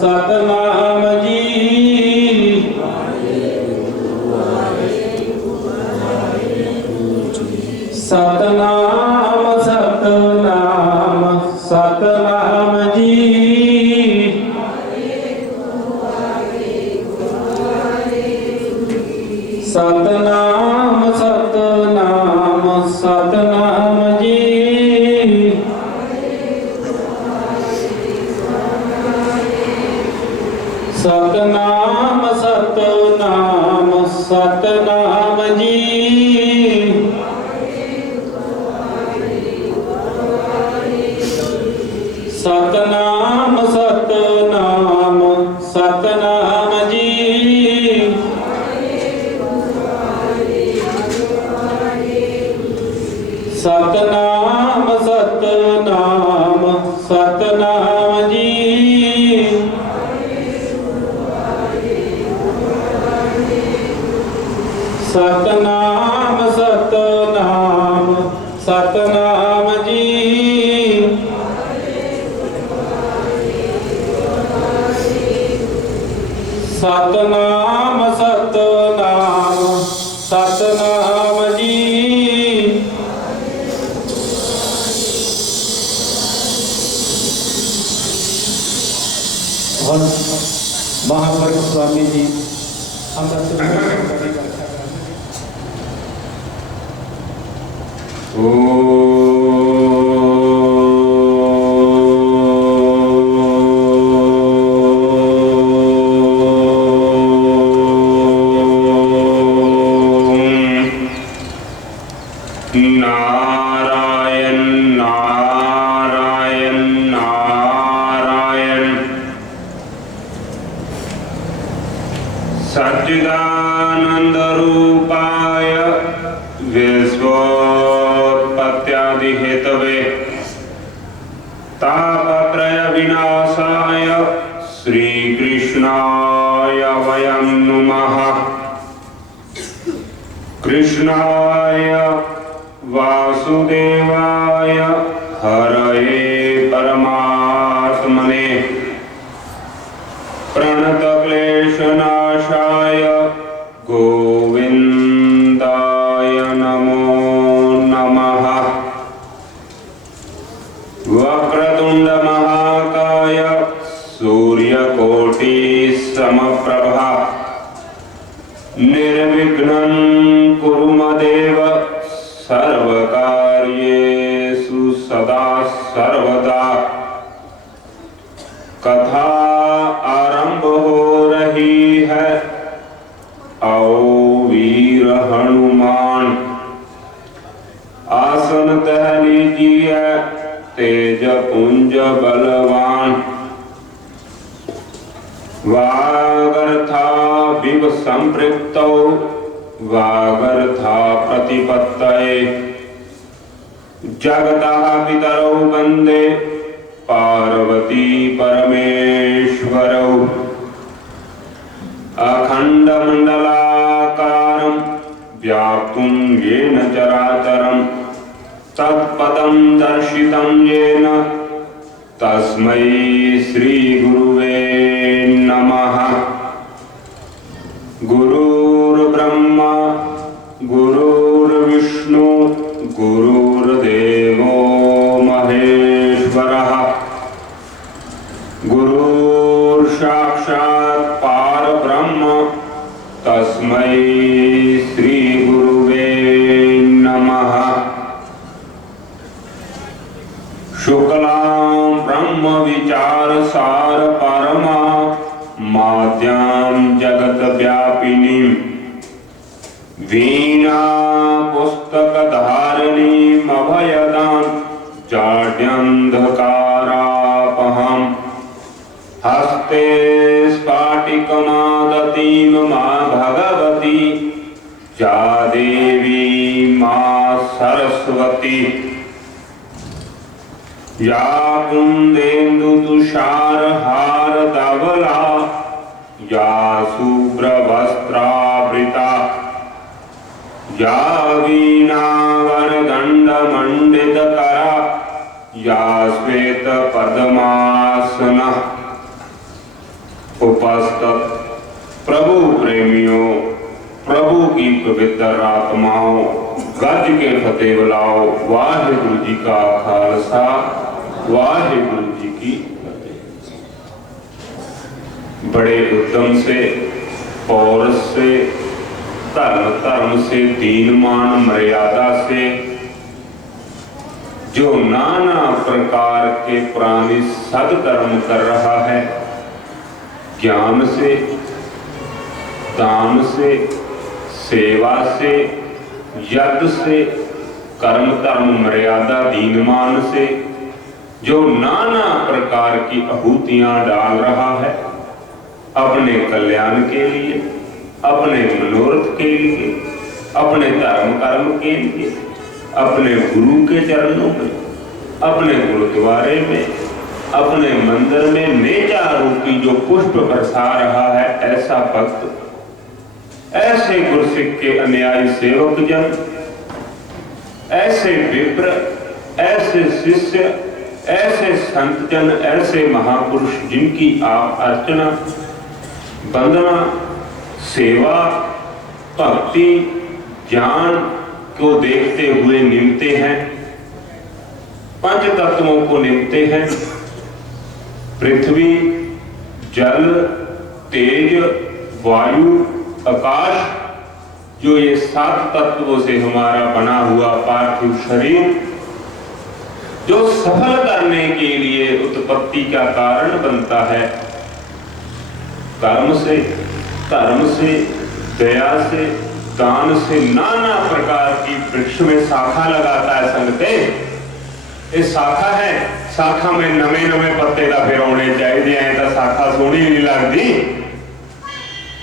सतनाम जी। सतनाम सतनाम सतनाम जी। सतनाम सतनाम सतनाम जी। सतनाम सतनाम सतनाम जी। सतनाम सतनाम सतनाम जी। सतनाम सतनाम सतनाम जी। सतनाम सतनाम सतनाम जी। सतनाम सतनाम सतनाम जी। और महापौर स्वामी जी नारायण नारायण नारायण। सच्चिदानंद रूपाय विश्वोत्पत्त्यादि हेतवे तापत्रय विनाशाय श्री कृष्णाय वयं नुमः। कृष्णाय वासुदेवाय हरये परमात्मने प्रणतक्लेशनाशाय गोविन्दाय नमो नमः। वक्रतुण्ड महाकाय सूर्यकोटि समप्रभा निर्विघ्नं कुरु मदेव सर्वकार्येषु सदा सर्वदा। कथा आरंभ हो रही है। आओ वीर हनुमान आसन तह लीजिए तेज पुंज बलवान। वागर्था विव संपृक्तौ वागर्था प्रतिपत्तये जगतः पितरौ वन्दे पार्वती परमेश्वरौ। अखण्डमण्डलाकारं व्याप्तं येन चराचरं तत्पदं दर्शितं येन तस्मै श्रीगुरुवे नमः। गुरुर्ब्रह्मा गुरुर्विष्णु गुरुर्देवो महेश्वरः। गुरुर्साक्षात् परब्रह्म तस्मै श्रीगुरुवे नमः। शुक्लां ब्रह्म विचारसार परमा माद्यां जगद्व्यापिनीं वीणा पुस्तकधारिणीम् अभयदां जाड्यन्धकारापहम्। हस्ते स्फाटिकमादतीं मां भगवती या देवी मां सरस्वती। या कुन्देन्दुतुषारहारधवला या शुभ्रवस्त्रावृता या वीणावरदण्डमण्डितकरा या श्वेतपद्मासना। उपस्थित प्रभु प्रेमियों, प्रभु की पवित्र आत्माओं, गज के फतेह बुलाओ। वाहिगुरु जी का खालसा, वाहिगुरु जी की फतेह। बड़े उद्यम से, पौरुष से, धर्म से, दीनमान मर्यादा से जो नाना प्रकार के प्राणी सदकर्म कर रहा है, ज्ञान से, दान से, सेवा से, यज्ञ से, कर्म धर्म मर्यादा दीनमान से जो नाना प्रकार की आहूतियां डाल रहा है अपने कल्याण के लिए, अपने मनोरथ के लिए, अपने धर्म कर्म के लिए, अपने गुरु के चरणों में, अपने गुरुद्वारे में, अपने मंदिर में नेजा रूपी जो पुष्प बरसा रहा है, ऐसा भक्त, ऐसे गुरसिख के अनुयायी सेवक जन, ऐसे विप्र, ऐसे शिष्य, ऐसे संत जन, ऐसे महापुरुष जिनकी आप अर्चना, वंदना, सेवा, भक्ति, ज्ञान को देखते हुए निमते हैं, पंच तत्वों को निमते हैं, पृथ्वी, जल, तेज, वायु, आकाश, जो ये 7 तत्वों से हमारा बना हुआ पार्थिव शरीर जो सफल करने के लिए उत्पत्ति का कारण बनता है, कर्म से, धर्म से, दया से, दान से, नाना प्रकार की वृक्ष में शाखा लगाता है संगते। ये शाखा है, शाखा में नवे नवे पत्ते का फिर होने चाहिए, ऐ तो शाखा सोहनी नहीं लगती।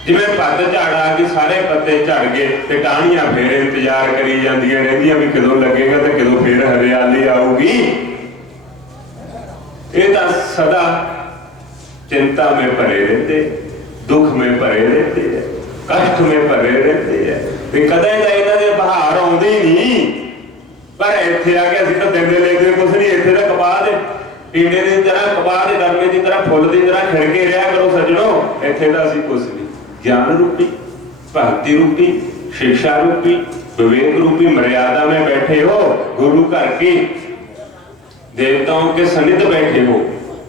जिवें पत्त झड़ आ गई, सारे पत्ते झड़ गए ते टाहनियां फिर इंतजार करी जांदियां रहिंदियां भी कदों लगेगा ते कदों फिर हरियाली आऊगी। ये तो सदा चिंता में भरे रहते, दुख में भरे रहते है, कष्ट में भरे रहते है, कदे तो इन्हां दे बहार आउंदे ही नहीं। पर इत्थे आके असीं तां दिंदे लेंदे कुछ नहीं, इत्थे तां कपाह दे टींडे की तरह, कपाह के गरमे की तरह, फुल की तरह खिड़ के रहा करो सजणो। इत्थे तां असीं कुछ नहीं, ज्ञान रूपी, भक्ति रूपी, शिक्षा रूपी, विवेक रूपी मर्यादा में बैठे हो, गुरु घर की देवताओं के सनिध बैठे हो,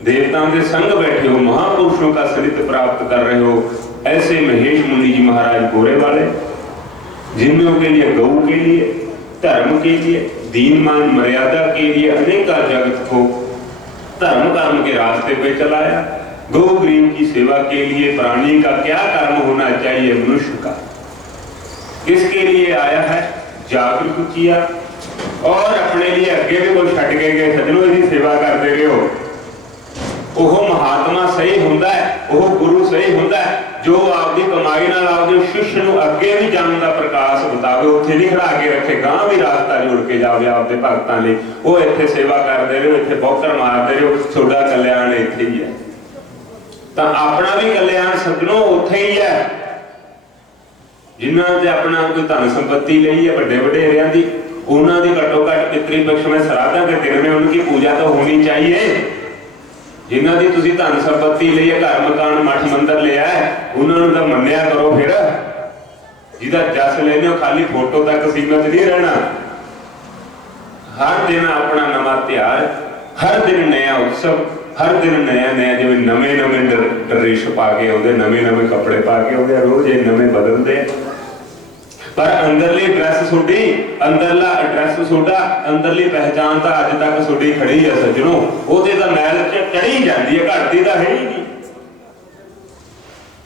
देवताओं के संग बैठे हो, महापुरुषों का सनिध प्राप्त कर रहे हो। ऐसे महेश मुनि जी महाराज गोरे वाले, जिन्हों के लिए, गौ के लिए, धर्म के लिए, दीनमान मर्यादा के लिए अनेका जगत को धर्म कर्म के रास्ते पे चलाया। गौ गरीब की सेवा के लिए प्राणी का क्या कर्म होना चाहिए, मनुष्य का, किसके लिए आया है, जागरूक किया और अपने लिए अगे भी कोई छड़ के गए सजनों इसकी सेवा करते रहो। वह महात्मा सही होंदा है, वह गुरु सही होंदा है जो आपकी कमाई नाल आपके शिष्य नूं अगे भी जाण दा प्रकाश बतावे, उत्थे नहीं खड़ा के रखे, गांह भी रास्ता जोड़ के जावे आपके भगतां लई। वो इत्थे सेवा करते रहो, इत्थे बौकर मारते रहो, तुहाडा कल्याण इत्थे ही है। तो अपना भी कल्याण सजनों उत्थे ही है। जिन्हां ते अपना कोई धन संपत्ति लई है वड्डे वडेरियां दी, उन्हां दी घट्टो घट पितृपक्ष में श्राद्धां के दिन में उनकी पूजा तो होनी चाहिए। जिन्हां दी तुसीं धन संपत्ति लई है, घर मकान मठ मंदिर लिया है, उन्हां नूं तां मन्निया करो। फिर जिहदा जस लेने हो खाली फोटो तक सीमित नहीं रहना। हर दिन अपना नवा त्योहार, हर दिन नया उत्सव, हर दिन नया नया, जिवें नवे नवे ड्रेस पा के आउंदे, नवे नवे कपड़े पा के आउंदे, रोज ये नवे बदलते। पर अंदरली ड्रेस सुडी, अंदरला एड्रेस सुडा, अंदरली पहचान तो अज तक सुडी खड़ी है सज्जनों। ओहदे तां मैल चढ़ी जाती है, घटती तो है ही नहीं।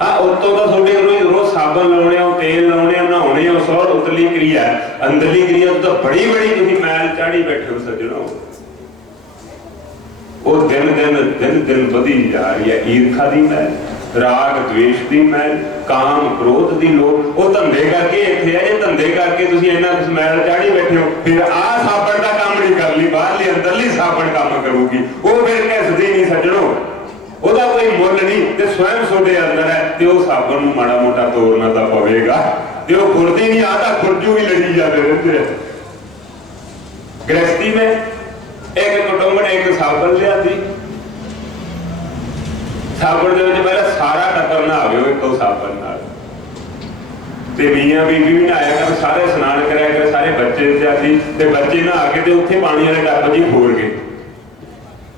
हाँ, उत्तों तो सुडी रोज साबन लाने हो, तेल लाने, नहाने हो, सौर उतली क्रिया, अंदरली क्रिया तो बड़ी बड़ी तुसीं मैल चाढ़ी बैठे हो सज्जनों। वो दिन दिन दिन दिन बढ़ी जा रही है। ईर्खा दी मैल, राग द्वेष की मैल, काम क्रोध की लोभ, वो धंधे करके इत्थे आए, धंधे करके तुसीं इन्ना कुछ मैल चाढ़ी बैठे हो। फिर आ साबण का काम नहीं कर ली, बाहरली अंदरली साबण काम करूगी, वो फिर घिसदी नहीं सज्जणों, ਉਹਦਾ कोई मुल नहीं। ते स्वयं सोडे अंदर है ते वो साबण नूं माड़ा मोटा तोड़ना तो पवेगा, ते वो खुरदी नहीं, आता खुरजू भी लड़ी जाते रहते हैं। गृहस्थी में एक कुटुंब ने एक साबण लिया थी, ਸਾਬਣ ਦੇ ਵਿੱਚ ਪਹਿਲਾਂ ਸਾਰਾ ਟੱਬਰ ਨਹਾਵੇ ਉਹ ਇੱਕੋ ਸਾਬਣ ਨਾਲ, ਤੇ ਮੀਆਂ ਬੀਬੀ ਵੀ ਨਹਾਇਆ ਕਰ, ਸਾਰੇ ਇਸ਼ਨਾਨ ਕਰਿਆ ਕਰ, ਸਾਰੇ ਬੱਚੇ ਤੇ ਅਸੀਂ ਤੇ ਬੱਚੇ ਨਹਾ ਕੇ ਤੇ ਉੱਥੇ ਪਾਣੀ ਵਾਲੇ ਟੱਬ 'ਚ ਹੀ ਖੋਰ ਗਏ।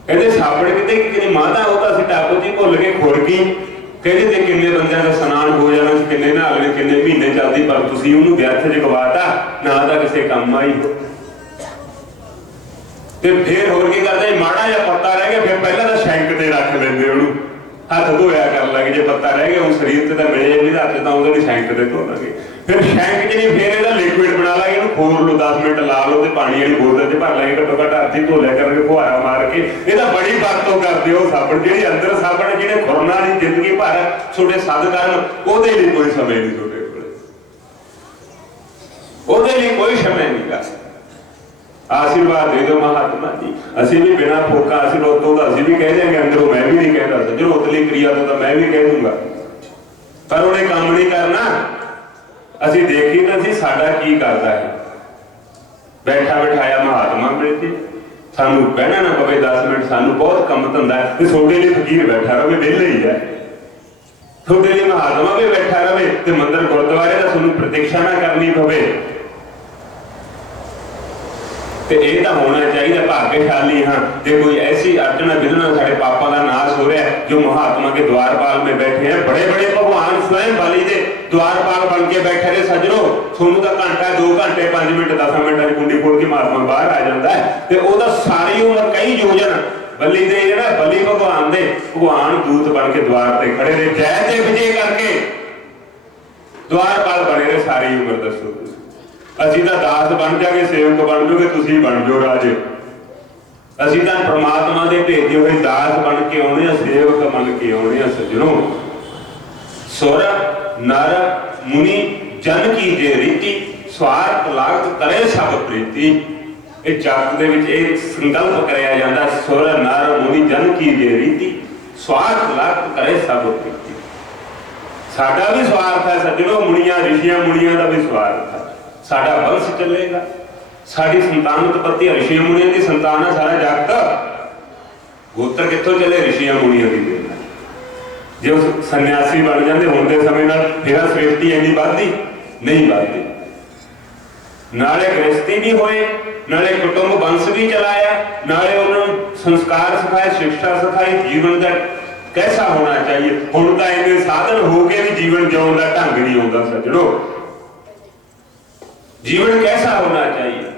ਕਹਿੰਦੇ ਸਾਬਣ ਕਿਤੇ ਕਿੰਨੀ ਮਾਤਾ, ਉਹ ਤਾਂ ਅਸੀਂ ਟੱਬ 'ਚ ਹੀ ਭੁੱਲ ਕੇ ਖੁਰ ਗਈ। ਕਹਿੰਦੇ ਤੇ ਕਿੰਨੇ ਬੰਦਿਆਂ ਦਾ ਇਸ਼ਨਾਨ ਹੋ ਜਾਣਾ ਸੀ, ਕਿੰਨੇ ਨਹਾ ਲੈਣੇ, ਕਿੰਨੇ ਮਹੀਨੇ ਚੱਲਦੀ, ਪਰ ਤੁਸੀਂ ਉਹਨੂੰ ਵਿਅਰਥ 'ਚ ਗਵਾਤਾ, ਨਾ ਤਾਂ ਕਿਸੇ ਕੰਮ ਆਈ। ਤੇ ਫੇਰ ਹੋਰ ਕੀ ਕਰਦੇ, ਮਾੜਾ ਜਿਹਾ ਪੱਤਾ ਰਹਿ ਗਿਆ ਫਿਰ ਪਹਿਲਾਂ ਤਾਂ ਸ਼ੈਂਕ ਤੇ ਰੱਖ ਲੈਂਦੇ, ਉਹਨੂੰ ਹੱਥ ਧੋਇਆ ਕਰਨ ਲੱਗੇ। ਜੇ ਪੱਤਾ ਰਹਿ ਗਿਆ ਉਹ ਸਰੀਰ ਤੇ ਤਾਂ ਮਿਲੇ ਨਹੀਂ, ਹੱਥ ਤਾਂ ਉਹਦੇ ਸ਼ੈਂਕ ਤੇ ਧੋ ਲਾਂਗੇ। ਫਿਰ ਸ਼ੈਂਕ 'ਚ ਨਹੀਂ, ਫਿਰ ਇਹਦਾ ਲਿਕੁਇਡ ਬਣਾ ਲਾਂਗੇ, ਇਹਨੂੰ ਖੋਰ ਲਓ, 10 ਮਿੰਟ ਲਾ ਲਓ ਤੇ ਪਾਣੀ ਵਾਲੀ ਬੋਤਲ 'ਚ ਭਰ ਲਾਂਗੇ, ਘੱਟੋ ਘੱਟ ਹੱਥ ਹੀ ਧੋ ਲਿਆ ਕਰਾਂਗੇ ਫੁਹਾਰਾ ਮਾਰ ਕੇ। ਇਹ ਤਾਂ ਬੜੀ ਵਰਤੋਂ ਕਰਦੇ ਹੋ ਸਾਬਣ, ਜਿਹੜੀ ਅੰਦਰ ਸਾਬਣ ਜਿਹਨੇ ਖੁਰਨਾ ਨਹੀਂ ਜ਼ਿੰਦਗੀ ਭਰ ਤੁਹਾਡੇ ਸਦ ਕਰਨ, ਉਹਦੇ ਲਈ ਕੋਈ ਸਮੇਂ ਨਹੀਂ ਤੁਹਾਡੇ ਕੋਲ, ਉਹਦੇ ਲਈ ਕੋਈ ਸਮੇਂ ਨਹੀਂ ਗਾ। ਆਸ਼ੀਰਵਾਦ ਦੇ ਦਿਓ ਮਹਾਤਮਾ ਜੀ। ਅਸੀਂ ਵੀ ਬਿਨਾਂ ਫੋਕਾ ਆਸ਼ੀਰਵਾਦ ਤੋਂ ਤਾਂ ਅਸੀਂ ਵੀ ਕਹਿ ਦਿਆਂਗੇ, ਅੰਦਰੋਂ ਮੈਂ ਵੀ ਨਹੀਂ ਕਹਿੰਦਾ, ਸੱਜਣੋ ਉਤਲੀ ਕਿਰਿਆ ਤੋਂ ਤਾਂ ਮੈਂ ਵੀ ਕਹਿ ਦੂੰਗਾ, ਪਰ ਉਹਨੇ ਕੰਮ ਨਹੀਂ ਕਰਨਾ। ਅਸੀਂ ਦੇਖੀ ਨਾ ਸੀ ਸਾਡਾ ਕੀ ਕਰਦਾ ਹੈ। ਬੈਠਾ ਬਿਠਾਇਆ ਮਹਾਤਮਾ ਮਿਲ ਕੇ, ਸਾਨੂੰ ਬਹਿਣਾ ਨਾ ਪਵੇ 10 ਮਿੰਟ, ਸਾਨੂੰ ਬਹੁਤ ਕੰਮ ਧੰਦਾ ਹੈ, ਤੇ ਤੁਹਾਡੇ ਲਈ ਫਕੀਰ ਬੈਠਾ ਰਵੇ, ਵਿਹਲੇ ਹੀ ਹੈ। ਤੁਹਾਡੇ ਲਈ ਮਹਾਤਮਾ ਵੀ ਬੈਠਾ ਰਵੇ ਤੇ ਮੰਦਰ ਗੁਰਦੁਆਰੇ ਦਾ ਤੁਹਾਨੂੰ ਪ੍ਰਤੀਕਸ਼ਾ ਨਾ ਕਰਨੀ ਪਵੇ। ਤੇ ਇਹ ਤਾਂ ਹੋਣਾ ਚਾਹੀਦਾ, ਭਾਗਸ਼ਾਲੀ ਹਾਂ ਜੇ कोई ऐसी अर्चना विधना साढ़े पापा का नाश हो रहा है, जो महात्मा के द्वारपाल में बैठे हैं, बड़े बड़े भगवान स्वयं बलि दे द्वारपाल बन के बैठे रहे। सज्जनों सोनू का घंटा 2 घंटे 5 मिनट 10 मिनट कुंडी खोल के महात्मा बाहर आ जाता है, तो वह सारी उम्र कई योजन बलि दे जो बलि भगवान दूत बन के द्वार से खड़े रहे, जय जय विजय करके द्वारपाल बने रहे सारी उम्र। दसो ਅਸੀਂ ਤਾਂ ਦਾਸ ਬਣ ਜਾਗੇ, ਸੇਵਕ ਬਣ ਜਾਓਗੇ, ਤੁਸੀਂ ਬਣ ਜਾਓ ਰਾਜੇ। ਅਸੀਂ ਤਾਂ ਪ੍ਰਮਾਤਮਾ ਦੇ ਭੇਜੇ ਹੋਏ ਦਾਸ ਬਣ ਕੇ ਆਉਣੇ ਆ, ਸੇਵਕ ਬਣ ਕੇ ਆਉਣੇ ਆ। ਸੱਜਣੋ ਸੁਰ ਨਰ ਮੁਨੀ ਜਨ ਕੀ ਜੇ ਰੀਤੀ, ਸਵਾਰਥ ਲਾਗਤ ਕਰੇ ਸਭ ਪ੍ਰੀਤੀ। ਇਹ ਜਗਤ ਦੇ ਵਿੱਚ ਇਹ ਸੰਕਲਪ ਕਰਿਆ ਜਾਂਦਾ, ਸੁਰ ਨਰ ਮੁਨੀ ਜਨ ਕੀ ਜੇ ਰੀਤੀ, ਸਵਾਰਥ ਲਾਗਤ ਕਰੇ ਸਭ ਪ੍ਰੀਤੀ। ਸਾਡਾ ਵੀ ਸਵਾਰਥ ਹੈ ਸੱਜਣੋ, ਮੁਨੀਆਂ ਰਿਸ਼ੀਆਂ ਮੁਨੀਆਂ ਦਾ ਵੀ ਸਵਾਰਥ ਹੈ। ਸਾਡਾ ਵੰਸ਼ ਚੱਲੇਗਾ, ਸਾਡੀ ਸੰਤਾਨ ਉਤਪਤੀ ਰਿਸ਼ੀਆਂ ਮੁਨੀਆਂ ਦੀ ਸੰਤਾਨ ਹੈ। ਸਾਰਾ ਜਗਤ ਗੋਤਰ ਕਿੱਥੋਂ ਚੱਲੇ, ਰਿਸ਼ੀਆਂ ਮੁਨੀਆਂ ਦੀ ਦੇਣ। ਜੇ ਉਹ ਸੰਨਿਆਸੀ ਬਣ ਜਾਂਦੇ ਹੁਣ ਦੇ ਸਮੇਂ ਨਾਲ, ਫਿਰ ਸ੍ਰਿਸ਼ਟੀ ਇੰਨੀ ਵੱਧਦੀ ਨਹੀਂ ਵੱਧਦੀ। ਨਾਲੇ ਗ੍ਰਸਤੀ ਵੀ ਹੋਏ, ਨਾਲੇ ਕੁਟੁੰਬ ਵੰਸ਼ ਵੀ ਚਲਾਇਆ, ਨਾਲੇ ਉਹਨਾਂ ਨੂੰ ਸੰਸਕਾਰ ਸਿਖਾਏ, ਸਿੱਖਿਆ ਸਿਖਾਈ, ਜੀਵਨ ਦਾ कैसा होना चाहिए। हुण तां इन्ने साधन हो गए भी जीवन जिउण दा ढंग नहीं आउंदा सज्जणो। जीवन कैसा होना चाहिए।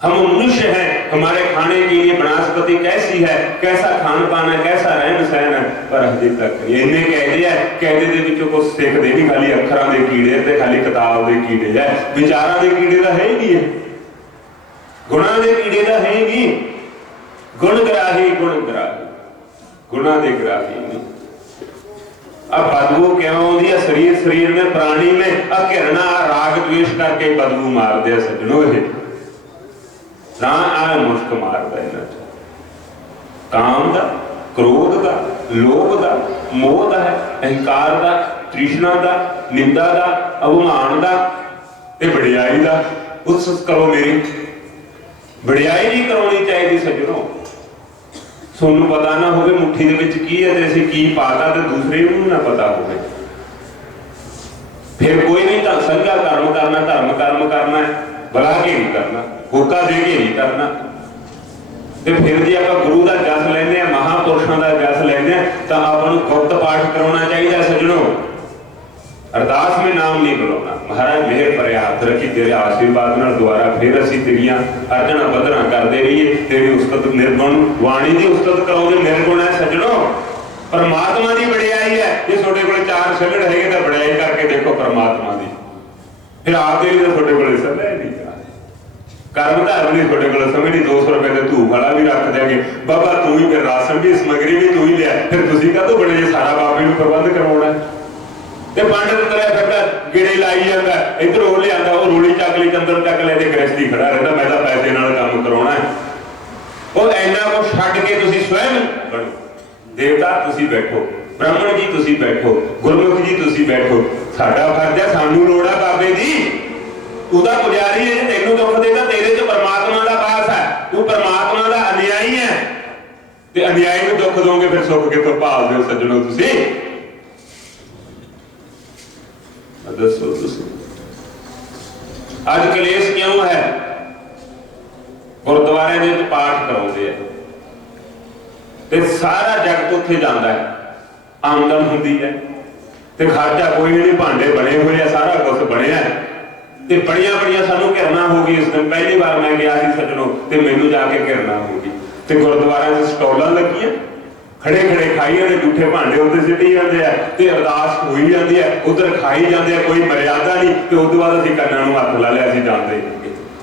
हम मनुष्य हैं, हमारे खाने के लिए वनस्पति कैसी है, कैसा खान पान है, कैसा रहन सहन है, पर अजे तक इन्ने कहते दे विचों कुछ सीखते नहीं, खाली अखरां दे कीड़े ते खाली किताब दे कीड़े है, विचारां दे कीड़े तां है ही नहीं है, गुणां दे कीड़े तां है ही नहीं। गुणग्राही गुणा दे ग्राही नहीं। अब बदबू क्यों आउंदी है, शरीर में प्राणी में घिरना राग द्वेष करके बदबू मारदे आ सज्जणो। ना आ मुश्क मारदा इन्हां च काम दा, क्रोध दा, लोभ दा, मोह दा, अहंकार दा, तृष्णा दा, निंदा दा, अभिमान दा ते वडियाई दा। उस करो मेरी वडियाई नहीं करवानी चाहिए सज्जणो। सोनू पता ना होवे मुट्ठी दे विच की है ते असीं की पाता ते दूसरे नूं ना पता होवे, फिर कोई नहीं तो संगा कर्म करना, धर्म कर्म करना है, बुला के नहीं करना, होका दे के नहीं करना। ते फिर जे आपां गुरु दा जस लैंदे आ, महापुरुषां दा जस लैंदे आ, तां आपां नूं गुप्त पाठ कराउणा चाहीदा सज्जणो। अरदास में नाम नहीं बुलाना। महाराज मेहर भरे हाथ रखी, तेरे आशीर्वाद नाल दुआरा फिर असीं तेरियां अर्जना बदना करते रहिए। तेरी उस्तत निर्गुण वाणी की उस्तत करोगे, निर्गुण है सज्जणो। परमात्मा की वडियाई है। जे तुहाडे कोल 4 छल्लड़ है तो वडियाई करके देखो परमात्मा की, फिर आपदे लिए तुहाडे कोल समय नहीं। कर्म धर्म नहीं तुहाडे कोल समय नहीं। 200 रुपए का धूप वाला भी रख देंगे, बाबा तू ही, फिर राशन भी समग्री भी तू ही लिया, फिर तुसीं काहतों बड़े जे सारा बाबे नूं प्रबंध करवाउणा है। ते पंडित तुरिया फिरदा गेड़े लाई जांदा, इधर हो लिआंदा, वो रोली चक लई, चंदन चक ले, ते गृहस्थी खड़ा रहंदा, मैं तां पैसे नाल काम कराउणा है। ਉਹ ਇੰਨਾ ਕੁਛ ਛੱਡ ਕੇ ਤੁਸੀਂ ਸਵੈਮ ਬਣੋ। ਦੇਵਤਾ ਤੁਸੀਂ ਬੈਠੋ, ਬ੍ਰਾਹਮਣ ਜੀ ਤੁਸੀਂ ਬੈਠੋ, ਗੁਰਮੁਖ ਜੀ ਤੁਸੀਂ ਬੈਠੋ। ਸਾਡਾ ਫਰਜ਼ ਹੈ, ਸਾਨੂੰ ਲੋੜ ਆ ਬਾਬੇ ਦੀ। ਤੂੰ ਤਾਂ ਪੁਜਾਰੀ ਹੈ, ਜੇ ਤੈਨੂੰ ਦੁੱਖ ਦੇਦਾ ਤੇਰੇ 'ਚ ਪਰਮਾਤਮਾ ਦਾ ਵਾਸ ਹੈ, ਤੂੰ ਪਰਮਾਤਮਾ ਦਾ ਅਨਿਆਈ ਹੈ। ਤੇ ਅਨਿਆਈ ਨੂੰ ਦੁੱਖ ਦੋਗੇ ਫਿਰ ਸੁੱਖ ਕਿੱਥੋਂ ਭਾਲਦੇ ਹੋ ਸੱਜਣੋ ਤੁਸੀਂ? ਦੱਸੋ ਤੁਸੀਂ ਅੱਜ ਕਲੇਸ਼ ਕਿਉਂ ਹੈ? ਗੁਰਦੁਆਰੇ ਦੇ ਵਿੱਚ ਪਾਠ ਕਰਾਉਂਦੇ ਆ ਤੇ ਸਾਰਾ ਜਗਤ ਉੱਥੇ ਜਾਂਦਾ ਹੈ, ਆਮਦਨ ਹੁੰਦੀ ਹੈ ਤੇ ਖਰਚਾ ਕੋਈ ਨਹੀਂ, ਭਾਂਡੇ ਬਣੇ ਹੋਏ ਆ, ਸਾਰਾ ਕੁਝ ਬਣਿਆ ਤੇ ਬੜੀਆਂ ਸਾਨੂੰ ਘਿਰਨਾ ਹੋ ਗਈ। ਇਸ ਦਿਨ ਪਹਿਲੀ ਵਾਰ ਮੈਂ ਗਿਆ ਸੀ ਸੱਜਣੋ ਤੇ ਮੈਨੂੰ ਜਾ ਕੇ ਘਿਰਨਾ ਹੋ ਗਈ ਤੇ ਗੁਰਦੁਆਰਿਆਂ 'ਚ ਸਟਾਲਾਂ ਲੱਗੀਆਂ, ਖੜੇ ਖਾਈ ਜਾਂਦੇ, ਜੂਠੇ ਭਾਂਡੇ ਉੱਤੇ ਸਿੱਟੀ ਜਾਂਦੇ ਆ ਤੇ ਅਰਦਾਸ ਹੋਈ ਜਾਂਦੀ ਹੈ, ਉਧਰ ਖਾਈ ਜਾਂਦੇ ਆ, ਕੋਈ ਮਰਿਆਦਾ ਨਹੀਂ। ਤੇ ਉਸ ਤੋਂ ਬਾਅਦ ਅਸੀਂ ਕੰਨਾਂ ਨੂੰ ਹੱਥ ਲਾ ਲਿਆ, ਅਸੀਂ ਜਾਣਦੇ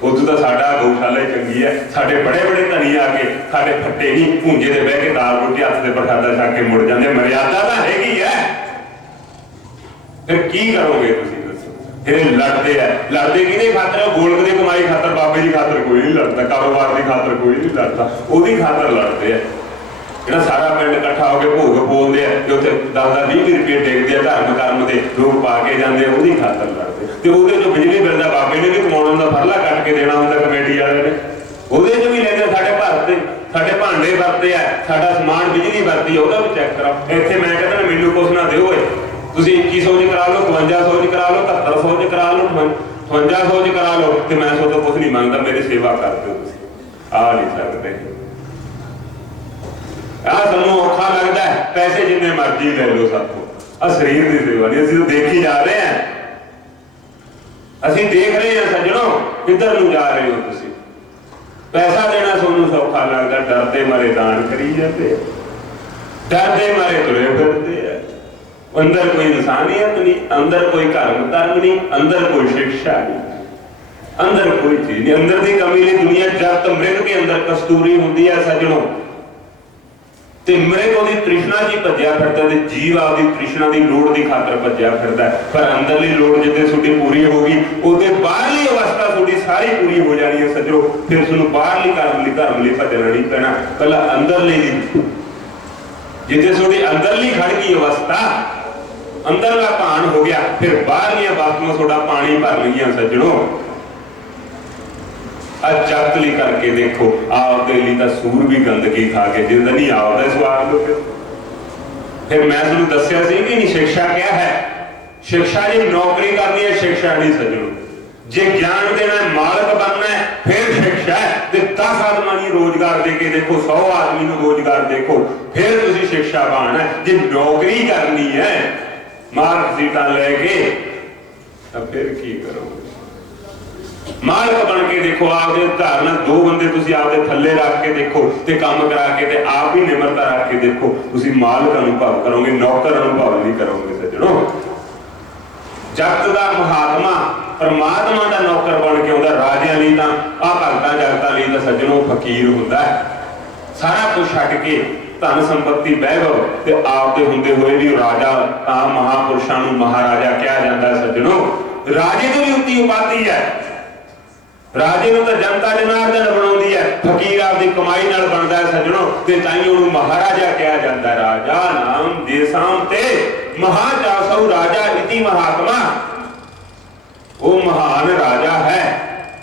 ਉਦੋਂ ਤਾਂ ਸਾਡਾ ਗਊਸ਼ਾਲਾ ਹੀ ਚੰਗੀ ਹੈ। ਸਾਡੇ ਬੜੇ ਧਨੀ ਆ ਕੇ ਸਾਡੇ ਫੱਟੇ ਨਹੀਂ ਭੂੰਜੇ ਦੇ ਬਹਿ ਕੇ ਦਾਲ ਰੋਟੀ ਹੱਥ ਦੇ ਪ੍ਰਸ਼ਾਦਾ ਛਕ ਕੇ ਮੁੜ ਜਾਂਦੇ। ਮਰਿਆਦਾ ਤਾਂ ਹੈਗੀ ਹੈ, ਫਿਰ ਕੀ ਕਰੋਗੇ ਤੁਸੀਂ ਦੱਸੋ? ਫਿਰ ਲੜਦੇ ਕਿਹਦੇ ਖਾਤਰ? ਗੋਲਕ ਦੀ ਕਮਾਈ ਖਾਤਰ, ਬਾਬੇ ਦੀ ਖਾਤਰ ਕੋਈ ਨਹੀਂ ਲੜਦਾ, ਕਾਰੋਬਾਰ ਦੀ ਖਾਤਰ ਕੋਈ ਨਹੀਂ ਲੜਦਾ, ਉਹਦੀ ਖਾਤਰ ਲੜਦੇ ਆ। ਜਿਹੜਾ ਸਾਰਾ ਪਿੰਡ ਇਕੱਠਾ ਹੋ ਕੇ ਭੋਗ ਬੋਲਦੇ ਆ ਤੇ ਉੱਥੇ 10-20 ਰੁਪਏ ਡੇਗਦੇ ਆ ਧਰਮ ਕਰਮ ਦੇ ਲੋਕ ਪਾ ਕੇ ਜਾਂਦੇ, ਉਹਦੀ ਖਾਤਰ ਲੜਦੇ। ਤੇ ਉਹਦੇ ਚੋਂ ਬਿਜਲੀ ਬਿੱਲ ਦਾ ਬਾਬੇ ਨੇ ਵੀ ਕਮਾਉਣ ਦਾ ਫਰਲਾ ਕੱਟ ਕੇ ਦੇਣਾ ਹੁੰਦਾ, ਕਮੇਟੀ ਵਾਲੇ ਨੇ ਉਹਦੇ ਚੋਂ ਵੀ ਲੈਂਦੇ। ਸਾਡੇ ਭਾਰਤ ਸਾਡੇ ਭਾਂਡੇ ਵਰਤੇ ਆ, ਸਾਡਾ ਸਮਾਨ ਬਿਜਲੀ ਵਰਤੀ, ਉਹਦਾ ਵੀ ਚੈੱਕ ਕਰਾਓ। ਇੱਥੇ ਮੈਂ ਕਹਿੰਦਾ ਮੈਨੂੰ ਕੁਛ ਨਾ ਦਿਓ, ਤੁਸੀਂ 2100 ਚ ਕਰਾ ਲਓ, 5200 ਚ ਕਰਾ ਲਓ, 7300 ਚ ਕਰਾ ਲਓ, 5800 ਚ ਕਰਾ ਲਓ ਤੇ ਮੈਂ ਤੁਹਾਡੇ ਤੋਂ ਕੁਛ ਨਹੀਂ ਮੰਗਦਾ, ਮੇਰੀ ਸੇਵਾ ਕਰ ਦਿਓ। ਤੁਸੀਂ ਆ ਨਹੀਂ ਸਕਦੇ। ਸਾਨੂੰ ਔਖਾ ਲੱਗਦਾ ਹੈ, ਪੈਸੇ ਜਿੰਨੇ ਮਰਜ਼ੀ ਲੈ ਲਓ ਸਾਥੋਂ, ਆ ਸਰੀਰ ਦੀ ਸੇਵਾ ਨਹੀਂ। ਅਸੀਂ ਤਾਂ ਦੇਖੀ ਜਾ ਰਹੇ ਹਾਂ, ਅਸੀਂ ਦੇਖ ਰਹੇ ਹਾਂ ਸੱਜਣੋ ਕਿੱਧਰ ਨੂੰ ਜਾ ਰਹੇ ਹੋ ਤੁਸੀਂ। ਪੈਸਾ ਦੇਣਾ ਤੁਹਾਨੂੰ ਸੌਖਾ ਲੱਗਦਾ, ਡਰਦੇ ਮਾਰੇ ਦਾਨ ਕਰੀ ਜਾਂਦੇ, ਡਰਦੇ ਮਾਰੇ ਤੁਰੇ ਫਿਰਦੇ ਆ। ਅੰਦਰ ਕੋਈ ਇਨਸਾਨੀਅਤ ਨਹੀਂ, ਅੰਦਰ ਕੋਈ ਧਰਮ ਨਹੀਂ, ਅੰਦਰ ਕੋਈ ਸਿੱਖਿਆ ਨਹੀਂ, ਅੰਦਰ ਕੋਈ ਚੀਜ਼ ਨਹੀਂ, ਅੰਦਰ ਦੀ ਕਮੀ ਨਹੀਂ। ਦੁਨੀਆ ਜਦ ਮ੍ਰਿਗ ਦੇ ਅੰਦਰ ਕਸਤੂਰੀ ਹੁੰਦੀ ਹੈ ਸੱਜਣੋ, ਤੇ ਮ੍ਰਿਗ ਉਹਦੀ ਤ੍ਰਿਸ਼ਨਾ ਜੀ ਭੱਜਿਆ ਫਿਰਦਾ ਤੇ ਜੀਵ ਆਪਦੀ ਤ੍ਰਿਸ਼ਨਾ ਦੀ ਲੋੜ ਦੀ ਖਾਤਰ ਭੱਜਿਆ ਫਿਰਦਾ। ਪਰ ਅੰਦਰਲੀ ਲੋੜ ਜਿੱਥੇ ਤੁਹਾਡੀ ਪੂਰੀ ਹੋ ਗਈ, ਉਹਦੇ ਬਾਹਰਲੀ ਅਵਸਥਾ ਤੁਹਾਡੀ ਸਾਰੀ ਪੂਰੀ ਹੋ ਜਾਣੀ ਹੈ ਸੱਜਣੋ। ਫਿਰ ਤੁਹਾਨੂੰ ਬਾਹਰਲੀ ਧਰਮ ਲਈ ਭੱਜਣਾ ਨਹੀਂ ਪੈਣਾ, ਪਹਿਲਾਂ ਅੰਦਰਲੀ ਦੀ। ਜਿੱਥੇ ਤੁਹਾਡੀ ਅੰਦਰਲੀ ਖੜ ਗਈ ਅਵਸਥਾ, ਅੰਦਰਲਾ ਭਾਨ ਹੋ ਗਿਆ, ਫਿਰ ਬਾਹਰਲੀਆਂ ਵਸਤੂਆਂ ਤੁਹਾਡਾ ਪਾਣੀ ਭਰ ਲਈਆਂ ਸੱਜਣੋ। ਜਗਤ ਲਈ ਕਰਕੇ ਦੇਖੋ, ਆਪਦੇ ਲਈ ਤਾਂ ਸੂਰ ਵੀ ਗੰਦਗੀ ਖਾ ਕੇ ਜਿੰਦਾ ਨਹੀਂ ਆਪਦਾ ਸਵਾਦ ਲੋ। ਫਿਰ ਮੈਂ ਤੁਹਾਨੂੰ ਦੱਸਿਆ ਸੀ ਕਿ ਨਹੀਂ ਸਿੱਖਿਆ ਕਿਆ ਹੈ? ਸਿੱਖਿਆ ਜੇ ਨੌਕਰੀ ਕਰਨੀ ਹੈ ਸਿੱਖਿਆ ਨਹੀਂ ਸੱਜਣੋ। ਜੇ ਗਿਆਨ ਦੇਣਾ, ਮਾਲਕ ਬਣਨਾ ਹੈ, ਫਿਰ ਸਿੱਖਿਆ ਹੈ। ਤੇ 10 ਆਦਮਾਂ ਨੂੰ ਰੋਜ਼ਗਾਰ ਦੇ ਕੇ ਦੇਖੋ, 100 ਆਦਮੀ ਨੂੰ ਰੋਜ਼ਗਾਰ ਦੇਖੋ, ਫਿਰ ਤੁਸੀਂ ਸਿੱਖਿਆ ਬਣਨਾ। ਜੇ ਨੌਕਰੀ ਕਰਨੀ ਹੈ ਮਾਰਕ ਸੀਟਾਂ ਲੈ ਕੇ, ਤਾਂ ਫਿਰ ਕੀ ਕਰੋਗੇ? ਮਾਲਕ ਬਣ ਕੇ ਦੇਖੋ, ਆਪਦੇ ਘਰ ਨਾਲ 2 ਬੰਦੇ ਤੁਸੀਂ ਆਪਦੇ ਥੱਲੇ ਰੱਖ ਕੇ ਦੇਖੋ ਤੇ ਕੰਮ ਕਰਾ ਕੇ ਤੇ ਆਪ ਹੀ ਨਿਮਰਤਾ ਰੱਖ ਕੇ ਦੇਖੋ, ਤੁਸੀਂ ਮਾਲਕ ਅਨੁਭਵ ਕਰੋਗੇ, ਨੌਕਰ ਅਨੁਭਵ ਨਹੀਂ ਕਰੋਗੇ ਸੱਜਣੋ। ਜਗਤ ਦਾ ਮਹਾਤਮਾ ਪਰਮਾਤਮਾ ਦਾ ਨੌਕਰ ਬਣ ਕੇ ਆਉਂਦਾ। ਰਾਜਿਆਂ ਲਈ ਤਾਂ ਆਹ ਭਗਤਾਂ ਜਗਤਾਂ ਲਈ ਤਾਂ ਸੱਜਣੋ ਫਕੀਰ ਹੁੰਦਾ ਹੈ। ਸਾਰਾ ਕੁਝ ਛੱਡ ਕੇ ਧਨ ਸੰਪਤੀ ਵੈਭਵ ਤੇ ਆਪਦੇ ਹੁੰਦੇ ਹੋਏ ਵੀ ਰਾਜਾ, ਤਾਂ ਮਹਾਪੁਰਸ਼ਾਂ ਨੂੰ ਮਹਾਰਾਜਾ ਕਿਹਾ ਜਾਂਦਾ ਸੱਜਣੋ। ਰਾਜੇ ਤੋਂ ਵੀ ਉੱਤੀ ਉਪਾਧੀ ਹੈ। ਰਾਜੇ ਨੂੰ ਤਾਂ ਜਨਤਾ ਜਨਾਰਦਨ ਬਣਾਉਂਦੀ ਹੈ, ਫਕੀਰ ਆਪਦੀ ਕਮਾਈ ਨਾਲ ਬਣਦਾ ਹੈ ਸੱਜਣੋ, ਤੇ ਤਾਂ ਹੀ ਉਹਨੂੰ ਮਹਾਰਾਜਾ ਕਿਹਾ ਜਾਂਦਾ। ਰਾਜਾ ਨਾਮ ਦੇਸਾਂ ਤੇ ਮਹਾਜਾਸਉ ਰਾਜਾ ਇਤੀ ਮਹਾਤਮਾ। ਉਹ ਮਹਾਨ ਰਾਜਾ ਹੈ।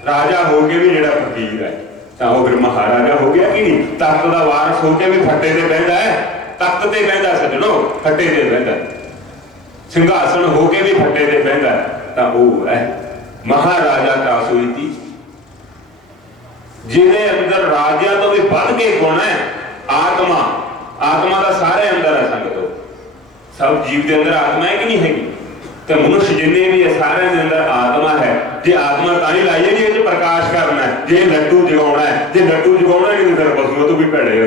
ਰਾਜਾ ਹੋ ਕੇ ਵੀ ਜਿਹੜਾ ਫਕੀਰ ਹੈ ਤਾਂ ਉਹ ਫਿਰ ਮਹਾਰਾਜਾ ਹੋ ਗਿਆ ਕਿ ਨਹੀਂ? ਤਖਤ ਦਾ ਵਾਰਸ ਹੋ ਕੇ ਵੀ ਫੱਟੇ ਤੇ ਬਹਿੰਦਾ ਹੈ, ਤਖਤ ਤੇ ਬਹਿੰਦਾ ਸੱਜਣੋ, ਫੱਟੇ ਤੇ ਬਹਿੰਦਾ। ਸਿੰਘਾਸਣ ਹੋ ਕੇ ਵੀ ਫੱਟੇ ਤੇ ਬਹਿੰਦਾ, ਤਾਂ ਉਹ ਹੈ ਮਹਾਰਾਜਾ ਕਾਸੁ ਇਤੀ। ਜਿਹਦੇ ਅੰਦਰ ਰਾਜਿਆਂ ਤੋਂ ਵੀ ਵੱਧ ਕੇ ਗੁਣ ਹੈ ਆਤਮਾ। ਆਤਮਾ ਦਾ ਸਾਰੇ ਅੰਦਰ ਹੈ ਸੰਗਤੋ। ਸਭ ਜੀਵ ਦੇ ਅੰਦਰ ਆਤਮਾ ਹੈ ਕਿ ਨਹੀਂ ਹੈਗੀ? ਤੇ ਮਨੁੱਖ ਜਿੰਨੇ ਵੀ ਹੈ ਸਾਰਿਆਂ ਦੇ ਅੰਦਰ ਆਤਮਾ ਹੈ। ਜੇ ਆਤਮਾ ਤਾਂ ਹੀ ਲਾਈਏ ਜੀ, ਇਹ 'ਚ ਪ੍ਰਕਾਸ਼ ਕਰਨਾ ਹੈ। ਜੇ ਲੱਡੂ ਜਗਾਉਣਾ ਹੈ, ਜੇ ਲੱਡੂ ਜਗਾਉਣਾ ਨਹੀਂ ਫਿਰ ਪਸ਼ੂਆਂ ਤੋਂ ਵੀ ਭੈੜੇ ਹੈ।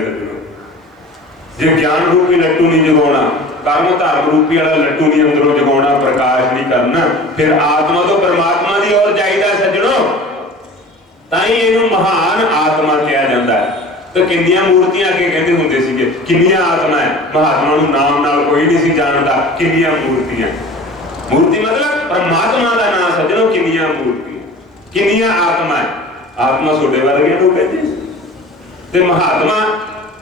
ਜੇ ਗਿਆਨ ਰੂਪੀ ਲੱਡੂ ਨਹੀਂ ਜਗਾਉਣਾ, ਕਰਮ ਧਰਮ ਰੂਪੀ ਵਾਲਾ ਲੱਡੂ ਨਹੀਂ ਅੰਦਰੋਂ ਜਗਾਉਣਾ, ਪ੍ਰਕਾਸ਼ ਨਹੀਂ ਕਰਨਾ, ਫਿਰ ਆਤਮਾ ਤੋਂ ਪਰਮਾਤਮਾ ਦੀ ਔਰ ਚਾਹੀਦਾ ਸੱਜਣੋ। ਤਾਂ ਹੀ ਇਹਨੂੰ ਮਹਾਨ ਆਤਮਾ ਕਿਹਾ ਜਾਂਦਾ ਹੈ। ਤੇ ਕਿੰਨੀਆਂ ਮੂਰਤੀਆਂ ਅੱਗੇ ਕਹਿੰਦੇ ਹੁੰਦੇ ਸੀਗੇ, ਕਿੰਨੀਆਂ ਆਤਮਾ ਹੈ। ਮਹਾਤਮਾ ਨੂੰ ਨਾਮ ਨਾਲ ਕੋਈ ਨਹੀਂ ਸੀ ਜਾਣਦਾ, ਕਿੰਨੀਆਂ ਮੂਰਤੀਆਂ। ਮੂਰਤੀ ਮਤਲਬ ਪਰਮਾਤਮਾ ਦਾ ਨਾਮ ਸੱਜਣੋ। ਕਿੰਨੀਆਂ ਮੂਰਤੀਆਂ, ਕਿੰਨੀਆਂ ਆਤਮਾ ਹੈ। ਆਤਮਾ ਤੁਹਾਡੇ ਵਰਗੇ ਨੂੰ ਕਹਿੰਦੇ। ਤੇ ਮਹਾਤਮਾ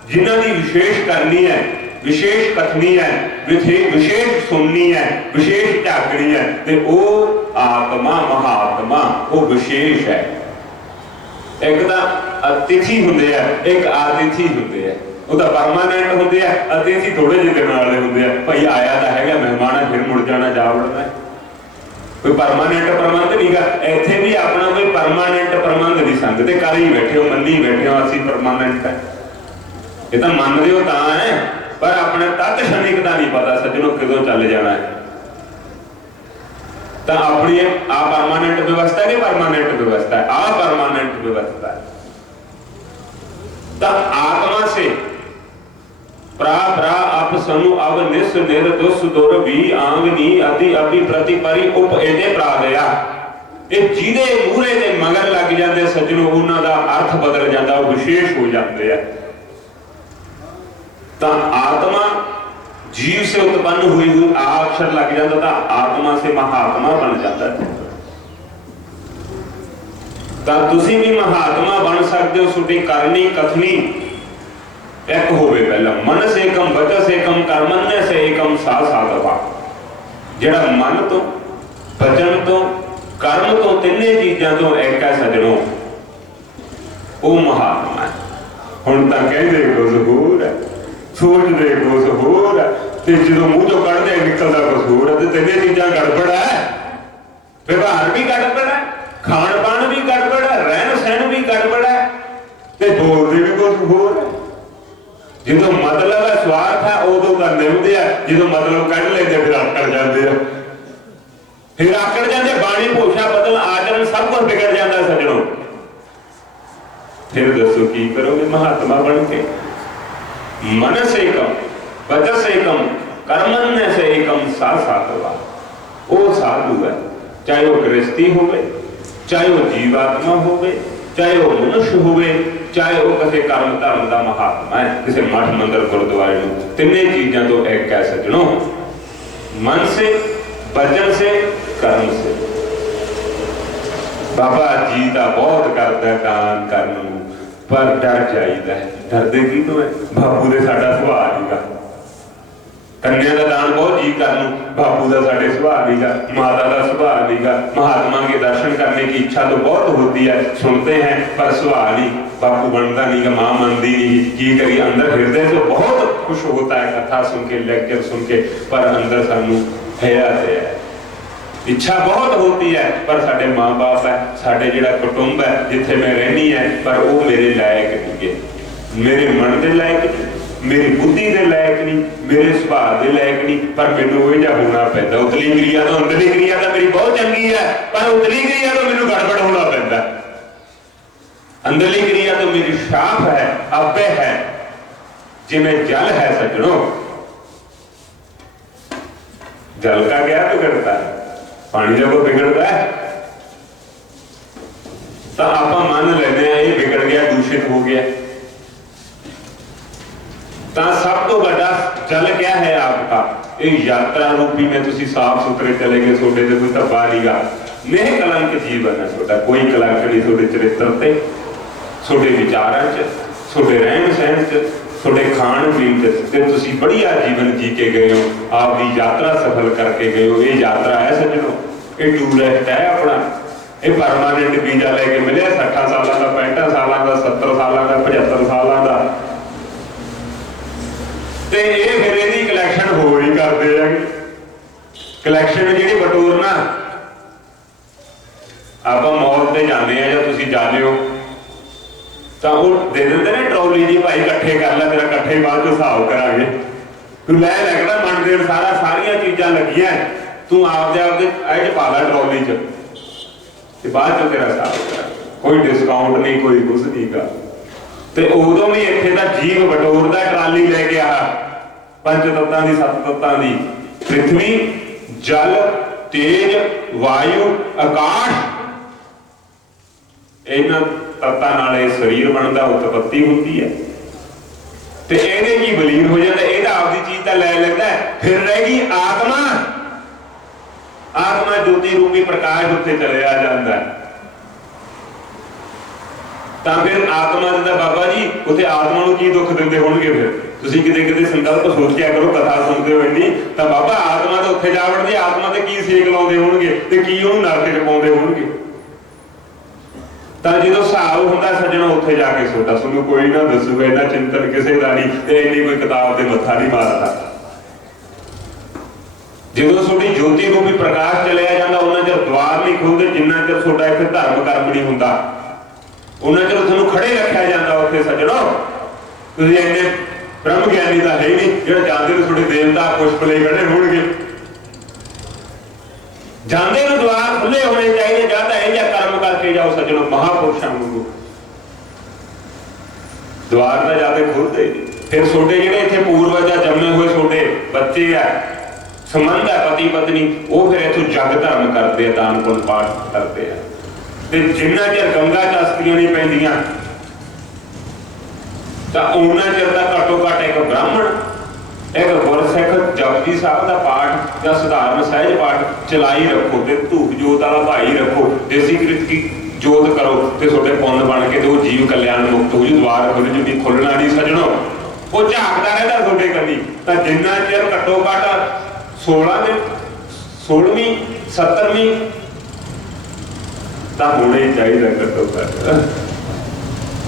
ਜਿਨ੍ਹਾਂ ਦੀ ਵਿਸ਼ੇਸ਼ ਕਰਨੀ ਹੈ, ਵਿਸ਼ੇਸ਼ ਕਥਨੀ ਹੈ, ਵਿਸ਼ੇਸ਼ ਸੁਣਨੀ ਹੈ, ਵਿਸ਼ੇਸ਼ ਝਾਕਣੀ ਹੈ, ਤੇ ਉਹ ਆਤਮਾ ਮਹਾਤਮਾ ਉਹ ਵਿਸ਼ੇਸ਼ ਹੈ। ਇੱਕ ਤਾਂ ਅਤਿਥੀ ਹੁੰਦੇ ਆ, ਇੱਕ ਆਤਿਥੀ ਹੁੰਦੇ ਆ। ਉਹ ਤਾਂ ਪਰਮਾਨੈਂਟ ਹੁੰਦੇ ਆ ਅਤੇ ਅਸੀਂ ਥੋੜੇ ਜਿਹੇ ਦਿਨਾਂ ਵਾਲੇ ਹੁੰਦੇ ਆ। ਭਾਈ ਆਇਆ ਤਾਂ ਹੈਗਾ ਮਹਿਮਾਨ ਆ, ਫਿਰ ਮੁੜ ਜਾਣਾ, ਜਾ ਵੜਨਾ। ਕੋਈ ਪਰਮਾਨੈਂਟ ਪ੍ਰਬੰਧ ਨਹੀਂਗਾ ਇੱਥੇ ਵੀ। ਆਪਣਾ ਕੋਈ ਪਰਮਾਨੈਂਟ ਪ੍ਰਬੰਧ ਨਹੀਂ ਸੰਗ ਤੇ ਕਰ ਹੀ ਬੈਠੇ ਹੋ, ਮੰਨੀ ਬੈਠੇ ਹੋ ਅਸੀਂ ਪਰਮਾਨੈਂਟ ਹੈ। ਇਹ ਤਾਂ ਮੰਨਦੇ ਹੋ ਤਾਂ ਹੈ, ਪਰ ਆਪਣੇ ਤੱਤ ਸ਼ਨਿਕ ਦਾ ਨਹੀਂ ਪਤਾ ਸੱਜਣੋ ਕਦੋਂ ਚੱਲ ਜਾਣਾ ਹੈ। ਤਾਂ ਆਪਣੀ ਆ परमानेंट व्यवस्था है, परमानेंट व्यवस्था है, आ परमानेंट व्यवस्था है। तो आत्मा से प्रा प्रा अप सनु अब निस निर दुस दुर भी आंगनी अति अभि प्रति परि उप एदे प्रा गया। ਇਹ ਜਿਹਦੇ ਮੂਹਰੇ ਦੇ ਮਗਰ ਲੱਗ ਜਾਂਦੇ ਸੱਜਣੋ ਉਹਨਾਂ ਦਾ ਅਰਥ ਬਦਲ ਜਾਂਦਾ, ਉਹ ਵਿਸ਼ੇਸ਼ ਹੋ ਜਾਂਦੇ ਆ। ਤਾਂ ਆਤਮਾ जीव से उत्पन्न हुई आ अक्षर लग जाता था, आत्मा से महात्मा बन जाता है। तो तुसी भी महात्मा बन सकते हो। सुटी करनी कथनी एक होवे पहला मन से एकम वचन से एकम कर्मण्य से एकम सा साधवा। जेड़ा मन तो वचन तो कर्म तो तिन्ने चीजां तो एक है सजणो, वो महात्मा है। हुण तां कहंदे कुछ होर है, सोचते कुछ होर है, ते जो मूँह चो कढ़दे निकलदा कुछ होर है। तिन्ने चीज़ां गड़बड़ है, व्यवहार भी गड़बड़ है, खान पान भी गड़बड़ है, रहन सहन भी गड़बड़ है, ते बोलते भी कुछ होर है। जो मतलब है स्वार्थ है उदों तो निभते हैं, जो मतलब कढ़ लेंदे फिर आकड़ जाते हैं, फिर आकड़ जाते। बाणी भूषा बदल आचरण सब कुछ बिगड़ जाता है सजणों। फिर दसो की करोगे महात्मा बन के? मन से कम वचन से कम कर्मण्य से एकम सा साधवा। वो साधु है, चाहे वो गृहस्थी होवे, चाहे वो जीवात्मा होवे, चाहे वो मनुष्य होवे, चाहे वो किसी कर्म धर्म का महात्मा है, किसी मठ मंदिर गुरुद्वारे में। तिन्ने चीजां तो एक है सज्जनों, मन से वचन से कर्म से। बाबा जी का बहुत करता दान करने पर डर जाइदा है। डरदे की तो है बापू दे साडा सुभाव नहींगा। कन्या का दान बहुत जी कर लूं, बापू का साडे सुभाव नहींगा, माता का सुभाव नहींगा। महात्मा के दर्शन करने की इच्छा तो बहुत होती है, सुनते हैं पर सुभाव नहीं, बापू बनता नहीं, माँ मनती नहीं। की करिए, अंदर हृदय से बहुत खुश होता है कथा सुन के, लेक्चर सुन के, पर अंदर सानू है इच्छा बहुत होती है, पर साडे माँ बाप है, साडे जिहड़ा कुटुंब है जिथे मैं रहनी है, पर वो मेरे लायक नहीं है, मेरे मन के लायक नहीं, मेरी बुद्धि के लायक नहीं, मेरे सुभाव के लायक नहीं। पर मैनू वो जिहा होना पैंदा। उतली क्रिया तो अंदरली क्रिया तो मेरी बहुत चंगी है, पर उतली क्रिया तो मैनू गड़बड़ होना पैंदा। अंदरली क्रिया तो मेरी शाप है, अव्य है, जिवें जल है सज्जणों। जल का क्या बिगड़ता है? पानी जब बिगड़ता है तो आप मान लेते हैं ये बिगड़ गया, दूषित हो गया। तो सब तो बड़ा जल क्या है आपका? एक यात्रा रूपी में तुसी साफ सुथरे चले गए, छोटे से कोई धब्बा नहीं गा, नेह कलंक जीवन है छोटा, कोई कलंक नहीं छोटे चरित्र से, छोटे विचारों च, छोटे रहन सहन च, छोटे खान पीन से तुसी बढ़िया जीवन जी के गए हो, आपकी यात्रा सफल करके गए हो। ये यात्रा है सज्जनों, ये टूरिस्ट है अपना, ये परमानेंट वीजा लेके मिले 60 साल का, 65 साल का, 70 साल का, 75 साल का। ते ये फिर इहदी कलैक्शन हो ही करते हैं। कलैक्शन जी बटोरना आप मॉल से जाने या तुसी जाने हो तो वो दे देते ने ट्रॉली जी, भाई इकट्ठे कर ला, तेरा इकट्ठे बाद हिसाब करांगे, तू लै लगना मन देन सारा, सारिया चीज़ां लगियां, तू आपदे आपदे पा ला ट्रॉली च, बाद चो तेरा हिसाब करा। कोई डिस्काउंट नहीं, कोई कुछ नहीं गा। ते उदों भी इत्थे दा जीव बटोरदा ट्राली लेके आ पंच तत्तां दी, सत्त तत्तां दी, पृथ्वी जल तेज वायु आकाश, इन्हां तत्तां नाल इह शरीर बनदा, उत्पत्ति होती है। ते इहदे की बलीन हो जाता, इहदा आपदी चीज तां लै लैंदा है। फिर रह गई आत्मा, आत्मा ज्योति रूपी प्रकाश उत्थे चलिया जांदा है। तां फिर आत्मा दा बाबा जी उत्थे आत्मा नूं की दुख दिंदे होणगे? फिर तुसीं किते किते संकल्प सोचिया करो, कथा सुनते हो इन्नी, तां बाबा आत्मा तो उत्थे जा वड़दी, आत्मा ते की सेक लाउंदे होणगे ते की उहनूं नरक च पाउंदे होणगे? ਤਾਂ ਜਦੋਂ ਹਿਸਾਬ ਹੁੰਦਾ ਸੱਜਣੋ ਉੱਥੇ ਜਾ ਕੇ ਤੁਹਾਡਾ ਤੁਹਾਨੂੰ ਕੋਈ ਨਾ ਦੱਸੂਗਾ, ਇੰਨਾ ਚਿੰਤਨ ਕਿਸੇ ਦਾ ਨਹੀਂ ਤੇ ਇੰਨੀ ਕੋਈ ਕਿਤਾਬ ਤੇ ਮੱਥਾ ਨਹੀਂ ਮਾਰਦਾ। ਜਦੋਂ ਤੁਹਾਡੀ ਜੋਤੀ ਨੂੰ ਵੀ ਪ੍ਰਕਾਸ਼ ਚਲਿਆ ਜਾਂਦਾ ਉਹਨਾਂ ਚਿਰ ਦੁਆਰ ਨਹੀਂ ਖੁੱਲਦੇ, ਜਿੰਨਾ ਚਿਰ ਤੁਹਾਡਾ ਇੱਥੇ ਧਰਮ ਕਰਮ ਨਹੀਂ ਹੁੰਦਾ ਉਹਨਾਂ ਚਿਰ ਤੁਹਾਨੂੰ ਖੜੇ ਰੱਖਿਆ ਜਾਂਦਾ ਉੱਥੇ ਸੱਜਣੋ। ਤੁਸੀਂ ਇੰਨੇ ਬ੍ਰਹਮ ਗਿਆਨੀ ਤਾਂ ਹੈ ਹੀ ਨਹੀਂ ਜਿਹੜੇ ਜਾਂਦੇ ਨੇ ਤੁਹਾਡੇ ਦੇਵਤਾ ਪੁਸ਼ਪ ਲਈ ਖੜੇ ਹੋਣਗੇ। ਜਾਂਦੇ ਨੂੰ ਦੁਆਰ ਖੁੱਲੇ ਹੋਣੇ ਚਾਹੀਦੇ, ਜਾਂ ਤਾਂ ਇਹ ਜਿਹਾ ਕਰਮ ਕਰਕੇ ਜਾਓ ਸੱਜਣੋ ਮਹਾਪੁਰਸ਼ਾਂ ਨੂੰ ਦੁਆਰ ਤਾਂ ਜਾਂਦੇ ਖੁੱਲਦੇ। ਫਿਰ ਤੁਹਾਡੇ ਜਿਹੜੇ ਇੱਥੇ ਪੂਰਵਜ ਆ ਜੰਮੇ ਹੋਏ ਤੁਹਾਡੇ ਬੱਚੇ ਆ ਸੰਬੰਧ ਹੈ ਪਤੀ ਪਤਨੀ, ਉਹ ਫਿਰ ਇੱਥੋਂ ਜਗ ਧਰਮ ਕਰਦੇ ਆ, ਦਾਨ ਪੁੰਨ ਪਾਠ ਕਰਦੇ ਆ। ਤੇ ਜਿੰਨਾ ਚਿਰ ਗੰਗਾ ਚ ਅਸਤੀਆਂ ਨਹੀਂ ਪੈਂਦੀਆਂ ਤਾਂ ਉਹਨਾਂ ਚਿਰ ਤਾਂ ਘੱਟੋ ਘੱਟ ਇੱਕ ਬ੍ਰਾਹਮਣ ਇੱਕ ਗੁਰਸਿੱਖ ਜਪਜੀ ਸਾਹਿਬ ਦਾ ਪਾਠ ਜਾਂ ਸਧਾਰਨ ਸਹਿਜ ਪਾਠ ਚਲਾਈ ਰੱਖੋ ਤੇ ਧੂਪ ਜੋਤ ਵਾਲਾ ਭਾਈ ਰੱਖੋ, ਦੇਸੀ ਕ੍ਰਿਤ ਕੀ ਜੋਤ ਕਰੋ ਤੇ ਤੁਹਾਡੇ ਪੁੰਨ ਬਣ ਕੇ ਤੇ ਉਹ ਜੀਵ ਕਲਿਆਣ ਮੁਕਤ ਹੋ ਜੂ। ਦੁਆਰ ਖੁੱਲ ਜੂ, ਖੁੱਲਣਾ ਨਹੀਂ ਸੱਜਣੋ, ਉਹ ਝਾਕਦਾ ਰਹਿੰਦਾ ਤੁਹਾਡੇ ਕੰਨੀ। ਤਾਂ ਜਿੰਨਾ ਚਿਰ ਘੱਟੋ ਘੱਟ 16ਵੀਂ 17ਵੀਂ ਤਾਂ ਹੋਣੇ ਚਾਹੀਦਾ ਘੱਟੋ ਘੱਟ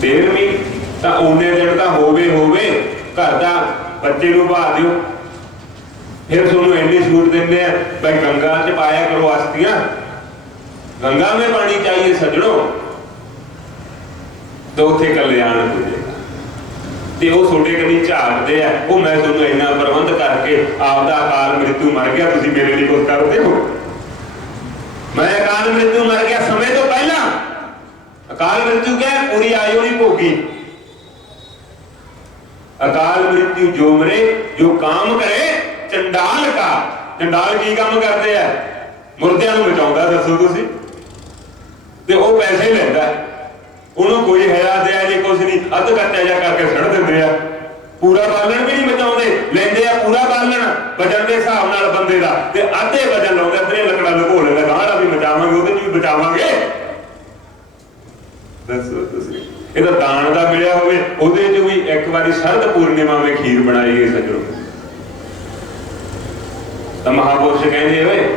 13ਵੀਂ ਤਾਂ ਉਹਨੇ ਦਿਨ ਤਾਂ ਹੋਵੇ ਘਰ ਦਾ ਬੱਚੇ ਨੂੰ ਪਾ ਦਿਓ। ਫਿਰ ਤੁਹਾਨੂੰ ਇੰਨੀ ਛੂਟ ਦਿੰਦੇ ਆ ਭਾਈ ਗੰਗਾ ਚ ਪਾਇਆ ਕਰੋ ਅਸਤੀਆਂ, ਗੰਗਾ में पानी चाहिए सज्जनों, तो उत्थे कल्याण हो जाएगा। ਤੇ ਉਹ ਤੁਹਾਡੇ ਕਦੀ ਝਾਕਦੇ ਆ, ਉਹ ਮੈਂ ਤੁਹਾਨੂੰ ਇੰਨਾ ਪ੍ਰਬੰਧ ਕਰਕੇ ਆਪਦਾ ਅਕਾਲ ਮ੍ਰਿਤੂ ਮਰ ਗਿਆ ਤੁਸੀਂ ਮੇਰੇ ਲਈ ਕੁਝ ਕਰਦੇ ਹੋ। ਮੈਂ ਅਕਾਲ ਮ੍ਰਿਤੂ ਮਰ ਗਿਆ ਸਮੇਂ ਤੋਂ ਪਹਿਲਾਂ। ਅਕਾਲ ਮ੍ਰਿਤੂ ਕਿਆ ਪੂਰੀ ਆਯੂ ਨਹੀਂ ਭੋਗੀ। ਅਕਾਲ ਮ੍ਰਿਤੂ ਜੋ ਮਰੇ ਜੋ ਕਾਮ ਕਰੇ ਚੰਡਾਲ ਕਾ। ਚੰਡਾਲ ਕੀ ਕੰਮ ਕਰਦੇ ਆ? ਮੁਰਦਿਆਂ ਨੂੰ ਬਚਾਉਂਦਾ। ਦੱਸੋ ਤੁਸੀਂ, ਤੇ ਉਹ ਪੈਸੇ ਲੈਂਦਾ, ਉਹਨੂੰ ਕੋਈ ਹਿਆ ਦਿਆ ਜੇ ਕੁਛ ਨਹੀਂ, ਅੱਧ ਕੱਟਿਆ ਜਾ ਕਰਕੇ ਛੱਡ ਦਿੰਦੇ ਆ। ਪੂਰਾ ਬਾਲਣ ਵੀ ਨਹੀਂ ਬਚਾਉਂਦੇ, ਲੈਂਦੇ ਆ ਪੂਰਾ ਬਾਲਣ ਵਜਨ ਦੇ ਹਿਸਾਬ ਨਾਲ ਬੰਦੇ ਦਾ, ਤੇ ਅੱਧੇ ਵਜਨ ਲਾਉਂਦੇ, ਅੱਧੇ ਲੱਕੜਾਂ ਲੁਕੋ ਲੈਂਦਾ। ਗਾਂਹਲਾ ਵੀ ਬਚਾਵਾਂਗੇ, ਉਹਦੇ ਚ ਵੀ ਬਚਾਵਾਂਗੇ। ਦੱਸੋ ਤੁਸੀਂ, ਇਹ ਤਾਂ ਦਾਨ ਦਾ ਮਿਲਿਆ ਹੋਵੇ, ਉਹਦੇ ਚ ਵੀ ਇੱਕ ਵਾਰੀ ਸ਼ਰਦ ਪੂਰਨਿਮਾ ਵਿੱਚ ਖੀਰ ਬਣਾਈ ਗਈ ਸੱਜਣੋ। ਤਾਂ ਮਹਾਪੁਰਸ਼ ਕਹਿੰਦੇ ਹੋਏ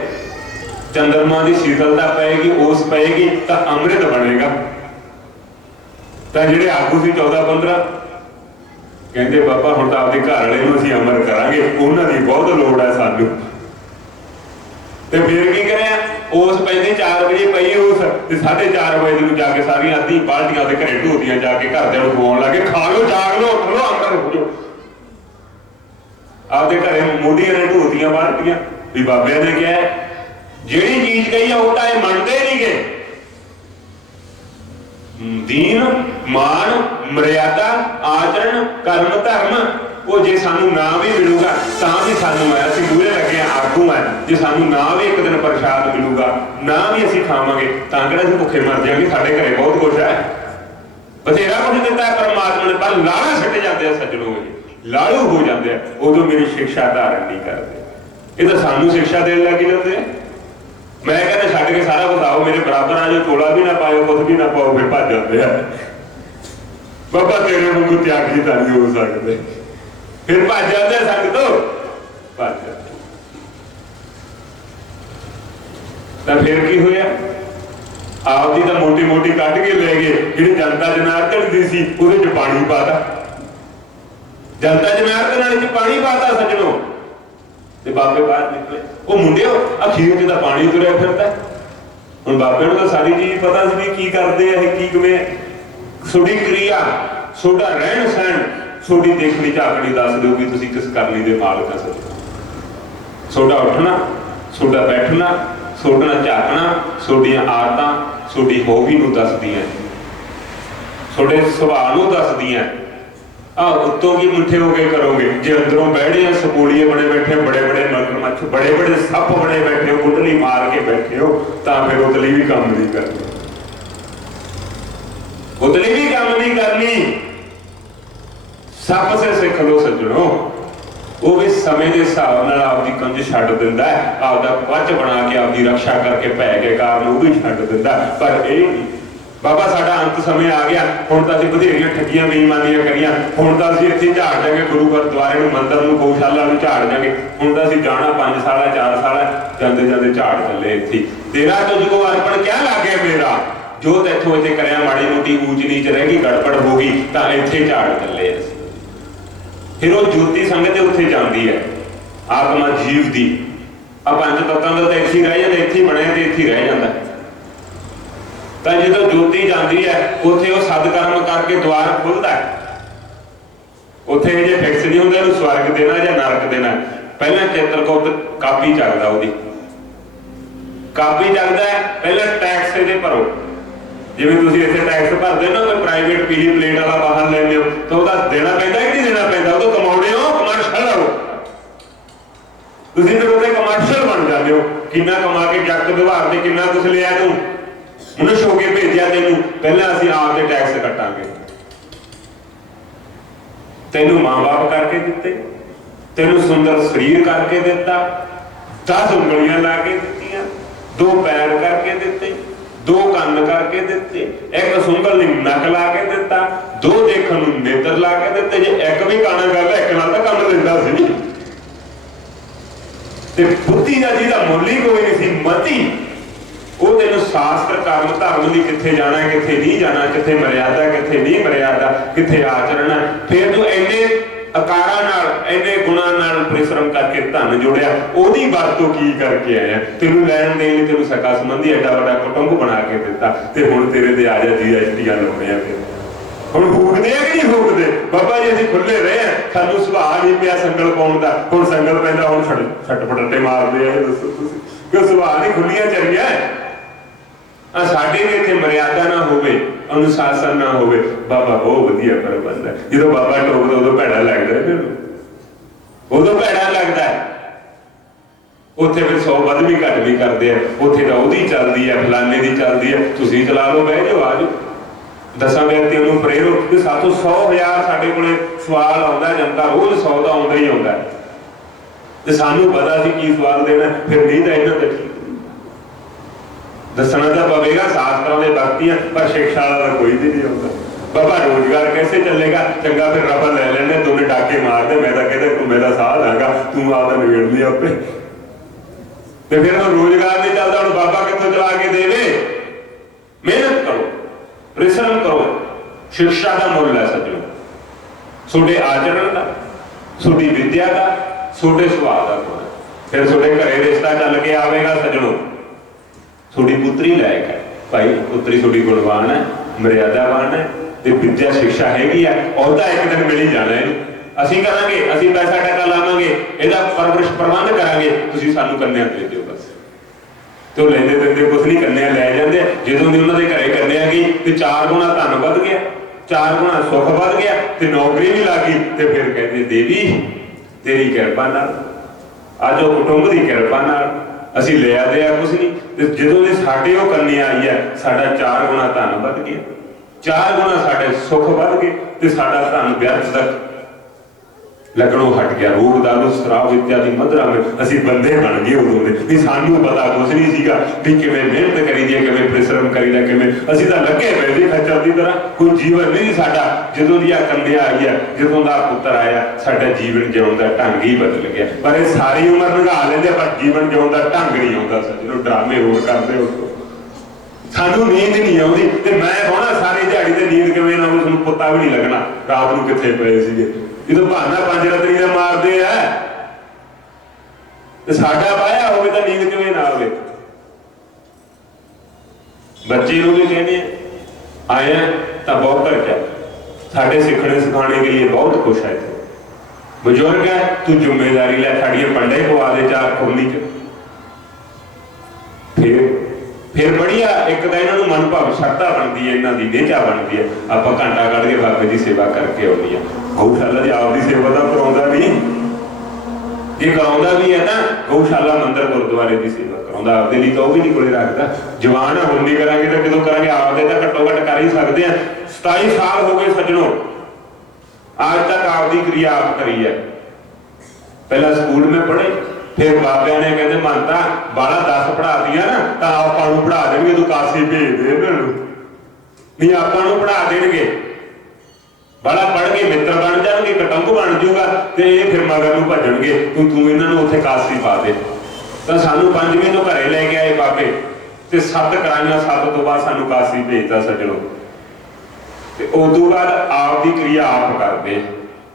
ਚੰਦਰਮਾ ਦੀ ਸ਼ੀਤਲਤਾ ਪਏਗੀ, ਉਸ ਪਏਗੀ ਤਾਂ ਅੰਮ੍ਰਿਤ ਬਣੇਗਾ। ਤਾਂ ਜਿਹੜੇ ਆਗੂ ਸੀ 14-15 ਕਹਿੰਦੇ ਬਾਬਾ ਹੁਣ ਤਾਂ ਆਪਦੇ ਘਰ ਵਾਲੇ ਨੂੰ ਅਸੀਂ ਅਮਰ ਕਰਾਂਗੇ, ਉਹਨਾਂ ਦੀ ਬਹੁਤ ਲੋੜ ਹੈ ਸਾਨੂੰ। ਤੇ ਫਿਰ ਕੀ ਕਰਿਆ? ਉਸ ਪੈਂਦੇ 4 ਵਜੇ ਪਈ ਉਸ, ਤੇ 4:30 ਵਜੇ ਨੂੰ ਜਾ ਕੇ ਸਾਰੀਆਂ ਅੱਧੀ ਬਾਲਟੀਆਂ ਦੇ ਘਰੇ ਢੋਦੀਆਂ ਜਾ ਕੇ ਘਰਦਿਆਂ ਨੂੰ ਖਵਾਉਣ ਲੱਗੇ। ਖਾ ਲਓ, ਜਾਗ ਲਓ, ਉੱਠ ਲਓ, ਅੰਦਰ ਹੋ ਜਾਓ। ਆਪਦੇ ਘਰੇ ਮੋਢੀਆਂ ਨੇ ਢੋਦੀਆਂ ਬਾਲਟੀਆਂ ਵੀ ਬਾਬਿਆਂ ਨੇ ਕਿਹਾ ਜਿਹੜੀ ਚੀਜ਼ ਕਹੀ ਆ ਉਹ ਤਾਂ ਇਹ ਮੰਨਦੇ ਨਹੀਂ ਗੇ। ਦੀਨ ਮਾਨ ਮਰਿਆਦਾ ਆਚਰਣ ਕਰਮ ਧਰਮ, ਉਹ ਜੇ ਸਾਨੂੰ ਨਾ ਵੀ ਮਿਲੂਗਾ ਤਾਂ ਵੀ ਸਾਨੂੰ ਹੈ, ਅਸੀਂ ਮੂਹਰੇ ਲੱਗੇ ਆਗੂ ਹੈ, ਜੇ ਸਾਨੂੰ ਨਾ ਵੀ ਇੱਕ ਦਿਨ ਪ੍ਰਸ਼ਾਦ ਮਿਲੂਗਾ ਨਾ ਵੀ ਅਸੀਂ ਖਾਵਾਂਗੇ ਤਾਂ ਕਿਹੜਾ ਅਸੀਂ ਭੁੱਖੇ ਮਰ ਜਾਵਾਂਗੇ। ਸਾਡੇ ਘਰੇ ਬਹੁਤ ਕੁਛ ਹੈ, ਬਥੇਰਾ ਕੁਝ ਦਿੱਤਾ ਪਰਮਾਤਮਾ ਨੇ, ਪਰ ਲਾਲਾ ਛੱਡ ਜਾਂਦੇ ਆ ਸੱਜਣੋ, ਲਾਲੂ ਹੋ ਜਾਂਦੇ ਆ। ਉਦੋਂ ਮੇਰੀ ਸਿੱਖਿਆ ਧਾਰਨ ਨਹੀਂ ਕਰਦੇ, ਇਹ ਤਾਂ ਸਾਨੂੰ ਸਿੱਖਿਆ ਦੇਣ ਲੱਗ ਜਾਂਦੇ ਆ। ਮੈਂ ਕਹਿੰਦਾ ਛੱਡ ਕੇ ਸਾਰਾ ਕੁਝ ਆਓ, ਮੇਰੇ ਬਰਾਬਰ ਆ ਜਾਓ, ਤੋਲਾ ਵੀ ਨਾ ਪਾਇਓ, ਕੁਝ ਵੀ ਨਾ ਪਾਓ, ਫਿਰ ਭੱਜ ਜਾਂਦੇ ਆ। ਬਾਬਾ ਤੇਰੇ ਵਾਂਗੂ ਤਿਆਗੀ ਤਾਂ ਨਹੀਂ ਹੋ ਸਕਦੇ, ਫਿਰ ਭੱਜ ਜਾਂਦੇ ਸੰਗਤੋਂ, ਭੱਜ ਜਾਂਦੇ। ਤਾਂ ਫਿਰ ਕੀ ਹੋਇਆ? ਆਪਦੀ ਤਾਂ ਮੋਟੀ ਮੋਟੀ ਕੱਢ ਕੇ ਲੈ ਗਏ, ਜਿਹੜੀ ਜਨਤਾ ਜਨਾਰਦਨ ਦੀ ਸੀ ਉਹਦੇ ਚ ਪਾਣੀ ਪਾਤਾ। ਜਨਤਾ ਜਨਾਰਦਨ ਵਾਲੇ ਚ ਪਾਣੀ ਪਾਤਾ ਸੱਜਣੋ, ਤੇ ਬਾਬੇ ਬਾਹਰ ਨਿਕਲੇ। ਉਹ ਮੁੰਡਿਓ ਅਖੀਰ ਚ ਤਾਂ ਪਾਣੀ ਤੁਰਿਆ ਫਿਰਦਾ। ਹੁਣ ਬਾਬੇ ਨੂੰ ਤਾਂ ਸਾਰੀ ਚੀਜ਼ ਪਤਾ ਸੀ ਵੀ ਕੀ ਕਰਦੇ ਆ ਇਹ, ਕੀ ਕਿਵੇਂ ਤੁਹਾਡੀ ਕਿਰਿਆ, ਤੁਹਾਡਾ ਰਹਿਣ ਸਹਿਣ, ਤੁਹਾਡੀ ਦੇਖਣੀ ਝਾਕਣੀ ਦੱਸ ਦਿਓ ਵੀ ਤੁਸੀਂ ਕਿਸ ਕਰਨੀ ਦੇ ਮਾਲਕ ਆ। ਤੁਹਾਡਾ ਉੱਠਣਾ, ਤੁਹਾਡਾ ਬੈਠਣਾ, ਤੁਹਾਡਾ ਝਾਕਣਾ, ਤੁਹਾਡੀਆਂ ਆਦਤਾਂ ਤੁਹਾਡੀ ਹੋਬੀ ਨੂੰ ਦੱਸਦੀਆਂ, ਤੁਹਾਡੇ ਸੁਭਾਅ ਨੂੰ ਦੱਸਦੀਆਂ। ਉੱਤੋਂ ਕੀ ਮੁੱਠੇ ਹੋ ਕੇ ਕਰੋਗੇ ਜੇ ਅੰਦਰੋਂ ਬਹਿੜੇ ਸਕੂਲੀਏ ਬਣੇ ਬੈਠੇ, ਬੜੇ ਬੜੇ ਮਗਰਮੱਛ, ਬੜੇ ਬੜੇ ਸੱਪ ਬਣੇ ਬੈਠੇ ਹੋ, ਗੁੱਡਲੀ ਮਾਰ ਕੇ ਬੈਠੇ ਹੋ, ਤਾਂ ਫਿਰ ਉਤਲੀ ਵੀ ਕੰਮ ਨਹੀਂ ਕਰਨੀ, ਉਤਲੀ ਵੀ ਕੰਮ ਨਹੀਂ ਕਰਨੀ। ਸੱਪ ਸੇ ਸਿੱਖ ਲੋ ਸੱਜਣੋ। ਉਹ ਵੀ ਸਮੇਂ ਦੇ ਹਿਸਾਬ ਨਾਲ ਆਪਦੀ ਕੰਜ ਛੱਡ ਦਿੰਦਾ, ਆਪਦਾ ਕੱਚ ਬਣਾ ਕੇ ਆਪਦੀ ਰਕਸ਼ਾ ਕਰਕੇ ਭੈ ਕੇ ਕਾਰਨ ਉਹ ਵੀ ਛੱਡ ਦਿੰਦਾ। ਪਰ ਇਹ ਬਾਬਾ ਸਾਡਾ ਅੰਤ ਸਮੇਂ ਆ ਗਿਆ, ਹੁਣ ਤਾਂ ਅਸੀਂ ਬਥੇਰੀਆਂ ਠੱਗੀਆਂ ਬੇਈਮਾਨੀਆਂ ਕਰੀਆਂ, ਹੁਣ ਤਾਂ ਅਸੀਂ ਇੱਥੇ ਝਾੜ ਜਾਗੇ, ਗੁਰੂ ਗੁਰਦੁਆਰੇ ਨੂੰ, ਮੰਦਰ ਨੂੰ, ਗਊਸ਼ਾਲਾ ਨੂੰ ਝਾੜ ਜਾਗੇ। ਹੁਣ ਤਾਂ ਅਸੀਂ ਜਾਣਾ 5 ਸਾਲ 4 ਸਾਲ, ਜਾਂਦੇ ਜਾਂਦੇ ਝਾੜ ਚੱਲੇ ਇੱਥੇ। ਤੇਰਾ ਤੁਝਕੋ ਅਰਪਣ ਕਿਆ ਲਾਗੇ ਮੇਰਾ, जोत इथों इत्थे करिया माड़ी मोटी ऊंच नीच रह गई गड़बड़ हो गई तो इत्थे झाड़ चले फिर वो ज्योति संगत उत्थे जाती है आत्मा जीव की आ पंज तत्वों का तो इत्थे रह जाता इत्थे बनया तो इत्थे रह जाता तो जो ज्योति जाती है उत्थे वो सदकर्म करके द्वार खुलता है उत्थे ये फिक्स नहीं होंगे स्वर्ग देना या नरक देना पहले चित्रगुप्त कापी चकदा वो कापी चकदा है पहले टैक्स ये भरो जिवें तुसीं इत्थे टैक्स भरदे ना कोई प्राइवेट पीली प्लेट वाला वाहन लैंदे हो तो वह देना पैंदा कि नहीं देना पैंदा वो कमाउंदे हो कमर्शियल हो तुसीं फिर उत्थे कमर्शियल बन जाते हो किन्ना कमा के जगत व्यवहार से किन्ना कुछ लिया तू उन्हें शो के भेजा तेनू पहले असीं आपदे टैक्स कट्टांगे तेनू मां बाप करके दिते तेनू सुंदर शरीर करके दिता 10 उंगलियां ला के दित्तियां 2 पैर करके दिते 2 कंन करके दिते 1 सुंगल नक ला के दिता 2 देखण नूं नेत्र ला के दिते जे एक भी काना गल एक नाल तां कंन दिंदा सी ते बुद्धि दा जिहदा मुੱਲ ही कोई नहीं सी मती वो तेन शास्त्र कर्म धर्म की कितने जाना कितने नहीं जाना कितने मर्यादा कितने नहीं मर्यादा कितने आचरण है फिर तू इन्ने अकारा नाल इन्ने गुणा नाल परिश्रम करके धन जोड़िया ओदी वरतों की करके आया तेनू लैण देण लई तेनू सका संबंधी एडा बड़ा कुटुंब बना के दिता ते हुण तेरे ते आ जा जीएसटी लाउणे आ फिर हुण फूकदे आ कि नहीं फूकदे बाबा जी असीं खुले रहे हैं सानू सुभाअ नहीं पिया संगल पाउण दा हुण संगल पैंदा हुण छटपटाटे मारदे आ दसो तुसीं कि सुभाअ नहीं खुलियां चरियां साडे भी इत्थे मर्यादा ना होवे अनुशासन ना होवे बाबा बहुत वधिया प्रबंध है जो बाबा टोकदा उदों भैड़ा लगदा है उदों भैड़ा लगदा है उत्थे फिर 100 वध भी घट भी करते हैं उत्थे तां ओहदी चलदी है फलाने दी चलदी है तुसीं चला लो बह जाओ आ जाओ 10 व्यक्तियों नूं प्रेरो कि 100,000 साडे कोले सवाल आउंदा जनता रोज 100 दा आउंदा ही आउंदा ते सानूं पता सी की सवाल देना फिर नहीं तां इन्हां ते दसना तो पवेगा शास्त्रों के भक्ति है पर शिक्षा वाला कोई भी नहीं होता बाबा रोजगार कैसे चलेगा चंगा फिर रफा ले लेने दोनों डाके मार दे मैं तो कहते तू मेरा साथ आएगा तू आपका निगेड़ लिया आपे तो फिर रोजगार नहीं चलता हम बाबा कितों चला के देवे मेहनत करो परिश्रम करो शिक्षा का मुल है सजो छोटे आचरण का छोटी विद्या का छोटे सुभाव का फिर छोटे घरे रिश्ता चल के आवेगा सजनों थोड़ी पुत्री लायक है भाई पुत्री थोड़ी गुणवान है मर्यादावान है ते विद्या शिक्षा हैगी है औहदा एक दिन मिल ही जाना है असीं करांगे असीं पैसा टका लावांगे इहदा परवरिश प्रबंध करांगे तुसीं सानूं कन्या दे दिओ बस तो लैंदे दिंदे कुछ नहीं कन्या लै जांदे जदों दी उन्हां दे घरे कन्या गई ते 4 गुणा धन वध गया 4 गुणा सुख वध गया ते नौकरी भी लग गई ते फिर कहंदे देवी तेरी किरपा नाल अज वो कुटुंब की किरपा नाल असीं ले आदे आ कुछ नहीं ते जदों दी साडे वो कन्या आई है साडा 4 गुणा धन वध गया 4 गुणा साडे सुख वध गए ते साडा धन व्यर्थ तक लगनों हट गया रोग दारू शराब इत्यादि मदरा में असीं बंदे बन गए उदों दे भी सानूं पता कुछ नहीं सीगा भी किवें मेहनत करी दी किवें परिश्रम करी दा किवें असीं तां लगे पए सी खच्चर दी तरह कोई जीवन नहीं साडा जदों दी आ कन्या आई है जदों दा पुत्र आया साडा जीवन जिउण दा ढंग ही बदल गया पर ये सारी उम्र लंघा लैंदे पर जीवन जिउण दा ढंग नहीं आउंदा सज्जनों ड्रामे होर करदे हो सानूं नींद नहीं आउंदी ते मैं होना सारी दिहाड़ी ते नींद किवें ना तुहानूं पता भी नहीं लगना रात नूं कित्थे पए सीगे जो बहाना 5 रतरी का मारते हैं तो साडा पाया होवे तो नींद किवें ना आवे बच्चे नूं भी कहने आए हैं तो बहुत खर्चा साडे सीखने सिखाने के लिए बहुत कुछ है बुजुर्ग है तू जिम्मेदारी लै साड़ियां पंडे पवा दे 4 खोली च फिर बढ़िया एक तो इन्होंने मन भाव श्रद्धा बनती है इन्हों की नेचा बनती है आप घंटा कढ़ के बाबे की सेवा करके आनी है गौशाला की आपकी सेवा तो कराउंदा भी जे कराउंदा भी है ना गौशाला मंदिर गुरुद्वारे की सेवा कराउंदा आपदे लिए तो भी नहीं कोले रखता जवान है हुण नहीं करांगे तो कदों करांगे आपदे तो घट्टो घट्ट कर ही सकते हैं 27 साल हो गए सज्जनों आज तक आपकी क्रिया आप करी है पहला स्कूल में पढ़े फिर बाबे ने कहते मानता बाला 10 पढ़ा दिया ना तो आपां नूं पढ़ा देणगे तूं काशी भेज दे इन्हां नूं नहीं आपां नूं पढ़ा देणगे बाला पढ़ के मित्र बन जाणगे कटंग बन जूगा ते ये फिर मगर नूं भजणगे तूं इन्हां नूं उत्थे काशी पा दे तो सानूं 5वीं नूं घरे लै के आए बाबे ਤੇ 7 ਕਰਾਈਆਂ, 7 ਤੋਂ ਬਾਅਦ ਸਾਨੂੰ ਕਾਸੀ ਭੇਜਤਾ ਸੱਜਣੋ। ਤੇ ਉਸ ਤੋਂ ਬਾਅਦ ਆਪ ਦੀ ਕਿਰਿਆ ਆਪ ਕਰਦੇ,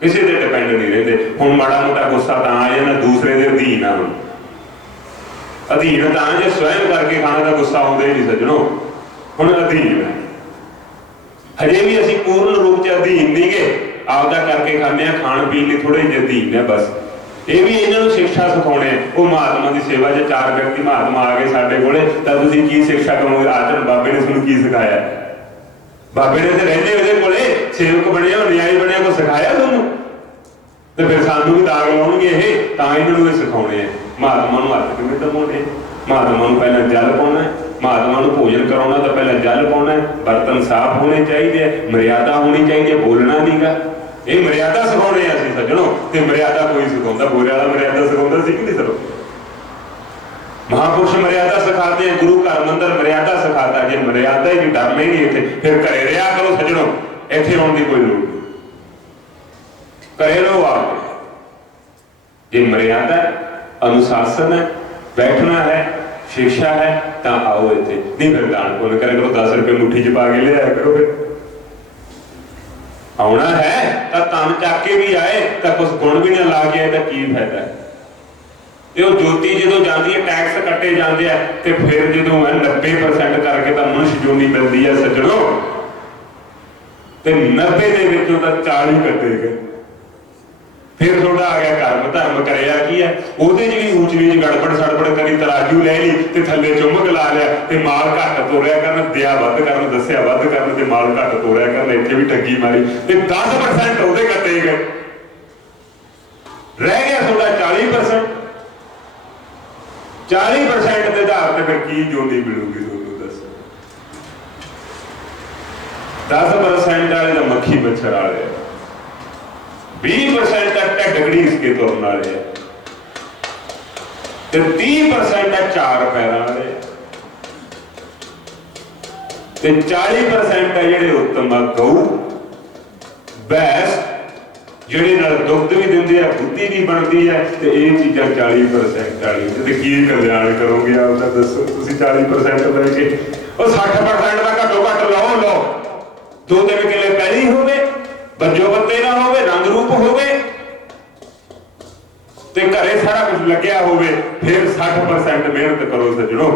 ਕਿਸੇ ਤੇ ਡਿਪੈਂਡ ਨਹੀਂ ਰਹਿੰਦੇ। ਹੁਣ ਮਾੜਾ ਮੋਟਾ ਗੁੱਸਾ ਤਾਂ ਆ ਜਾਂਦਾ, ਦੂਸਰੇ ਦੇ ਅਧੀਨ ਆ। ਹੁਣ ਅਧੀਨ ਤਾਂ ਜੇ ਸਵੈਮ ਕਰਕੇ ਖਾਣਾ ਦਾ ਗੁੱਸਾ ਆਉਂਦਾ ਹੀ ਨਹੀਂ ਸੱਜਣੋ। ਹੁਣ ਅਧੀਨ ਹੈ, ਹਜੇ ਵੀ ਅਸੀਂ ਪੂਰਨ ਰੂਪ ਚ ਅਧੀਨ ਨਹੀਂ ਗੇ, ਆਪਦਾ ਕਰਕੇ ਖਾਂਦੇ ਆ, ਖਾਣ ਪੀਣ ਲਈ ਥੋੜੇ ਜਿਹੇ ਅਧੀਨ ਨੇ ਬਸ। ਇਹ ਵੀ ਇਹਨਾਂ ਨੂੰ ਸਿੱਖਿਆ ਸਿਖਾਉਣੇ। ਉਹ ਮਹਾਤਮਾ ਦੀ ਸੇਵਾ 'ਚ 4 ਵਿਅਕਤੀ ਮਹਾਤਮਾ ਆ ਗਏ ਸਾਡੇ ਕੋਲੇ, ਤਾਂ ਤੁਸੀਂ ਕੀ ਸਿੱਖਿਆ ਕਰੋਗੇ? ਆਚਰਨ ਬਾਬੇ ਨੇ ਤੁਹਾਨੂੰ ਕੀ ਸਿਖਾਇਆ? ਬਾਬੇ ਨੇ ਤੇ ਰਹਿੰਦੇ ਉਹਦੇ ਕੋਲੇ ਸੇਵਕ ਬਣਿਆ, ਨਿਆਈ ਬਣਿਆ, ਕੋਈ ਸਿਖਾਇਆ ਤੁਹਾਨੂੰ? ਤੇ ਫਿਰ ਸਾਨੂੰ ਵੀ ਦਾਗ ਲਾਉਣਗੇ ਇਹ, ਤਾਂ ਇਹਨਾਂ ਨੂੰ ਇਹ ਸਿਖਾਉਣੇ ਆ। ਮਹਾਤਮਾ ਨੂੰ ਹੱਥ ਕਿਵੇਂ ਧਵਾਉਣੇ, ਮਹਾਤਮਾ ਨੂੰ ਪਹਿਲਾਂ ਜਲ ਪਾਉਣਾ, ਮਹਾਤਮਾ ਨੂੰ ਭੋਜਨ ਕਰਾਉਣਾ ਤਾਂ ਪਹਿਲਾਂ ਜਲ ਪਾਉਣਾ, ਬਰਤਨ ਸਾਫ਼ ਹੋਣੇ ਚਾਹੀਦੇ ਆ, ਮਰਿਆਦਾ ਹੋਣੀ ਚਾਹੀਦੀ ਹੈ, ਬੋਲਣਾ ਨਹੀਂਗਾ। ਇਹ ਮਰਿਆਦਾ ਸਿਖਾਉਣੇ ਆ ਅਸੀਂ ਸੱਜਣੋ। ਤੇ ਮਰਿਆਦਾ ਕੋਈ ਸਿਖਾਉਂਦਾ, ਗੋਰੇ ਵਾਲਾ ਮਰਿਆਦਾ ਸਿਖਾਉਂਦਾ ਸੀ ਕਿ ਨਹੀਂ? ਚਲੋ ਮਹਾਂਪੁਰਸ਼ ਮਰਿਆਦਾ ਸਿਖਾते हैं, ਗੁਰੂ ਘਰ ਮੰਦਰ ਮਰਿਆਦਾ ਸਿਖਾਤਾ। ਜੇ ਮਰਿਆਦਾ ਹੀ ਡਰ ਨਹੀਂ ਇੱਥੇ, ਫਿਰ ਘਰੇ ਰਿਹਾ ਕਰੋ ਸੱਜਣੋ, ਇੱਥੇ ਆਉਣ ਦੀ ਕੋਈ ਲੋੜ ਨਹੀਂ, ਘਰੇ ਰਹੋ ਆਪ। ਜੇ ਮਰਿਆਦਾ ਅਨੁਸ਼ਾਸਨ ਹੈ, ਬੈਠਣਾ ਹੈ, शिक्षा है, तो आओ इतने। नहीं फिर दान पुण्य करा करो, 10 रुपए मुट्ठी च पा के लिया करो। फिर आना है तो तन चक के भी आए, तो कुछ गुण भी ना ला के आए तो की फायदा है? ज्योति जो जाती है, टैक्स कट्टे जाते हैं, तो फिर जो है 90% करके तो मनुष्य जोनी मिलती है सज्जनों, तो 90 के विचों तो 40 कट्टे गए। फिर थोड़ा आ गया कर्म धर्म करिया की है, ਉਹਦੇ ਚ ਵੀ ਊਚ ਨੀਚ ਗੜਬੜ ਸੜਬੜ ਕਰੀ, ਤਰਾਜੂ ਲੈ ਲਈ ਤੇ ਥੱਲੇ ਚੁੰਮਕ ਲਾ ਲਿਆ, ਤੇ ਮਾਲ ਘੱਟ ਤੋਰਿਆ ਕਰਨ, ਦਿਆ ਵੱਧ ਕਰਨ, ਦੱਸਿਆ ਵੱਧ ਕਰਨ, ਤੇ ਮਾਲ ਘੱਟ ਤੋਰਿਆ ਕਰਨ, ਇੱਥੇ ਵੀ ਠੱਗੀ ਮਾਰੀ, ਤੇ 10% ਉਹਦੇ ਕੱਟੇ ਗਏ, ਰਹਿ ਗਿਆ ਤੁਹਾਡਾ 40%। 40% ਦੇ ਆਧਾਰ ਤੇ ਫਿਰ ਕੀ ਜੋਨੀ ਮਿਲੂਗੀ ਤੁਹਾਨੂੰ ਦੱਸੋ? 10% ਵਾਲੇ ਤਾਂ ਮੱਖੀ ਮੱਛਰ ਵਾਲੇ, 20% ਦਾ ਢਿੱਡ ਘੜੀਸ ਕੇ ਤੁਰਨ ਵਾਲੇ ਆ, ਤੇ 30% ਦਾ 4 ਪੈਰਾਂ ਵਾਲੇ, ਤੇ 40% ਆ ਜਿਹੜੇ ਉੱਤਮ ਆ ਗਊ ਭੈਂਸ, ਜਿਹੜੇ ਨਾਲ ਦੁੱਧ ਵੀ ਦਿੰਦੇ ਆ, ਬੁੱਧੀ ਵੀ ਬਣਦੀ ਹੈ। ਤੇ ਇਹ ਚੀਜ਼ਾਂ 40% ਵਾਲੀ, ਤੇ ਕੀ ਕਲਿਆਣ ਕਰੋਗੇ ਆਪਦਾ ਦੱਸੋ ਤੁਸੀਂ? 40% ਲੈ ਕੇ ਉਹ 60% ਦਾ ਘੱਟੋ ਘੱਟ ਲਓ। 2-3 ਕਿੱਲੇ ਪਹਿਲੀ ਹੋਵੇ, ਬੰਜੋ ਬੱਤੇ ਨਾ ਹੋਵੇ, ਰੰਗ ਰੂਪ ਹੋਵੇ, ਤੇ ਘਰੇ ਸਾਰਾ ਕੁਝ ਲੱਗਿਆ ਹੋਵੇ, ਫਿਰ 60% ਮਿਹਨਤ ਕਰੋ ਸੱਜਣੋ।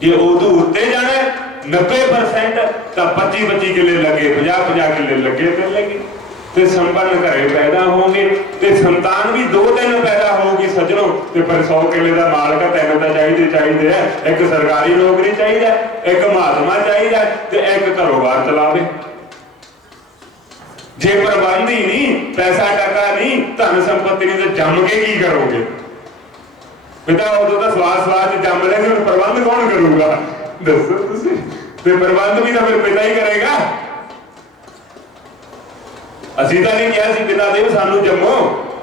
ਜੇ ਉਦੋਂ ਉੱਤੇ ਜਾਣਾ 90% ਤਾਂ 25-25 ਕਿੱਲੇ ਲੱਗੇ, 50-50 ਕਿੱਲੇ ਲੱਗੇ ਚੱਲੇਗੇ, ਤੇ ਸੰਪੰਨ ਘਰੇ ਪੈਦਾ ਹੋਣਗੇ, ਤੇ ਸੰਤਾਨ ਵੀ 2-3 ਪੈਦਾ ਹੋਊਗੀ ਸੱਜਣੋ। ਤੇ ਪਰ 100 ਕਿੱਲੇ ਦਾ ਮਾਲਕ ਆ, 3 ਤਾਂ ਚਾਹੀਦੇ ਆ, ਇੱਕ ਸਰਕਾਰੀ ਨੌਕਰੀ ਚਾਹੀਦਾ, ਇੱਕ ਮਹਾਤਮਾ ਚਾਹੀਦਾ, ਤੇ ਇੱਕ ਕਾਰੋਬਾਰ ਚਲਾਵੇ। ਜੇ ਪ੍ਰਬੰਧ ਹੀ ਨਹੀਂ, ਪੈਸਾ ਟਕਾ ਨਹੀਂ, ਧਨ ਸੰਪत्ति ਨਹੀਂ, ਤਾਂ ਜੰਮ ਕੇ ਕੀ ਕਰੋਗੇ? ਪਿਤਾ ਉਦੋਂ ਤਾਂ ਸਵਾਸ ਚ ਜੰਮ ਲੈਂਦੇ, ਹੁਣ ਪ੍ਰਬੰਧ ਕੌਣ ਕਰੂਗਾ ਦੱਸੋ ਤੁਸੀਂ? ਤੇ ਪ੍ਰਬੰਧ ਵੀ ਤਾਂ ਫਿਰ ਪਿਤਾ ਹੀ ਕਰੇਗਾ। ਅਸੀਂ ਤਾਂ ਨਹੀਂ ਕਿਹਾ ਸੀ ਪਿਤਾ ਦੇਵ ਸਾਨੂੰ ਜੰਮੋ,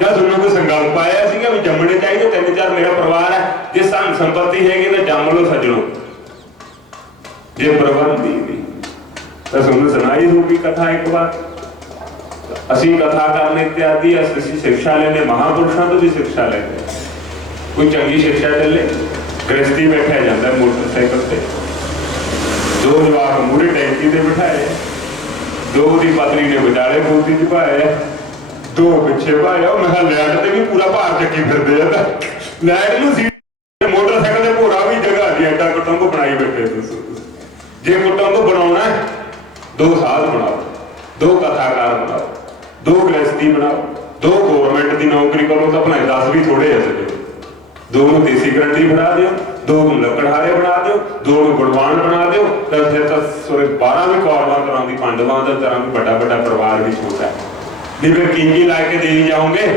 ਜਾਂ ਤੁਹਾਨੂੰ ਕੋਈ ਸੰਕਲਪ ਆਇਆ ਸੀਗਾ ਵੀ ਜੰਮਣੇ ਚਾਹੀਦੇ, 3-4 ਮੇਰਾ ਪਰਿਵਾਰ ਹੈ, ਜੇ ਧਨ ਸੰਪत्ति ਹੈਗੀ ਤਾਂ ਜੰਮ ਲਓ ਸੱਜਣੋ। ਜੇ ਪ੍ਰਬੰਧ ਹੀ ਨਹੀਂ ਤਾਂ ਤੁਹਾਨੂੰ ਸੁਣਾਈ ਹੋਊਗੀ ਕਥਾ ਇੱਕ ਵਾਰ। ਅਸੀਂ ਕਥਾ ਕਰਨੇ ਇਤਿਆਦੀ ਅਸੀਂ ਸਿੱਖਿਆ ਲੈਂਦੇ, ਮਹਾਂਪੁਰਸ਼ਾਂ ਤੋਂ ਵੀ ਸਿੱਖਿਆ ਲੈਂਦੇ। ਕੋਈ ਚੰਗੀ ਸਿੱਖਿਆ ਚੱਲੇ, ਗ੍ਰਸਤੀ ਬੈਠਿਆ ਜਾਂਦਾ ਮੋਟਰਸਾਈਕਲ ਤੇ, 2 ਜਵਾਕ ਮੂਹਰੇ ਟੈਂਕੀ ਤੇ ਬਿਠਾਏ, 2 ਦੀ ਪਤਨੀ ਨੇ ਵਿਚਾਲੇ ਗੋਦੀ ਚ ਪਾਇਆ, 2 ਪਿੱਛੇ ਪਾਇਆ। ਮੈਂ ਕਿਹਾ ਲੈਟ ਤੇ ਵੀ ਪੂਰਾ ਭਾਰ ਚੱਕੀ ਫਿਰਦੇ ਆ, ਤਾਂ ਲੈਟ ਨੂੰ ਸੀਟ ਮੋਟਰਸਾਈਕਲ ਦੇ ਭੋਰਾ ਵੀ ਜਗ੍ਹਾ ਦੀ ਐਡਾ ਕੁਟੁੰਬ ਬਣਾਈ ਬੈਠੇ। ਦੱਸੋ ਜੇ ਕੁਟੁੰਬ ਬਣਾਉਣਾ 2 ਸਾਧ ਬਣਾਓ, 2 ਕਥਾਕਾਰ ਬਣਾਓ, 2 ਗ੍ਰਸਤੀ ਬਣਾਓ, 2 ਗਵਰਨਮੈਂਟ ਦੀ ਨੌਕਰੀ ਕਰੋ, ਤਾਂ ਆਪਣੇ 10 ਵੀ ਥੋੜੇ ਆ ਸਕੇ। 2 ਨੂੰ ਦੇਸੀ ਗਰੰਟੀ ਬਣਾ ਦਿਓ, 2 ਨੂੰ ਲੱਕੜਹਾਰੇ ਬਣਾ ਦਿਓ, 2 ਨੂੰ ਗੁਰਬਾਨ ਬਣਾ ਦਿਓ, ਤਾਂ ਫਿਰ ਤਾਂ 12 ਵੀ ਕੌਰਵਾਂ ਤਰ੍ਹਾਂ ਦੀ, ਪਾਂਡਵਾਂ ਦਾ ਤਰ੍ਹਾਂ ਵੀ ਵੱਡਾ ਪਰਿਵਾਰ ਵੀ ਛੋਟਾ। ਨਹੀਂ ਫਿਰ ਕੀ ਲਾ ਕੇ ਦੇਈ ਜਾਓਗੇ?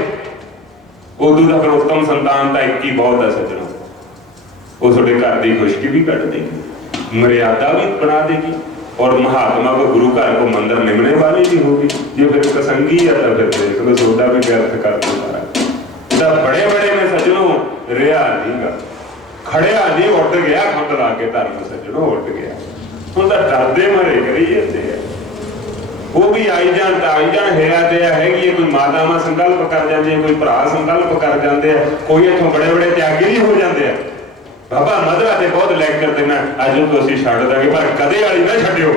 ਉਦੋਂ ਦਾ ਫਿਰ ਉੱਤਮ ਸੰਤਾਨ ਤਾਂ ਇੱਕ ਹੀ ਬਹੁਤ ਹੈ ਸੱਜਣੋ। ਉਹ ਤੁਹਾਡੇ ਘਰ ਦੀ ਖੁਸ਼ਕੀ ਵੀ ਕੱਢ ਦੇਗੀ, ਮਰਿਆਦਾ ਵੀ ਬਣਾ ਦੇਗੀ, और महात्मा को गुरु घर को मंदिर निमने वाली भी होगी। ये फिर कसंगी है तो फिर देख लो सोदा भी व्यर्थ कर दो सारा। बड़े बड़े में सजनों रिया नहीं गा, खड़िया नहीं, उठ गया खुद ला के धर्म सजनों उठ गया। हम तो डरते मरे करी जाते हैं, वो भी आई जान ताई जान हेरा दिया हैगी। कोई मातावां संकल्प कर जाते हैं, कोई भरा संकल्प कर जाते हैं, कोई इत्थों बड़े बड़े त्यागी भी हो जाते हैं। बाबा मधरा ते बहुत लैक्चर देना अज तो असं छड़ देंगे पर कदे वाली ना छड्डियो।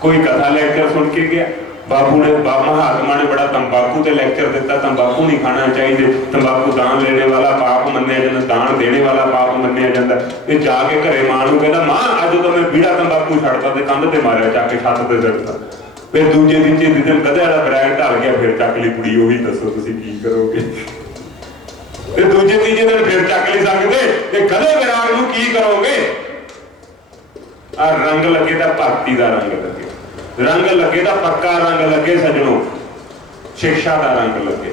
कोई कथा लैक्चर सुन के गया, बाबू ने महात्मा ने बड़ा तंबाकू ते लैक्चर दिता, तंबाकू नहीं खाना चाहिए, तंबाकू दान लेने वाला पाप मन्निया जाता, दान देने वाला पाप मन्निया जाता। ये जाके घरे मां नूं कहंदा मां अज तो मैं बीड़ा तंबाकू छड्डता ते कंध ते मारिया जाके छत ते दित्ता। फिर दूजे तीजे दिन कदे वाला ब्रैंड ढल गया, फिर चक ली कुड़ी। वही दसो तुसीं की करोगे? ते दूजे तीजे दिन फिर चक ली सकदे ते कदे विराग नूं की करोगे? आ रंग लगे तां भगती दा रंग लगे, रंग लगे तां पक्का रंग लगे सजणों, शिक्षा दा रंग लगे,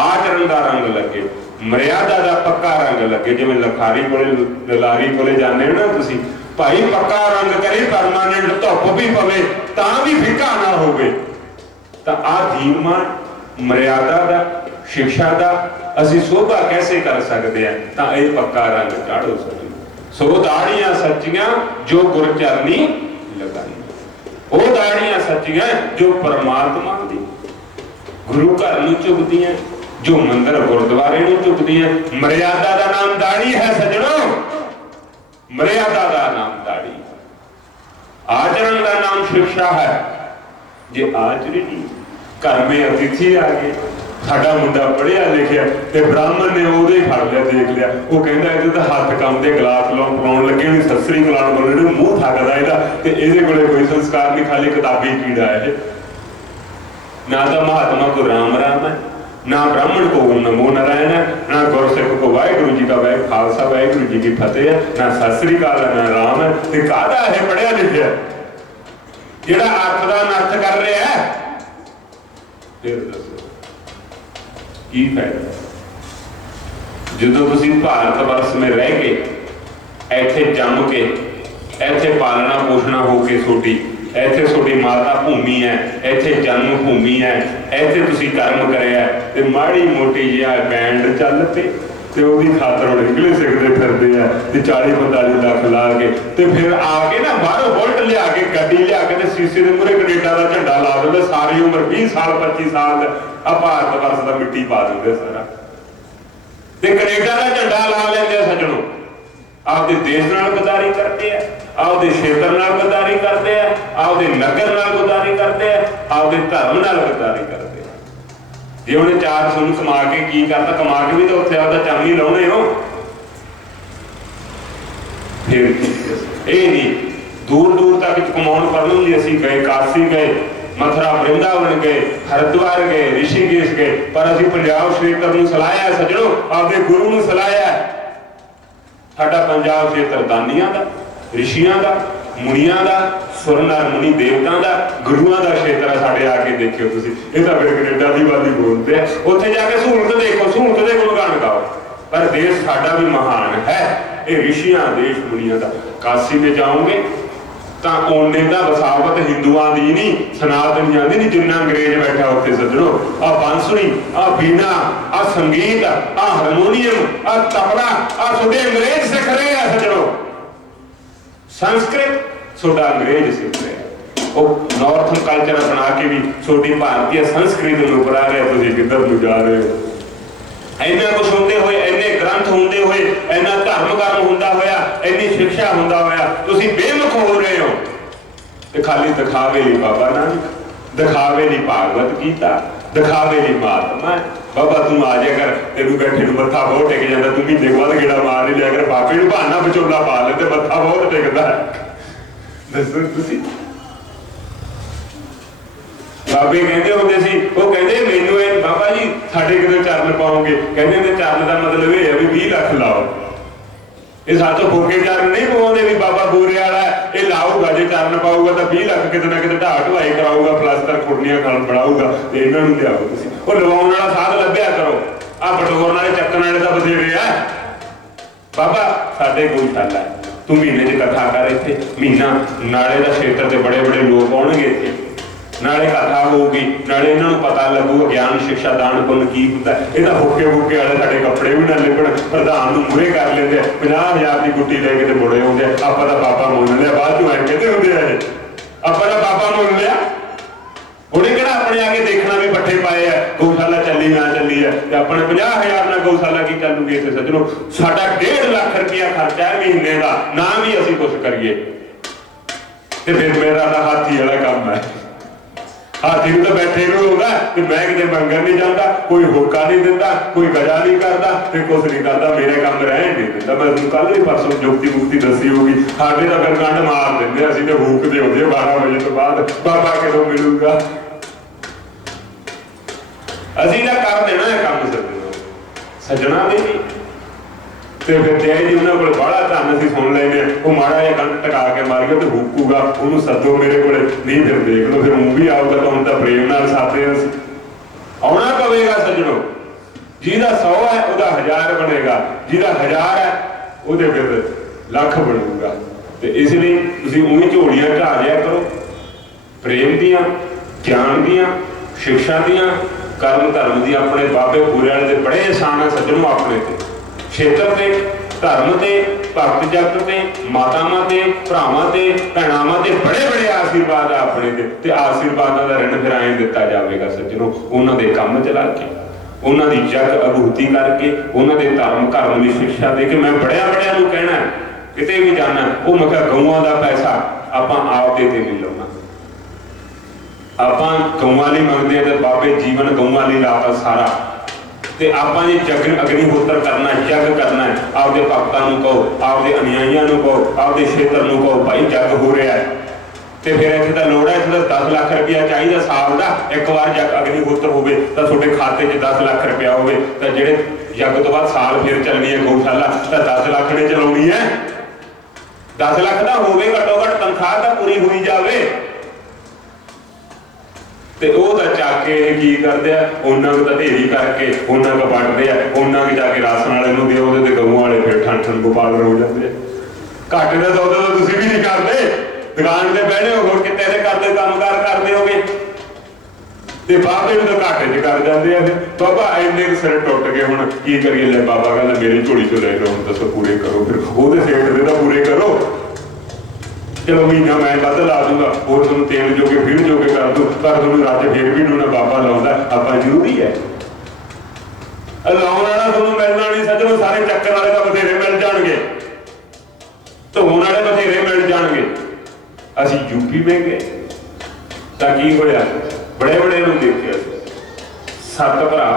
आचरण दा रंग लगे, मर्यादा दा पक्का रंग लगे। जिवें लखारी कोले लारी कोले जाने हो ना तुसीं, भाई पक्का रंग करे, परमानेंट धुप भी पवे तां भी फिक्का ना होवे। तां आ धीमान मर्यादा दा शिक्षा दा असीं शोभा कैसे कर सकते हैं? तां इह पक्का रंग चाढ़ो सजणों। सो दाड़ियां सच्चियां जो गुरचरनी लगाई, वो दाड़ियां सच्चियां जो परमात्मा दी गुरु घर नूं चुभदियां, जो मंदिर गुरुद्वारे नूं चुभदियां। मर्यादा दा नाम दाड़ी है सजणों, मर्यादा दा नाम दाड़ी, आचरण का नाम शिक्षा है। जे आचरण नहीं, घर में अतिथि आ गए, साडा मुंडा पढ़िया लिखिया ते ब्राह्मण ने ਉਹਦੇ ਫੜ ਲਿਆ, ਦੇਖ ਲਿਆ, ਉਹ ਕਹਿੰਦਾ ਇਹਦੇ ਤਾਂ ਹੱਥ ਕੰਮ ਦੇ ਗਲਾਸ ਲਾਉਣ ਲੱਗੇ ਵੀ ਸਤਿ ਸ੍ਰੀ ਅਕਾਲ ਬੋਲਣ ਨੂੰ ਮੂੰਹ ਥੱਕਦਾ ਇਹਦਾ, ਤੇ ਇਹਦੇ ਕੋਲੇ ਕੋਈ ਸੰਸਕਾਰ ਨਹੀਂ, ਖਾਲੀ ਕਿਤਾਬੀ ਕੀੜਾ ਹੈ। ਨਾ ਤਾਂ ਮਹਾਤਮਾ ਕੋ ਰਾਮ ਰਾਮ ਹੈ, ना ब्राह्मण को नमो नारायण है, ना गुरसिख को वाहिगुरु जी का खालसा वाहिगुरु जी की फतेह है, ना सत श्री अकाल है, ना राम है। ते काहदा है पढ़िया लिखिया जिहड़ा अर्थ दा अनर्थ कर रहा है? फिर दसो की फायदा? जदों तुसीं भारत वर्ष में रह के इत्थे जम के इत्थे पालना पोषणा होके सोडी ਇੱਥੇ ਤੁਹਾਡੀ ਮਾਤਾ ਭੂਮੀ ਹੈ, ਇੱਥੇ ਜਨਮ ਭੂਮੀ ਹੈ, ਇੱਥੇ ਤੁਸੀਂ ਕਰਮ ਕਰਿਆ ਤੇ ਮਾੜੀ ਮੋਟੀ ਜਿਹਾ ਬੈਂਡ ਚੱਲ ਪਏ ਤੇ ਉਹਦੀ ਖਾਤਰ ਹੁਣ ਇੰਗਲਿਸ਼ ਸਿੱਖਦੇ ਫਿਰਦੇ ਆ ਤੇ 40-45 ਲੱਖ ਲਾ ਕੇ ਤੇ ਫਿਰ ਆ ਕੇ ਨਾ ਬਾਹਰੋਂ ਬੁਲਟ ਲਿਆ ਕੇ ਗੱਡੀ ਲਿਆ ਕੇ ਤੇ ਸੀਸੇ ਦੇ ਮੂਹਰੇ ਕੈਨੇਡਾ ਦਾ ਝੰਡਾ ਲਾ ਦਿੰਦੇ। ਸਾਰੀ ਉਮਰ 20 ਸਾਲ 25 ਸਾਲ ਆ ਭਾਰਤ ਵਰਸ ਦਾ ਮਿੱਟੀ ਪਾ ਦਿੰਦੇ ਸਾਰਾ ਤੇ ਕੈਨੇਡਾ ਦਾ ਝੰਡਾ ਲਾ ਲੈਂਦੇ ਆ ਸੱਜਣੋ। आपके देश नाल गद्दारी करते हैं, आपके क्षेत्र नाल गद्दारी करते हैं, आपके नगर नाल गद्दारी करते हैं, आपके धर्म नाल गद्दारी करते हैं। जे उन्हें 4 सुन कमा के की करता, कमा के भी तो उत्थे आपदा चम ही लाउणे हो। फिर ये नहीं दूर दूर तक कमाउण पढ़न लई असीं गए, काशी गए, मथुरा वृंदावन गए, हरिद्वार गए, ऋषिकेश गए, पर असीं पंजाब क्षेत्र नूं सलाहिया सजणो, आपदे गुरु नूं सलाहिया। साडा पंजाब क्षेत्र दानियां दा, ऋषियां दा, मुनियां दा, सुर नर मुनि देवतां दा, गुरुआं दा क्षेत्र है। साडे आके देखियो तुसीं, इह तां फिर कनेडा दी वाली बोलते हैं, उत्थे जाके सहूलत देखो, सहूलत दे गुणगान गाओ। पर देश साडा भी महान है, ये ऋषियां देश मुनियां दा। काशी में जाओगे ਤਾਂ ਉਹਨੇ ਦਾ ਵਸਾਵਤ ਹਿੰਦੂਆਂ ਦੀ ਨਹੀਂ, ਸਨਾਤਨੀਆਂ ਦੀ ਨਹੀਂ, ਜਿੰਨਾ ਅੰਗਰੇਜ਼ ਬੈਠਾ ਉੱਥੇ ਸੱਜਣੋ। ਆ ਬਾਂਸੁਰੀ, ਆ ਬੀਨਾ, ਆ ਸੰਗੀਤ, ਆ ਹਾਰਮੋਨੀਅਮ, ਆ ਤਬਲਾ, ਆ ਤੁਹਾਡੇ ਅੰਗਰੇਜ਼ ਸਿੱਖ ਰਹੇ ਆ ਸੱਜਣੋ। ਸੰਸਕ੍ਰਿਤ ਤੁਹਾਡਾ ਅੰਗਰੇਜ਼ ਸਿੱਖ ਰਿਹਾ, ਉਹ ਨਾਰਥਨ ਕਲਚਰ ਬਣਾ ਕੇ ਵੀ ਤੁਹਾਡੀ ਭਾਰਤੀ ਸੰਸਕ੍ਰਿਤ ਨੂੰ ਉਪਰਾ ਰਹੇ। ਤੁਸੀਂ ਕਿੱਧਰ ਨੂੰ ਜਾ ਰਹੇ ਹੋ? ਇੰਨਾ ਕੁਛ ਹੁੰਦੇ ਹੋਏ, ਇੰਨੇ ਗ੍ਰੰਥ ਹੁੰਦੇ ਹੋਏ, ਇੰਨਾ ਧਰਮ ਕਰਮ ਹੁੰਦਾ ਹੋਇਆ, ਇੰਨੀ ਸਿੱਖਿਆ ਹੁੰਦਾ ਹੋਇਆ, ਤੁਸੀਂ ਬੇਮੁਖ ਹੋ ਰਹੇ ਹੋ। ਤੇ ਖਾਲੀ ਦਿਖਾਵੇ ਲਈ ਬਾਬਾ ਨਾਨਕ, ਦਿਖਾਵੇ ਲਈ ਭਾਗਵਤ ਗੀਤਾ, ਦਿਖਾਵੇ ਲਈ ਮਹਾਤਮਾ। ਬਾਬਾ ਤੂੰ ਆ ਜਾ ਕਰ, ਤੈਨੂੰ ਬੈਠੇ ਨੂੰ ਮੱਥਾ ਬਹੁਤ ਟਿਕ ਜਾਂਦਾ, ਤੂੰ ਮਹੀਨੇ ਬਾਅਦ ਗੇੜਾ ਮਾਰ ਹੀ ਲਿਆ ਕਰ। ਬਾਬੇ ਨੂੰ ਬਹਾਨਾ ਵਿਚੋਲਾ ਪਾ ਲੈ ਤੇ ਮੱਥਾ ਬਹੁਤ ਟਿਕਦਾ। ਦੱਸੋ ਤੁਸੀਂ ਬਾਬੇ ਕਹਿੰਦੇ ਹੁੰਦੇ ਸੀ, ਉਹ ਕਹਿੰਦੇ ਮੈਨੂੰ ਇਹ ਬਾਬਾ ਜੀ ਸਾਡੇ ਕਿਤੇ ਚਰਨ ਪਾਓਗੇ? ਕਹਿੰਦੇ ਨੇ ਚਰਨ ਦਾ ਮਤਲਬ ਇਹ ਹੈ ਵੀ 20 ਲੱਖ ਲਾਓ। ਇਹ ਸਾਤੋਂ ਫੋਕੇ ਚਰਨ ਨਹੀਂ ਪਵਾਉਂਦੇ ਵੀ ਬਾਬਾ ਬੋਰੇ ਵਾਲਾ ਇਹ ਲਾਊਗਾ, ਜੇ ਚਰਨ ਪਾਊਗਾ ਤਾਂ 20 ਲੱਖ ਕਿਤੇ ਨਾ ਕਿਤੇ ਢਾਹ ਢੁਆਈ ਕਰਾਊਗਾ, ਪਲਸਤਰ ਖੁਰਨੀਆਂ ਖਾਣ ਬਣਾਊਗਾ ਤੇ ਇਹਨਾਂ ਨੂੰ ਲਿਆਓ ਤੁਸੀਂ। ਉਹ ਲਵਾਉਣ ਵਾਲਾ ਸਾਧ ਲੱਭਿਆ ਕਰੋ, ਆ ਬਟੋਰਨ ਵਾਲੇ ਚੱਕਣ ਵਾਲੇ ਤਾਂ ਬਥੇਰੇ ਆ। ਬਾਬਾ ਸਾਡੇ ਗਊਸ਼ਾਲਾ ਹੈ, ਤੂੰ ਮਹੀਨੇ 'ਚ ਕਥਾ ਕਰ, ਇੱਥੇ ਮਹੀਨਾ ਨਾਲੇ ਦਾ ਖੇਤਰ ਤੇ ਬੜੇ ਬੜੇ ਲੋਕ ਆਉਣਗੇ ਇੱਥੇ, ਨਾਲੇ ਕਥਾ ਹੋਊਗੀ, ਨਾਲੇ ਇਹਨਾਂ ਨੂੰ ਪਤਾ ਲੱਗੂਗਾ ਗਿਆਨ ਸਿੱਖਿਆ ਦਾਨ ਪੁੰਨ ਕੀ ਹੁੰਦਾ। ਇਹ ਤਾਂ ਹੁੱਕੇ ਹੁੱਕੇ ਵਾਲੇ ਸਾਡੇ ਕੱਪੜੇ ਵੀ ਨਾ ਲਿਪਣ, ਪ੍ਰਧਾਨ ਨੂੰ ਮੂਹਰੇ ਕਰ ਲੈਂਦੇ ਆ, 50,000 ਦੀ ਗੁੱਟੀ ਲੈ ਕੇ ਤੇ ਮੁੜੇ ਆਉਂਦੇ ਆ। ਆਪਾਂ ਤਾਂ ਬਾਬਾ ਮੁੱਲ ਲਿਆ, ਬਾਅਦ ਚੋਂ ਐਂ ਕਹਿੰਦੇ ਹੁੰਦੇ ਆ ਇਹ ਆਪਾਂ ਤਾਂ ਬਾਬਾ ਮੁੱਲ ਲਿਆ। ਉਹਨੇ ਕਿਹੜਾ ਆਪਣੇ ਆ ਕੇ ਦੇਖਣਾ ਵੀ ਪੱਠੇ ਪਾਏ ਆ, ਗਊਸ਼ਾਲਾ ਚੱਲੀ ਨਾ ਚੱਲੀ ਆ, ਤੇ ਆਪਣੇ 50,000 ਨਾਲ ਗਊਸ਼ਾਲਾ ਕੀ ਚੱਲੂਗੀ ਇੱਥੇ ਸੱਜਣੋ। ਸਾਡਾ 1.5 रुपया खर्चा है महीने का, ना भी असीं कुछ करिए तो फिर मेरा तो हाथी वाला काम है। हाथी तो बैठे नहीं होगा तो मैं कितने मंगन नहीं जाता, कोई होका नहीं देता, कोई गजा नहीं करता, फिर कुछ नहीं करता, मेरे काम रहन नहीं देता। मैं कल भी परसों जुगती मुक्ति दसी होगी, साढ़े तो फिर गंढ मार देंगे, असं तो भूखते होंगे 12 बजे तो बाद बाबा कदों मिलूगा। असीं तो कर देना है काम सज्जना दे भी ਤੇ ਫਿਰ ਜੈ ਜੀ ਉਹਨਾਂ ਕੋਲ ਬੜਾ ਧੰਨ ਅਸੀਂ ਸੁਣ ਲੈਨੇ ਉਹ ਮਾੜਾ ਜਿਹਾ ਕੰਨ ਟਕਾ ਕੇ ਮਾਰ ਗਿਆ ਤੇ ਹੁੱਕੂਗਾ, ਉਹਨੂੰ ਸੱਦੋ ਮੇਰੇ ਕੋਲੇ, ਨਹੀਂ ਫਿਰ ਦੇਖ ਲਓ, ਫਿਰ ਉਹ ਵੀ ਆਊਗਾ ਤਾਂ ਹੁਣ ਤਾਂ ਪ੍ਰੇਮ ਨਾਲ ਸਾਦੇ ਅਸੀਂ ਆਉਣਾ ਪਵੇਗਾ ਸੱਜਣੋ। ਜਿਹਦਾ 100 ਹੈ ਉਹਦਾ 1000 ਬਣੇਗਾ, ਜਿਹਦਾ 1000 ਹੈ ਉਹਦੇ ਫਿਰ ਲੱਖ ਬਣੂਗਾ। ਤੇ ਇਸ ਲਈ ਤੁਸੀਂ ਉਹੀ ਝੋਲੀਆਂ ਢਾ ਲਿਆ ਕਰੋ ਪ੍ਰੇਮ ਦੀਆਂ, ਗਿਆਨ ਦੀਆਂ, ਸਿੱਖਿਆ ਦੀਆਂ, ਕਰਮ ਧਰਮ ਦੀ। ਆਪਣੇ ਬਾਬੇ ਪੂਰੇ ਵਾਲੇ ਦੇ ਬੜੇ ਆਸਾਨ ਹੈ ਸੱਜਣੋ, ਆਪਣੇ ਤੇ ਖੇਤਰ ਤੇ, ਧਰਮ ਤੇ, ਭਗਤ ਜਗਤ ਤੇ, ਮਾਤਾਵਾਂ ਤੇ, ਭਰਾਵਾਂ ਤੇ, ਭੈਣਾਵਾਂ ਤੇ ਬੜੇ ਬੜੇ ਆਸ਼ੀਰਵਾਦ ਆ ਆਪਣੇ ਤੇ ਆਸ਼ੀਰਵਾਦਾਂ ਦਾ ਰਿਣ ਫਿਰ ਐਂ ਦਿੱਤਾ ਜਾਵੇਗਾ ਸੱਜਣੋ, ਉਹਨਾਂ ਦੇ ਕੰਮ ਚਲਾ ਕੇ, ਉਹਨਾਂ ਦੀ ਜਗ ਅਭੂਤੀ ਕਰਕੇ, ਉਹਨਾਂ ਦੇ ਧਰਮ ਘਰਮ ਦੀ ਸਿੱਖਿਆ ਦੇ ਕੇ। ਮੈਂ ਬੜਿਆਂ ਨੂੰ ਕਹਿਣਾ ਕਿਤੇ ਵੀ ਜਾਣਾ, ਉਹ ਮੈਂ ਕਿਹਾ ਗਊਆਂ ਦਾ ਪੈਸਾ ਆਪਾਂ ਆਪਦੇ ਤੇ ਨਹੀਂ ਲਾਉਣਾ, ਆਪਾਂ ਗਊਆਂ ਲਈ ਮੰਗਦੇ ਆ ਤੇ ਬਾਬੇ ਜੀਵਨ ਗਊਆਂ ਲਈ ਲਾਤਾ ਸਾਰਾ। ਤੇ ਆਪਾਂ ਜੇ ਅਗਨੀਹੋਤਰ ਕਰਨਾ, ਜਗ ਕਰਨਾ, ਆਪਦੇ ਭਗਤਾਂ ਨੂੰ ਕਹੋ, ਆਪਦੇ ਅਨੁਯਾਈਆਂ ਨੂੰ ਕਹੋ, ਆਪਦੇ ਖੇਤਰ ਨੂੰ ਕਹੋ ਭਾਈ ਜਗ ਹੋ ਰਿਹਾ ਹੈ। ਤੇ ਫਿਰ ਇੱਥੇ ਤਾਂ ਲੋੜ ਹੈ, ਇੱਥੇ ਤਾਂ 10 ਲੱਖ ਰੁਪਇਆ ਚਾਹੀਦਾ ਸਾਲ ਦਾ, ਇੱਕ ਵਾਰ ਜਗ ਅਗਨੀਹੋਤਰ ਹੋਵੇ ਤਾਂ ਤੁਹਾਡੇ ਖਾਤੇ 'ਚ 10 ਲੱਖ ਰੁਪਇਆ ਹੋਵੇ, ਤਾਂ ਜਿਹੜੇ ਜਗ ਤੋਂ ਬਾਅਦ ਸਾਲ ਫਿਰ ਚੱਲਣੀ ਹੈ ਗਊਸ਼ਾਲਾ ਤਾਂ 10 ਲੱਖ ਨੇ ਚਲਾਉਣੀ ਹੈ। 10 ਲੱਖ ਦਾ ਹੋਵੇ ਘੱਟੋ ਘੱਟ ਤਨਖਾਹ ਤਾਂ ਪੂਰੀ ਹੋਈ ਜਾਵੇ। ਤੇ ਉਹ ਤਾਂ ਚੱਕ ਕੇ ਇਹ ਕੀ ਕਰਦੇ ਆ, ਉਹਨਾਂ ਨੂੰ ਤਾਂ ਢੇਰੀ ਕਰਕੇ ਉਹਨਾਂ ਨੂੰ ਵੰਡਦੇ ਆ, ਉਹਨਾਂ ਨੂੰ ਜਾ ਕੇ ਰਾਸ਼ਨ ਵਾਲੇ ਨੂੰ ਦਿਓ, ਉਹਦੇ ਤੇ ਗਊਆਂ ਵਾਲੇ ਫਿਰ ਠਣ ਗੋਪਾਲਰ ਹੋ ਜਾਂਦੇ ਆ। ਘਾਟੇ ਦਾ ਸੌਦਾ ਤਾਂ ਤੁਸੀਂ ਵੀ ਨਹੀਂ ਕਰਦੇ, ਦੁਕਾਨ ਤੇ ਬਹਿਣੇ ਹੋ, ਹੋਰ ਕਿਤੇ ਦੇ ਕਰਦੇ ਕੰਮਕਾਰ ਕਰਦੇ ਹੋਗੇ ਤੇ ਬਾਬੇ ਨੂੰ ਤਾਂ ਘਾਟੇ 'ਚ ਕਰ ਜਾਂਦੇ ਆ। ਫਿਰ ਬਾਬਾ ਇੰਨੇ ਕੁ ਸਿਰ ਟੁੱਟ ਗਏ, ਹੁਣ ਕੀ ਕਰੀਏ? ਲੈ ਬਾਬਾ ਕਹਿੰਦਾ ਮੇਰੀ ਝੋਲੀ 'ਚੋਂ ਲੈ ਲਓ, ਹੁਣ ਦੱਸੋ ਪੂਰੇ ਕਰੋ, ਫਿਰ ਉਹਦੇ ਸੇਠ ਦੇ ਤਾਂ ਪੂਰੇ ਕਰੋ। ਚਲੋ ਮਹੀਨਾ ਮੈਂ ਵੱਧ ਲਾ ਦੂੰਗਾ, ਹੋਰ ਤੁਹਾਨੂੰ ਤੇਲ ਜੋਗੇ ਫਿਰ ਜੋਗੇ ਕਰ ਦੂ, ਪਰ ਤੁਹਾਨੂੰ ਰੱਜ ਫਿਰ ਵੀ ਨੂੰ ਨਾ ਬਾਬਾ ਲਾਉਂਦਾ, ਆਪਾਂ ਜ਼ਰੂਰੀ ਹੈ ਲਾਉਣ ਵਾਲਾ ਤੁਹਾਨੂੰ ਮਿਲਣਾ ਨਹੀਂ ਸੱਜਣੋ। ਸਾਰੇ ਚੱਕਰ ਵਾਲੇ ਤਾਂ ਬਥੇਰੇ ਮਿਲ ਜਾਣਗੇ, ਧੋਣ ਵਾਲੇ ਬਥੇਰੇ ਮਿਲ ਜਾਣਗੇ। ਅਸੀਂ ਯੂਪੀ ਵਿੱਚ ਗਏ ਤਾਂ ਕੀ ਹੋਇਆ, ਬੜੇ ਨੂੰ ਦੇਖਿਆ 7 ਭਰਾ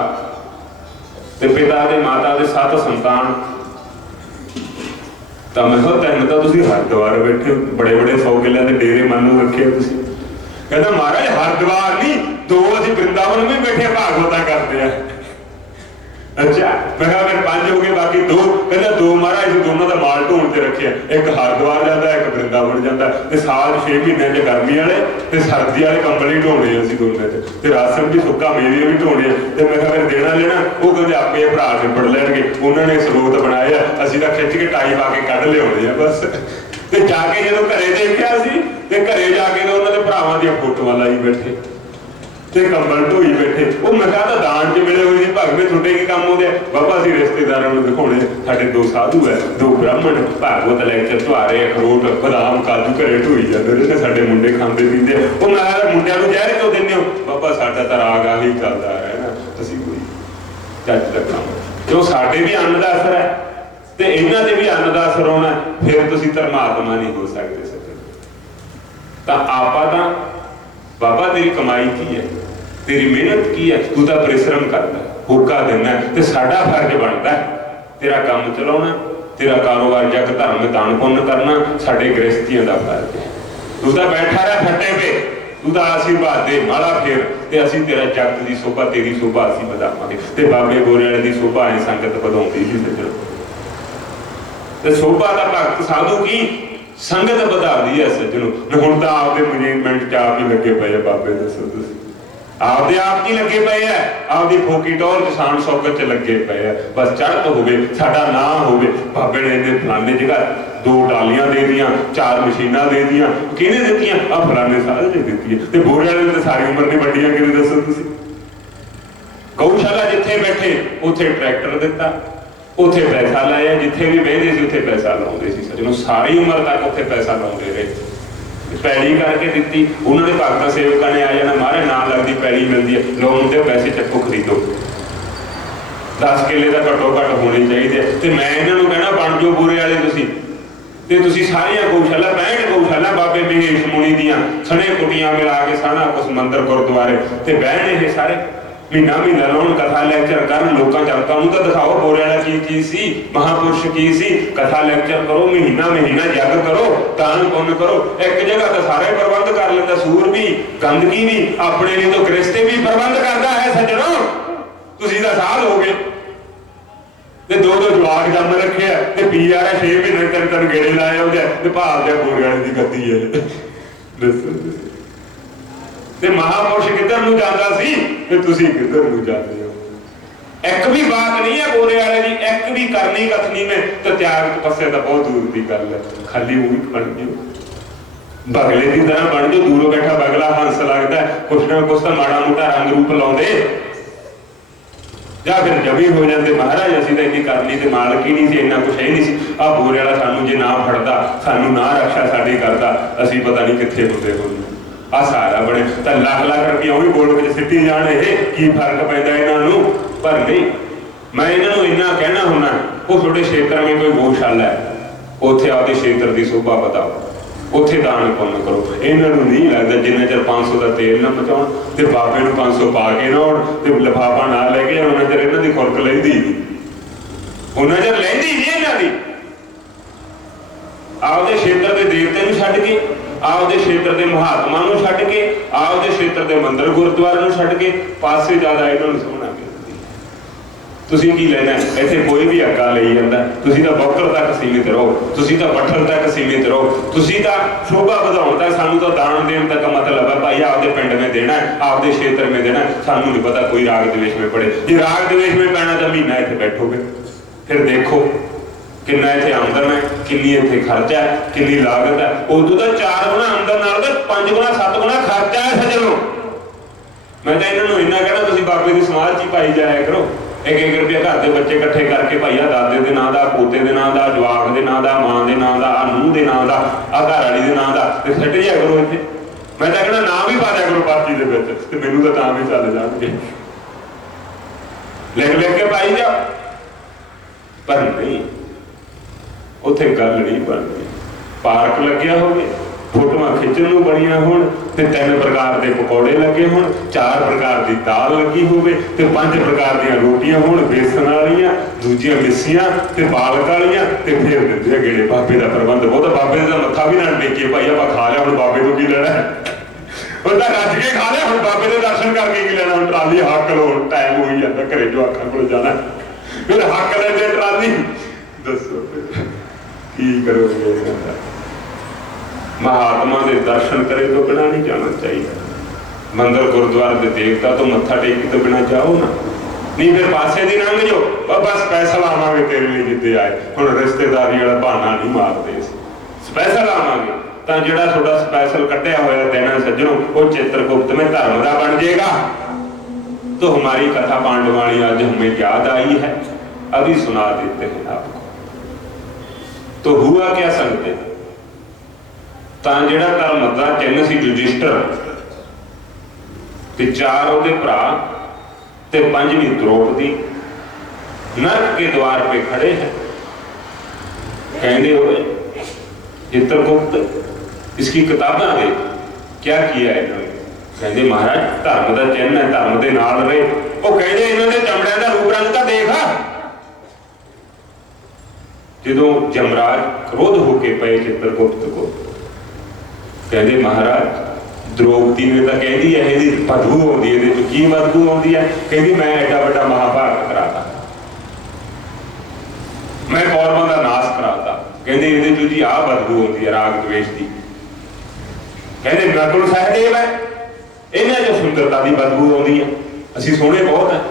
ਤੇ ਪਿਤਾ ਦੇ ਮਾਤਾ ਦੇ 7 ਸੰਤਾਨ। ਤਾਂ ਮੈਂ ਕਿਹਾ ਤੈਨੂੰ ਤਾਂ ਤੁਸੀਂ ਹਰਿਦੁਆਰ ਬੈਠੇ ਹੋ, ਬੜੇ 100 ਕਿੱਲਿਆਂ ਦੇ ਡੇਰੇ ਮੰਨ ਲਓ ਰੱਖੇ ਤੁਸੀਂ। ਕਹਿੰਦਾ ਮਹਾਰਾਜ ਹਰਿਦੁਆਰ ਨਹੀਂ, 2 ਅਸੀਂ ਵਰਿੰਦਾਵਨ ਵੀ ਬੈਠੇ ਭਾਗਵਤਾਂ ਕਰਦੇ ਆ। ਅੱਛਾ ਮੈਂ ਕਿਹਾ ਫਿਰ 5 ਹੋ ਗਏ, ਬਾਕੀ 2। ਕਹਿੰਦਾ 2 ਮਹਾਰਾਜ ਅਸੀਂ ਦੋਨਾਂ ਦਾ ਮਾਲ ਢੋਣ ਤੇ ਰੱਖਿਆ, ਇੱਕ ਹਰਿਦੁਆਰ ਜਾਂਦਾ, ਇੱਕ ਵਰਿੰਦਾਵਨ ਜਾਂਦਾ। ਤੇ ਸਾਲ 6 ਮਹੀਨਿਆਂ 'ਚ ਗਰਮੀ ਵਾਲੇ ਤੇ ਸਰਦੀ ਵਾਲੇ ਕੰਬਲ ਹੀ ਢੋਣੇ ਅਸੀਂ ਦੋਨੇ ਤੇ ਰਾਸ਼ਨ ਵੀ ਸੁੱਕਾ ਮੇਰੀਆਂ ਵੀ ਢੋਣੇ। ਤੇ ਮੈਂ ਕਿਹਾ ਫਿਰ ਦੇਣਾ ਲੈਣਾ, ਉਹ ਕਹਿੰਦੇ ਆਪੇ ਭਰਾ ਨਿਬੜ ਲੈਣਗੇ, ਉਹਨਾਂ ਨੇ ਸਰੋਤ ਬਣਾਏ ਆ, ਅਸੀਂ ਤਾਂ ਖਿੱਚ ਕੇ ਟਾਈ ਪਾ ਕੇ ਕੱਢ ਲਿਆਉਣੇ ਆ ਬਸ। ਤੇ ਜਾ ਕੇ ਜਦੋਂ ਘਰੇ ਦੇਖਿਆ ਸੀ ਤੇ ਘਰੇ ਜਾ ਕੇ ਉਹਨਾਂ ਦੇ ਭਰਾਵਾਂ ਦੀਆਂ ਫੋਟੋਆਂ ਲਾਈ ਬੈਠੇ ਤੇ ਕੰਬਲ ਢੋਈ ਬੈਠੇ। ਉਹ ਮੈਂ ਕਿਹਾ ਤਾਂ ਦਾਨ 'ਚ ਮਿਲੇ ਹੋਏ ਸੀ, ਭਗਵੇਂ ਤੁਹਾਡੇ ਕੀ ਕੰਮ ਆਉਂਦੇ ਆ? ਬਾਬਾ ਅਸੀਂ ਰਿਸ਼ਤੇਦਾਰਾਂ ਨੂੰ ਦਿਖਾਉਣੇ, ਸਾਡੇ 2 ਸਾਧੂ ਹੈ, 2 ਬ੍ਰਾਹਮਣ ਭਾਗਵਤ ਲੈਕਚਰ ਤੁਹਾਰੇ ਅਖਰੋਟ ਬਦਾਮ ਕਾਜੂ ਘਰੇ ਢੋਈ ਜਾਂਦੇ ਨੇ, ਸਾਡੇ ਮੁੰਡੇ ਖਾਂਦੇ ਪੀਂਦੇ। ਉਹ ਮੈਂ ਕਿਹਾ ਮੁੰਡਿਆਂ ਨੂੰ ਜ਼ਹਿਰ ਕਿਉਂ ਦਿੰਦੇ ਹੋ? ਬਾਬਾ ਸਾਡਾ ਤਾਂ ਰਾਗ ਆਹੀ ਚੱਲਦਾ ਹੈ ਨਾ, ਅਸੀਂ ਕੋਈ ਚੱਜ ਦਾ ਕੰਮ ਜੋ ਸਾਡੇ ਵੀ ਅੰਨ ਦਾ ਅਸਰ ਹੈ ਤੇ ਇਹਨਾਂ ਦੇ ਵੀ ਅੰਨ ਦਾ ਅਸਰ ਹੋਣਾ, ਫਿਰ ਤੁਸੀਂ ਧਰਮਾਤਮਾ ਨਹੀਂ ਹੋ ਸਕਦੇ। ਤਾਂ ਆਪਾਂ ਤਾਂ ਬਾਬਾ ਤੇਰੀ ਕਮਾਈ ਕੀ ਹੈ, ਤੇਰੀ ਮਿਹਨਤ ਕੀ ਹੈ, ਤੂੰ ਤਾਂ ਪਰਿਸ਼ਰਮ ਕਰਦਾ, ਹੋਕਾ ਦਿੰਦਾ, ਤੇ ਸਾਡਾ ਫਰਜ਼ ਬਣਦਾ ਤੇਰਾ ਕੰਮ ਚਲਾਉਣਾ, ਤੇਰਾ ਕਾਰੋਬਾਰ ਜਗ ਧਰਮ ਦਾਨ ਪੁੰਨ ਕਰਨਾ ਸਾਡੇ ਗ੍ਰਸਤੀਆਂ ਦਾ ਫਰਜ਼ ਹੈ। ਤੂੰ ਤਾਂ ਬੈਠਾ ਰਹਿ ਫੱਟੇ ਪੇ, ਤੂੰ ਤਾਂ ਆਸ਼ੀਰਵਾਦ ਦੇ ਮਾਲਾ ਫੇਰ, ਤੇ ਅਸੀਂ ਤੇਰਾ ਜਗਤ ਦੀ ਸੋਭਾ, ਤੇਰੀ ਸੋਭਾ ਅਸੀਂ ਵਧਾਵਾਂਗੇ। ਤੇ ਬਾਬੇ ਗੋਰੇ ਵਾਲੇ ਦੀ ਸੋਭਾ ਐ ਸੰਗਤ ਵਧਾਉਂਦੀ ਸੀ ਸੱਜਣੋ। ਤੇ ਸੋਭਾ ਦਾ ਭਗਤ ਸਾਧੂ ਕੀ ਸੰਗਤ ਵਧਾਉਂਦੀ ਹੈ ਸੱਜਣੋ। ਹੁਣ ਤਾਂ ਆਪਦੇ ਮੈਨੇਜਮੈਂਟ 'ਚ ਆਪ ਹੀ ਲੱਗੇ ਪਏ ਆ ਬਾਬੇ, ਦੱਸੋ ਤੁਸੀਂ ਆਪਦੇ ਆਪ ਹੀ ਲੱਗੇ ਪਏ ਆ, ਆਪਦੀ ਫੋਕੀ ਟੌਰ 'ਚ ਸ਼ਾਨ ਸ਼ੌਕਤ 'ਚ ਲੱਗੇ ਪਏ ਆ। ਬਸ ਚੜ੍ਹਤ ਹੋਵੇ, ਸਾਡਾ ਨਾਂ ਹੋਵੇ, ਬਾਬੇ ਨੇ ਇਹਦੇ ਫਲਾਣੇ ਜਗ੍ਹਾ 2 ਟਾਲੀਆਂ ਦੇ ਦਿੱਤੀਆਂ, 4 ਮਸ਼ੀਨਾਂ ਦੇ ਦਿੱਤੀਆਂ। ਕਿਹਨੇ ਦਿੱਤੀਆਂ? ਆ ਫਲਾਣੇ ਸਾਧ ਨੇ ਦਿੱਤੀ ਹੈ। ਤੇ ਬੋਰੇ ਵਾਲੇ ਨੇ ਸਾਰੀ ਉਮਰ ਨੇ ਵੱਡੀਆਂ ਕਿਵੇਂ, ਦੱਸੋ ਤੁਸੀਂ? ਗਊਸ਼ਾਲਾ ਜਿੱਥੇ ਬੈਠੇ ਉੱਥੇ ਟਰੈਕਟਰ ਦਿੱਤਾ, ਉੱਥੇ ਪੈਸਾ ਲਾਇਆ, ਜਿੱਥੇ ਵੀ ਬਹਿੰਦੇ ਸੀ ਉੱਥੇ ਪੈਸਾ ਲਾਉਂਦੇ ਸੀ ਸੱਜਣੋ। ਸਾਰੀ ਉਮਰ ਤੱਕ ਉੱਥੇ ਪੈਸਾ ਲਾਉਂਦੇ ਰਹੇ, ਪੈਲੀ ਕਰਕੇ ਦਿੱਤੀ। ਉਹਨਾਂ ਦੇ ਭਗਤਾਂ ਸੇਵਕਾਂ ਨੇ ਆ ਜਾਣਾ, ਮਾਰੇ ਨਾਲ ਲੱਗਦੀ ਪੈਲੀ ਮਿਲਦੀ ਹੈ, ਲੋ ਹੁੰਦੇ ਪੈਸੇ ਚੱਕੋ ਖਰੀਦੋ। 10 ਕਿੱਲੇ ਤਾਂ ਘੱਟੋ ਘੱਟ ਹੋਣੇ ਚਾਹੀਦੇ। ਤੇ ਮੈਂ ਇਹਨਾਂ ਨੂੰ ਕਹਿਣਾ ਬਣ ਜਾਓ ਬੂਰੇ ਵਾਲੇ ਤੁਸੀਂ, ਤੇ ਤੁਸੀਂ ਸਾਰੀਆਂ ਗਊਸ਼ਾਲਾ 65 ਗਊਸ਼ਾਲਾ ਬਾਬੇ ਮਹੇਸ਼ ਮੁਨੀ ਦੀਆਂ ਸਣੇ ਕੁਟੀਆਂ ਮਿਲਾ ਕੇ ਸਾਰਾ ਕੁਛ ਮੰਦਿਰ ਗੁਰਦੁਆਰੇ ਤੇ ਬਹਿਣ ਇਹ ਸਾਰੇ ਮਹੀਨਾ ਮਹੀਨਾ ਲਾਉਣ, ਕਥਾ ਲੈਕਚਰ ਕਰਨ, ਲੋਕਾਂ ਜਨਤਾ ਨੂੰ ਤਾਂ ਦਿਖਾਓ ਬੋਰੇ ਵਾਲਾ ਕੀ ਚੀਜ਼ ਸੀ, ਮਹਾਪੁਰਸ਼ ਕੀ ਸੀ। ਕਥਾ ਲੈਕਚਰ ਕਰੋ, ਮਹੀਨਾ ਮਹੀਨਾ ਜਗ ਕਰੋ, ਦਾਨ ਪੁੰਨ ਕਰੋ। ਇੱਕ ਜਗ੍ਹਾ ਤਾਂ ਸਾਰੇ ਪ੍ਰਬੰਧ ਕਰ ਲੈਂਦਾ, ਸੂਰ ਵੀ ਗੰਦਗੀ ਵੀ, ਆਪਣੇ ਲਈ ਤਾਂ ਗ੍ਰਸਤੇ ਵੀ ਪ੍ਰਬੰਧ ਕਰਦਾ ਹੈ ਸੱਜਣੋ। ਤੁਸੀਂ ਤਾਂ ਸਾਧ ਹੋ ਗਏ ਤੇ ਦੋ ਜਵਾਕ ਜੰਮ ਰੱਖੇ ਆ ਤੇ ਪੀ ਆ 6 ਮਹੀਨੇ 3 ਗੇੜੇ ਲਾਏ ਆਉਂਦੇ ਤੇ ਭਾਲ ਦੇ ਬੋਰੇ ਵਾਲੇ ਦੀ ਗੱਦੀ ਹੈ। ਦੱਸੋ ਤੇ ਮਹਾਪੁਰਸ਼ ਕਿੱਧਰ ਨੂੰ ਜਾਂਦਾ ਸੀ ਤੇ ਤੁਸੀਂ ਕਿੱਧਰ ਨੂੰ ਜਾਂਦੇ ਹੋ। ਇੱਕ ਵੀ ਬਾਤ ਨਹੀਂ ਹੈ ਬੋਰੇ ਵਾਲੇ ਦੀ, ਇੱਕ ਵੀ ਕਰਨੀ ਕਥਨੀ ਮੈਂ ਤੇ ਤਿਆਗ ਤਪੱਸਿਆ ਤਾਂ ਬਹੁਤ ਦੂਰ ਦੀ ਗੱਲ ਹੈ। ਖਾਲੀ ਉਹ ਵੀ ਬਣ ਜਿਓ, ਬਗਲੇ ਦੀ ਤਰ੍ਹਾਂ ਬਣ ਜਾਓ। ਦੂਰੋਂ ਬੈਠਾ ਬਗਲਾ ਹੰਸ ਲੱਗਦਾ, ਕੁਛ ਨਾ ਕੁਛ ਤਾਂ ਮਾੜਾ ਮੋਟਾ ਰੰਗ ਰੂਪ ਲਾਉਂਦੇ ਜਾਂ ਫਿਰ ਜਮੀ ਹੋ ਜਾਂਦੇ। ਮਹਾਰਾਜ ਅਸੀਂ ਤਾਂ ਇੰਨੀ ਕਰਨੀ ਤੇ ਮਾਲਕ ਹੀ ਨਹੀਂ ਸੀ, ਇੰਨਾ ਕੁਛ ਹੈ ਨਹੀਂ ਸੀ। ਆਹ ਬੋਰੇ ਵਾਲਾ ਸਾਨੂੰ ਜੇ ਨਾ ਫੜਦਾ, ਸਾਨੂੰ ਨਾ ਰਕਸ਼ਾ ਸਾਡੀ ਕਰਦਾ, ਅਸੀਂ ਪਤਾ ਨਹੀਂ ਕਿੱਥੇ ਹੁੰਦੇ ਹੁੰਦੇ। ਆ ਸਾਰਾ ਬਣੇ ਤਾਂ ਲੱਖ ਰੁਪਈਆ ਉਹ ਵੀ ਗੋਲ ਵਿੱਚ ਸਿੱਟੀ ਜਾਣ, ਇਹ ਕੀ ਫਰਕ ਪੈਂਦਾ ਇਹਨਾਂ ਨੂੰ। ਪਰ ਨਹੀਂ, ਮੈਂ ਇਹਨਾਂ ਨੂੰ ਇੰਨਾ ਕਹਿਣਾ ਹੁੰਦਾ, ਉਹ ਤੁਹਾਡੇ ਖੇਤਰ ਵਿੱਚ ਕੋਈ ਗਊਸ਼ਾਲਾ ਹੈ, ਉੱਥੇ ਆਪਦੇ ਖੇਤਰ ਦੀ ਸੋਭਾ ਬਤਾਓ, ਉੱਥੇ ਦਾਨ ਪੁੰਨ ਕਰੋ। ਇਹਨਾਂ ਨੂੰ ਨਹੀਂ ਲੱਗਦਾ ਜਿੰਨਾ ਚਿਰ 500 ਦਾ ਤੇਲ ਨਾ ਬਚਾਉਣ ਤੇ ਬਾਬੇ ਨੂੰ 500 ਪਾ ਕੇ ਨਾ ਆਉਣ ਤੇ ਲਿਫਾਫਾ ਨਾ ਲੈ ਕੇ ਉਹਨਾਂ ਚਿਰ ਇਹਨਾਂ ਦੀ ਖੁਰਕ ਲੈਂਦੀ ਨਹੀਂ, ਉਹਨਾਂ ਚਿਰ ਲੈਂਦੀ ਨਹੀਂ ਇਹਨਾਂ ਦੀ। ਆਪਦੇ ਖੇਤਰ ਦੇ ਦੇਵਤੇ ਨੂੰ ਛੱਡ ਕੇ, ਆਪਦੇ ਖੇਤਰ ਦੇ ਮਹਾਤਮਾ ਨੂੰ ਛੱਡ ਕੇ, ਆਪਦੇ ਖੇਤਰ ਦੇ ਮੰਦਿਰ ਗੁਰਦੁਆਰੇ ਨੂੰ ਛੱਡ ਕੇ ਪਾਸੇ ਜ਼ਿਆਦਾ ਇਹਨਾਂ ਨੂੰ ਸੋਹਣਾ ਮਿਲਦੀ। ਤੁਸੀਂ ਕੀ ਲੈਣਾ? ਇੱਥੇ ਕੋਈ ਵੀ ਅੱਗਾ ਲਈ ਜਾਂਦਾ, ਤੁਸੀਂ ਤਾਂ ਬੌਕਰ ਤੱਕ ਸੀਮਿਤ ਰਹੋ, ਤੁਸੀਂ ਤਾਂ ਬੱਠਲ ਤੱਕ ਸੀਮਿਤ ਰਹੋ, ਤੁਸੀਂ ਤਾਂ ਸ਼ੋਭਾ ਵਧਾਉਣ ਤੱਕ, ਸਾਨੂੰ ਤਾਂ ਦਾਨ ਦੇਣ ਤੱਕ ਮਤਲਬ ਹੈ। ਭਾਈ ਆਪਦੇ ਪਿੰਡ में देना, ਆਪਦੇ ਖੇਤਰ में देना। ਸਾਨੂੰ ਨਹੀਂ ਪਤਾ ਕੋਈ ਰਾਗ ਦਵੇਸ਼ में पड़े। ਜੇ ਰਾਗ ਦਵੇਸ਼ में ਪੈਣਾ ਤਾਂ ਮਹੀਨਾ ਇੱਥੇ ਬੈਠੋਗੇ, ਫਿਰ ਦੇਖੋ ਕਿੰਨਾ ਇੱਥੇ ਆਮਦਨ ਹੈ, ਕਿੰਨੀ ਇੱਥੇ ਖਰਚਾ ਹੈ, ਕਿੰਨੀ ਲਾਗਤ ਹੈ। ਉਦੋਂ ਤਾਂ 4 ਗੁਣਾ ਆਮਦਨ ਨਾਲ ਤਾਂ 5 ਗੁਣਾ 7 ਗੁਣਾ ਖਰਚਾ ਹੈ ਸੱਜਣੋ। ਮੈਂ ਤਾਂ ਇਹਨਾਂ ਨੂੰ ਇੰਨਾ ਕਹਿਣਾ, ਤੁਸੀਂ ਬਾਬੇ ਦੀ ਸਮਾਧ 'ਚ ਹੀ ਪਾਈ ਜਾਇਆ ਕਰੋ। 1-1 ਰੁਪਇਆ ਘਰ ਦੇ ਬੱਚੇ ਇਕੱਠੇ ਕਰਕੇ ਭਾਈ ਆ ਦਾਦੇ ਦੇ ਨਾਂ ਦਾ, ਪੋਤੇ ਦੇ ਨਾਂ ਦਾ, ਜਵਾਕ ਦੇ ਨਾਂ ਦਾ, ਮਾਂ ਦੇ ਨਾਂ ਦਾ, ਆ ਨੂੰਹ ਦੇ ਨਾਂ ਦਾ, ਆ ਘਰ ਵਾਲੀ ਦੇ ਨਾਂ ਦਾ, ਤੇ ਸੱਟ ਜਾਇਆ ਕਰੋ ਇੱਥੇ। ਮੈਂ ਤਾਂ ਕਹਿਣਾ ਨਾਂ ਵੀ ਪਾ ਦਿਆ ਕਰੋ ਪਰਚੀ ਦੇ ਵਿੱਚ, ਤੇ ਮੈਨੂੰ ਤਾਂ ਵੀ ਚੱਲ ਜਾਣਗੇ, ਲਿਖ ਕੇ ਪਾਈ ਜਾ। ਪਰ ਨਹੀਂ, ਉੱਥੇ ਗੱਲ ਨਹੀਂ ਬਣਦੀ। ਪਾਰਕ ਲੱਗਿਆ ਹੋਵੇ, ਫੋਟੋਆਂ ਖਿੱਚਣ ਨੂੰ ਬਣੀਆਂ ਹੋਣ, ਤੇ 3 ਪ੍ਰਕਾਰ ਦੇ ਪਕੌੜੇ ਲੱਗੇ ਹੋਣ, 4 ਪ੍ਰਕਾਰ ਦੀ ਦਾਲ ਲੱਗੀ ਹੋਵੇ, ਤੇ 5 ਪ੍ਰਕਾਰ ਦੀਆਂ ਰੋਟੀਆਂ ਹੋਣ, ਬੇਸਣ ਵਾਲੀਆਂ, ਦੂਜੀਆਂ ਮਿੱਸੀਆਂ ਤੇ ਪਾਲਕ ਵਾਲੀਆਂ, ਤੇ ਫਿਰ ਦਿੰਦੇ ਆ ਗੇੜੇ। ਬਾਬੇ ਦਾ ਪ੍ਰਬੰਧ ਬਹੁਤ, ਬਾਬੇ ਦਾ ਮੱਥਾ ਵੀ ਨਾ ਟੇਕੀਏ ਭਾਈ ਆਪਾਂ ਖਾ ਲਿਆ, ਹੁਣ ਬਾਬੇ ਤੋਂ ਕੀ ਲੈਣਾ। ਉਹ ਤਾਂ ਰੱਜ ਕੇ ਖਾ ਲਿਆ, ਹੁਣ ਬਾਬੇ ਦੇ ਦਰਸ਼ਨ ਕਰਕੇ ਕੀ ਲੈਣਾ। ਹੁਣ ਟਰਾਲੀ ਹੱਕ ਲੋ, ਟਾਈਮ ਹੋਈ ਜਾਂਦਾ, ਘਰੇ ਜੋ ਅੱਖਾਂ ਕੋਲ ਜਾਣਾ, ਫਿਰ ਹੱਕ ਲੈਂਦੇ ਟਰਾਲੀ। ਦੱਸੋ ਕੀ ਕਰੋਗੇ। ਮਹਾਤਮਾ ਦੇ ਦਰਸ਼ਨ ਕਰੇ ਤੋਂ ਬਿਨਾਂ ਨਹੀਂ ਜਾਣਾ ਚਾਹੀਦਾ। ਮੰਦਿਰ ਗੁਰਦੁਆਰੇ ਦੇ ਦੇਵਤਾ ਤੋਂ ਮੱਥਾ ਟੇਕ ਤੋਂ ਬਿਨਾਂ ਜਾਓ ਨਾ, ਨਹੀਂ ਫਿਰ ਪਾਸੇ ਦੀ ਲੰਘ ਜਾਓ। ਬਸ ਸਪੈਸ਼ਲ ਆਵਾਂਗੇ ਤੇਰੇ ਲਈ ਜਿੱਦੇ ਆਏ। ਹੁਣ ਰਿਸ਼ਤੇਦਾਰੀ ਵਾਲਾ ਬਹਾਨਾ ਨਹੀਂ ਮਾਰਦੇ ਸੀ, ਸਪੈਸ਼ਲ ਆਵਾਂਗੇ। ਤਾਂ ਜਿਹੜਾ ਤੁਹਾਡਾ ਸਪੈਸ਼ਲ ਕੱਢਿਆ ਹੋਇਆ ਦਿਨ ਹੈ ਸੱਜਣੋ, ਉਹ ਚਿੱਤਰਗੁਪਤ में धर्म ਦਾ बन जाएगा। तो हमारी कथा पांडवाणी आज हमें याद आई है, अभी सुना देते हैं आपको। तो हुआ क्या संगते, ਤਾਂ ਜਿਹੜਾ ਧਰਮ ਦਾ ਚਿੰਨ੍ਹ ਸੀ ਯੁਧਿਸ਼ਟਰ, ਤੇ 4 ਉਹਦੇ ਭਰਾ ਤੇ 5ਵੀਂ द्रौपदी नरक के द्वार पे खड़े हैं। कहने हुए चित्रगुप्त इसकी किताबें देख, क्या किया इन्होंने। कहते महाराज धर्म का चिन्ह है, धर्म के नाल रहे। वो कहते इन्होंने चमड़िया का रूप रंग तो देखा। जो जमराज क्रोध होके पे चित्रगुप्त को, कहते महाराज द्रौपदी ने तो कहती है ये बदबू आती है, की बदबू आती है। कहती मैं एडा बड़ा महाभारत कराता, मैं कौरवों का नाश कराता। कहते ये जी आ बदबू आती है राग द्वेष की। कहते नकुल सहदेव है, इन्हें जो सुंदरता की बदबू आती है, असी सोहने बहुत है।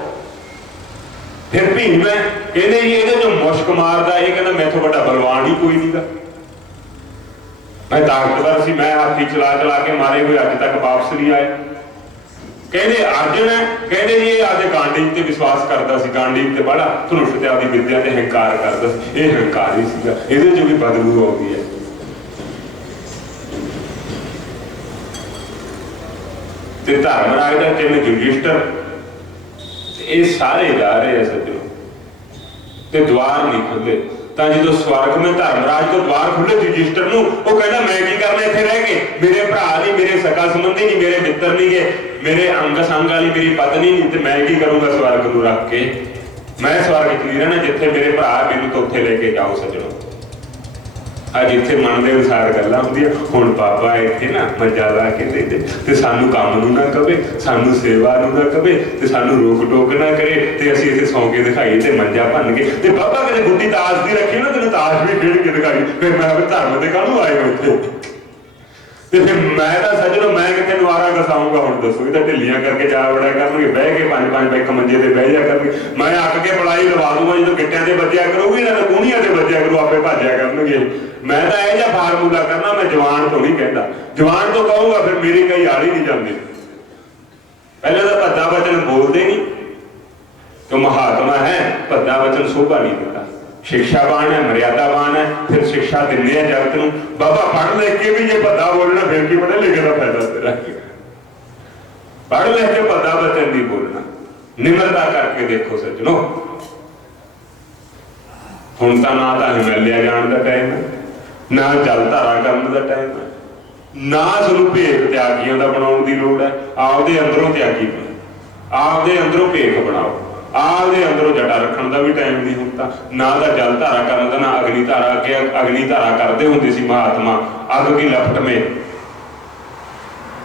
फिर भीम है, कहते जी ये जो मुश्क मारदा, ये कहना मैथों बड़ा बलवान ही कोई नहीं। मैं ताकतवर सी, मैं हाथी चला चला के मारे हुए अज तक वापस नहीं आए। कहते अर्जुन है, कहते जी ये आदे गांडीव ते विश्वास करता सी, गांडीव ते बड़ा धनुष ते आदि विद्या ते हंकार करता सी। ये हंकार ही सीगा, इहदे चों भी बदबू आउंदी है। ते धर्मराज दा चिन्ह युधिष्ठिर, ये सारे जा रहे हैं सज्जनों। ਤੇ ਦੁਆਰ ਨਹੀਂ ਖੁੱਲੇ। ਤਾਂ ਜਦੋਂ ਸਵਰਗ में धर्मराज को द्वार खुले युधिष्ठिर ਨੂੰ, ਉਹ ਕਹਿੰਦਾ ਮੈਂ ਕੀ ਕਰਨਾ ਇੱਥੇ ਰਹਿ ਕੇ, ਮੇਰੇ ਭਰਾ ਨਹੀਂ, ਮੇਰੇ ਸਕਾ ਸੰਬੰਧੀ ਨਹੀਂ, ਮੇਰੇ ਮਿੱਤਰ ਨਹੀਂ ਗੇ, ਮੇਰੇ ਅੰਗ ਸੰਗ ਵਾਲੀ ਮੇਰੀ ਪਤਨੀ ਨਹੀਂ, ਤੇ ਮੈਂ ਕੀ ਕਰੂੰਗਾ ਸਵਰਗ ਨੂੰ ਰੱਖ ਕੇ। ਮੈਂ ਸਵਰਗ 'ਚ ਨਹੀਂ ਰਹਿਣਾ, ਜਿੱਥੇ ਮੇਰੇ ਭਰਾ ਮੈਨੂੰ ਤਾਂ ਉੱਥੇ ਲੈ ਕੇ ਜਾਓ ਸੱਜਣੋ। ਅੱਜ ਇੱਥੇ ਮਨ ਦੇ ਅਨੁਸਾਰ ਗੱਲਾਂ ਹੁੰਦੀਆਂ। ਹੁਣ ਬਾਬਾ ਇੱਥੇ ਨਾ ਮੰਜਾ ਲਾ ਕੇ ਦੇ ਦੇ ਤੇ ਸਾਨੂੰ ਕੰਮ ਨੂੰ ਨਾ ਕਵੇ, ਸਾਨੂੰ ਸੇਵਾ ਨੂੰ ਨਾ ਕਵੇ, ਤੇ ਸਾਨੂੰ ਰੋਕ ਟੋਕ ਨਾ ਕਰੇ, ਤੇ ਅਸੀਂ ਇੱਥੇ ਸੌਂ ਕੇ ਦਿਖਾਈਏ ਤੇ ਮੰਜਾ ਭੰਨ ਕੇ। ਤੇ ਬਾਬਾ ਕਦੇ ਗੁੱਡੀ ਤਾਸ਼ ਦੀ ਰੱਖੀ ਨਾ, ਤੈਨੂੰ ਤਾਸ਼ ਵੀ ਖੇਡ ਕੇ ਦਿਖਾਈ। ਫਿਰ ਮੈਂ ਧਰਮ ਤੇ ਕਾਹਨੂੰ ਆਏ ਉੱਥੇ? ਤੇ ਫਿਰ ਮੈਂ ਤਾਂ ਸੱਜਣੋ ਮੈਂ ਕਿੱਥੇ ਦੁਆਰਾ ਗਸਾਊਂਗਾ? ਹੁਣ ਦੱਸੋ, ਇਹ ਤਾਂ ਢਿੱਲੀਆਂ ਕਰਕੇ ਜਾ ਵੜਿਆ ਕਰਨਗੇ, ਬਹਿ ਕੇ ਪੰਜ ਇੱਕ ਮੰਜੇ ਤੇ ਬਹਿ ਜਾ ਕਰਨਗੇ। ਮੈਂ ਅੱਕ ਕੇ ਪਲਾਈ ਲਵਾ ਦੂੰਗਾ, ਜਦੋਂ ਗਿੱਟਿਆਂ ਤੇ ਵੱਜਿਆ ਕਰੂਗੀ ਨਾ, ਕੂਣੀਆਂ ਤੇ ਵੱਜਿਆ ਕਰੂ, ਆਪੇ ਭਾਜਿਆ ਕਰਨਗੇ। ਮੈਂ ਤਾਂ ਇਹ ਜਿਹਾ ਫਾਰਮੂਲਾ ਕਰਨਾ। ਮੈਂ ਜਵਾਨ ਤੋਂ ਨਹੀਂ ਕਹਿੰਦਾ, ਜਵਾਨ ਤੋਂ ਕਹੂੰਗਾ ਫਿਰ ਮੇਰੀ ਕਈ ਆੜ ਹੀ ਨਹੀਂ ਜਾਂਦੀ। ਪਹਿਲਾਂ ਤਾਂ ਭੱਦਾ ਵਚਨ ਬੋਲਦੇ ਨਹੀਂ, तो महात्मा है, भद्दा वचन शोभा नहीं देता। शिक्षावान है, मर्यादावान है, फिर शिक्षा दिंदे है जगत नूं। बाबा पढ़ लिख के भी जे भद्दा बोलना, फिर की पढ़े लिखे का फायदा तेरा? पढ़ लिख के भद्दा वचन नहीं बोलना, निमरता करके देखो सज्जनों। हुण तां ना तां हिमालय जाण दा टाइम है, ना जल धारा करन दा टाइम है, ना तुहानूं भेख त्यागियां दा बनाउण दी लोड़ है। आपदे अंदरों त्यागी बनो, आपदे अंदरों भेख बनाओ, आपदे अंदरों जटा रखण दा भी टाइम नहीं हुंदा। ना दा जल धारा करन दा, ना अग्नि धारा। अगे अग्नि धारा करदे हुंदे सी महात्मा, अग की लपट में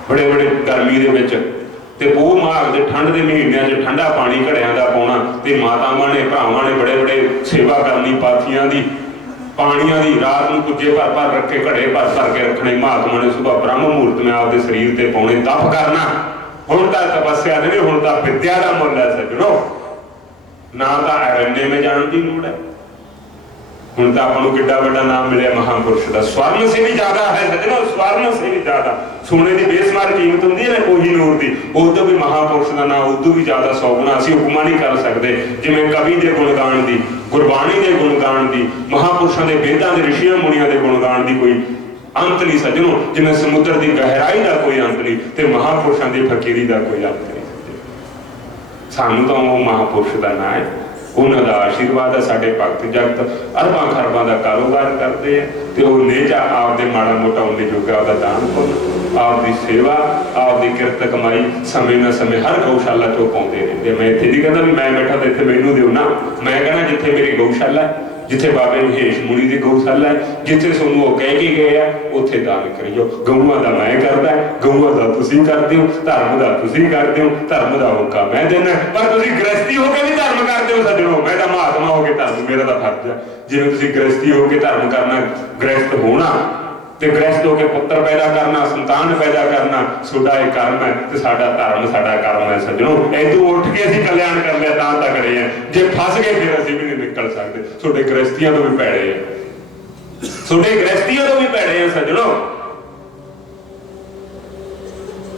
बड़े बड़े गर्मी दे विच ते पोह माघ दे ठंड के महीनों च ठंडा पानी घड़िया का पाउणा, ते मातावां ने भरावां ने बड़े बड़े सेवा करनी पाथियां दी, पानियां दी। रात नूं कुज्जे भर भर रखे, घड़े भर भर के रखने। महात्मा ने सुबह ब्रह्म मुहूर्त में आपके शरीर ते पाउणे, तप करना। हुण तां तपस्या नहीं, हुण तां विद्या दा मुल है सज्जणों। ना तां अरण्य में जाण दी लोड़ है। हुण तां आपां नूं किड्डा वड्डा नाम मिलिया महापुरुष दा, स्वर्ण से भी ज्यादा है सज्जणों, स्वर्ण से भी ज्यादा। सोने की बेसुमार कीमत होंदी है ना कोहिनूर दी, उदों भी महापुरुष का नाम उदों भी ज्यादा 100 गुना असीं उपमा नहीं कर सकते। जिवें कवि के गुणगान की, गुरबाणी के गुणगान की, महापुरुषों के वेदां के ऋषियां मुनियां के गुणगान की कोई अंत नहीं सज्जनों। जिवें समुद्र की गहराई का कोई अंत नहीं, ते महापुरुषों की फकीरी का कोई अंत नहीं। सानू तो वो महापुरुष का नाम है, उन्हों का आशीर्वाद है। साडे भगत जगत अरबां खरबां का कारोबार करते हैं, तो वो नेजा आपदे माड़ा मोटा उन्ने जोगा आपका दान पुण्य, आपकी सेवा, आपकी किरत कमाई समय न समय हर गौशाला चो पाते रहते। मैं इत्थे नहीं कहता भी मैं बैठा तो इत्थे मैनू दिओ ना, मैं कहना जिथे मेरी गौशाला है, जिथे बाबे महेश मुनि की गौशाला है, जिथे सोनू वो कह के गए आ, उत्थे दान करियो। गऊआं दा मैं करदा, गऊआं दा तुसीं करदे हो, धर्म दा तुसीं करदे हो, धर्म दा होका मैं देना। पर तुसीं गृहस्थी होके भी धर्म करदे हो सज्जणों, मैं तां महात्मा होके धर्म, मेरा तां फर्ज है। जिवें तुसीं गृहस्थी होके धर्म करना, गृहस्थ होना ते गृहस्थ होके पुत्र पैदा करना, संतान पैदा करना, सोडा एक कर्म है, ते साडा धर्म साडा कर्म है सज्जणों। इदों उठ के असीं कल्याण कर लिया तां तगड़े हैं, जे फस गए फिर असीं भी नहीं निकल सकते। सोडे गृहस्थियां तो भी पैड़े हैं, सोडे गृहस्थियां तो भी पैड़े हैं सज्जणों।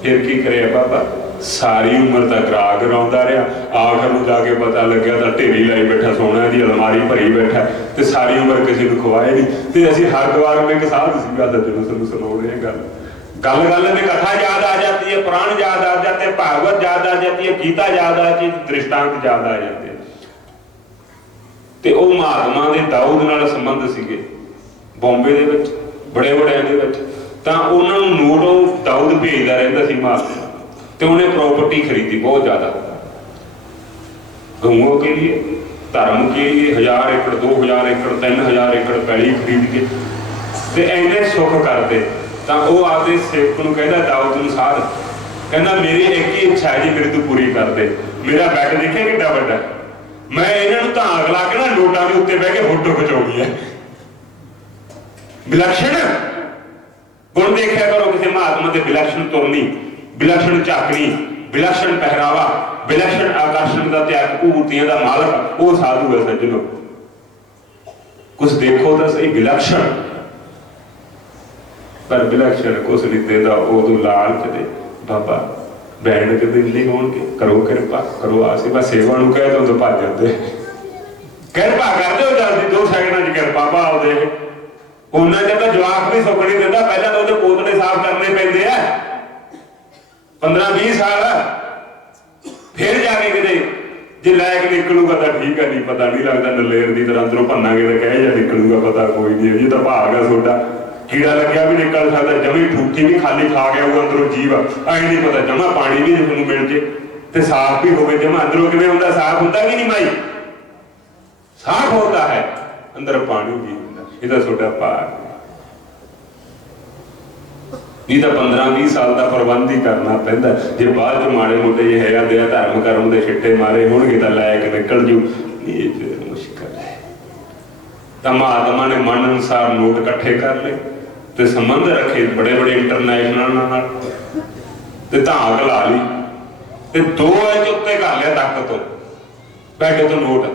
फिर की करे बाबा, सारी उम्र तक राग रौंदा रहा, आखिर में जाके पता लग्या तो ढेरी लाई बैठा, सोना की अलमारी भरी बैठा, तो सारी उम्र किसी को खवाए नहीं। तो असीं हरिद्वार में एक साध सीगा सज्जनों, तुहानूं सुणा रहे हैं गल गल में कथा याद आ जाती है, पुराण याद आ जाते हैं, भागवत याद आ जाती है, गीता याद आ जाती है, दृष्टांत याद आ जाते हैं। तो वो महात्मा के दाऊद नाल संबंध सीगे बॉम्बे दे विच, बड़े बड़ियां दे विच, तां उन्हां नूं नोट दाऊद भेजदा रहिंदा सी महात्मा, तो उन्हें प्रॉपर्टी खरीदी बहुत ज्यादा गऊओं के लिए, धर्म के लिए 1000 एकड़ 2000 एकड़ 3000 एकड़ पैली खरीद के, ते इन्ने सुख करते। तो वह आपके सेवक नूं कहदा, दाऊद नूं साध कहना मेरी एक ही इच्छा है जी, मेरी तू पूरी कर दे। मेरा बैड देखे किड्डा वड्डा, मैं इन्हां नूं धाग ला के ना लोटां दे उत्ते बह के फोटो खिचाउणी है। विलक्षण गुण देखा करो किसी महात्मा के, विलक्षण तुरनी, विलक्षण झाकनी, विलक्षण पहरावा, विलक्षण आकर्षण का त्याग, मूर्तियों का मालक वो साधु है सज्जनों। कुछ देखो तो सही विलक्षण, पर विलक्षण कुछ नहीं देता। उदों लालच दे बाबा बैंड के दिन नहीं होणगे, करो कृपा करो आशीर्वाद, सेवा नूं कहे तो भज जाते, कृपा कर दो जल्दी 2 सेकंड च कृपा भाव दे। उन्ना चर तो जवाब भी सुख नहीं देता, पहले तो पोतले साफ करने पैंदे आ 15-20 साल, फिर जाके किते जे लैक निकलूगा तो ठीक है, नहीं पता नहीं लगता नलेर की तरह अंदरों भन्नांगे तो कहे जा निकलूगा, पता कोई नहीं। जी तो भाग है थोड़ा, कीड़ा लग्या भी निकल सकता, जमी ठूठी भी खाली खा गया होगा अंदरों जीव, ऐ नहीं पता जमा पानी भी तुहानूं मिल जे तो साफ भी होवे, जमा अंदरों किवें हुंदा, साफ हुंदा कि नहीं माई, साफ होता है अंदर पानी भी हुंदा, इहदा थोड़ा भाग। नहीं तो 15-20 साल का प्रबंध ही करना पैंदा, जे बाद माड़े मोटे जे है आंदे धर्म कर्म के छिट्टे मारे होणगे तो लैक निकल जू, ये फिर मुश्किल है। तो महात्मा ने मन अनुसार नोट इकट्ठे कर ले ते संबंध रखे बड़े बड़े इंटरनेशनल नाल ते धाक ला ली ते 2 इंच उत्ते कर लिया तक तो बैठे तो नोट,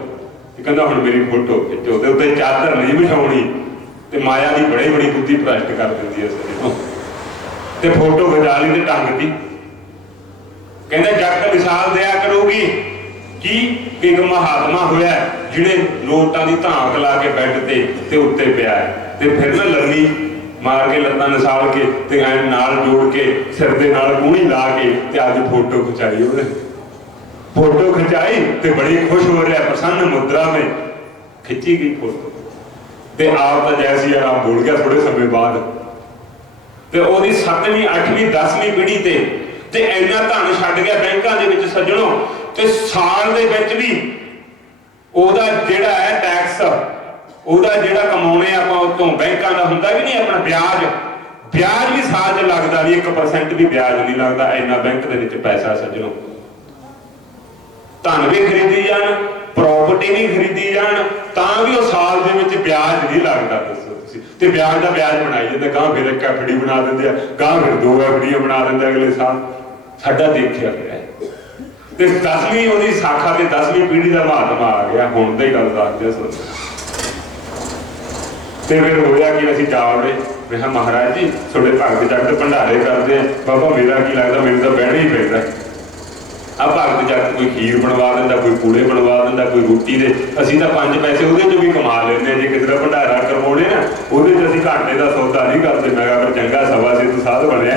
कहंदा हुण मेरी फोटो खिच्चो, ते उत्ते चादर नहीं बिछाउणी, ते माया की बड़ी बड़ी बुद्धि भ्रष्ट कर दिंदी है सजणों, ते फोटो खिचा ली ते टंग दी, कहंदा जगत मिसाल दिया करूगी कि एक महात्मा होया जिहड़े नोटां दी धाक ला के बैड ते उत्ते पिया ते फिर ना लंगी मार के लत्तां नसाल के ते ऐ नाल जोड़ के सिर दे नाल कूहणी ला के ते आज फोटो खिचाई, उहने फोटो खिंचाई ते बड़ी खुश हो रहा, प्रसन्न मुद्रा में खिंची गई फोटो, ते आप तो जैसी आराम बोल गया थोड़े समय बाद, ते ओदी 7वीं 8वीं 10वीं पीढ़ी ते इन्ना धन छड्ड गया बैंकां दे विच सज्जणों, ते साल दे विच भी ओदा जिहड़ा है टैक्स ओदा जिहड़ा कमाउने आपां उत्तों बैंकां दा हुंदा कि नहीं अपना ब्याज भी साल च लगदा नहीं, 1% भी ब्याज नहीं लगदा, इन्ना बैंक दे विच पैसा सज्जणों। धन भी खरीदी जान, प्रॉपर्टी भी खरीदी जान, तां भी वो साल दे विच ब्याज नहीं लगदा, दसो तुसीं, ते ब्याज दा ब्याज बनाई जांदे, गां फिर एक एफडी बना दिंदे, गां फिर 2 एफडी बना दिंदे अगले साल, साडा देखिया है। ते 10वीं ओदी शाखा ते 10वीं पीढ़ी दा महात्मा आ गया, हुण दी गल दसदे सुण। ते फिर होया कि असीं जावड़े, मैं कहा महाराज जी थोड़े भगत जगत भंडारे करते हैं, बाबा मेरा की लगता मेरे तो बहना ही पैंदा, आ भगत जगत कोई खीर बनवा दिंदा, कोई पूड़े बनवा दिंदा, कोई रोटी दे, असीं तां 5 पैसे उहदे चों भी कमा लैंदे, जे किसी दा भंडारा करवाउणे ना उहदे च असीं घाटे दा सौदा नहीं करदे। मैं कहा फिर चंगा सवा से तू साध बनिया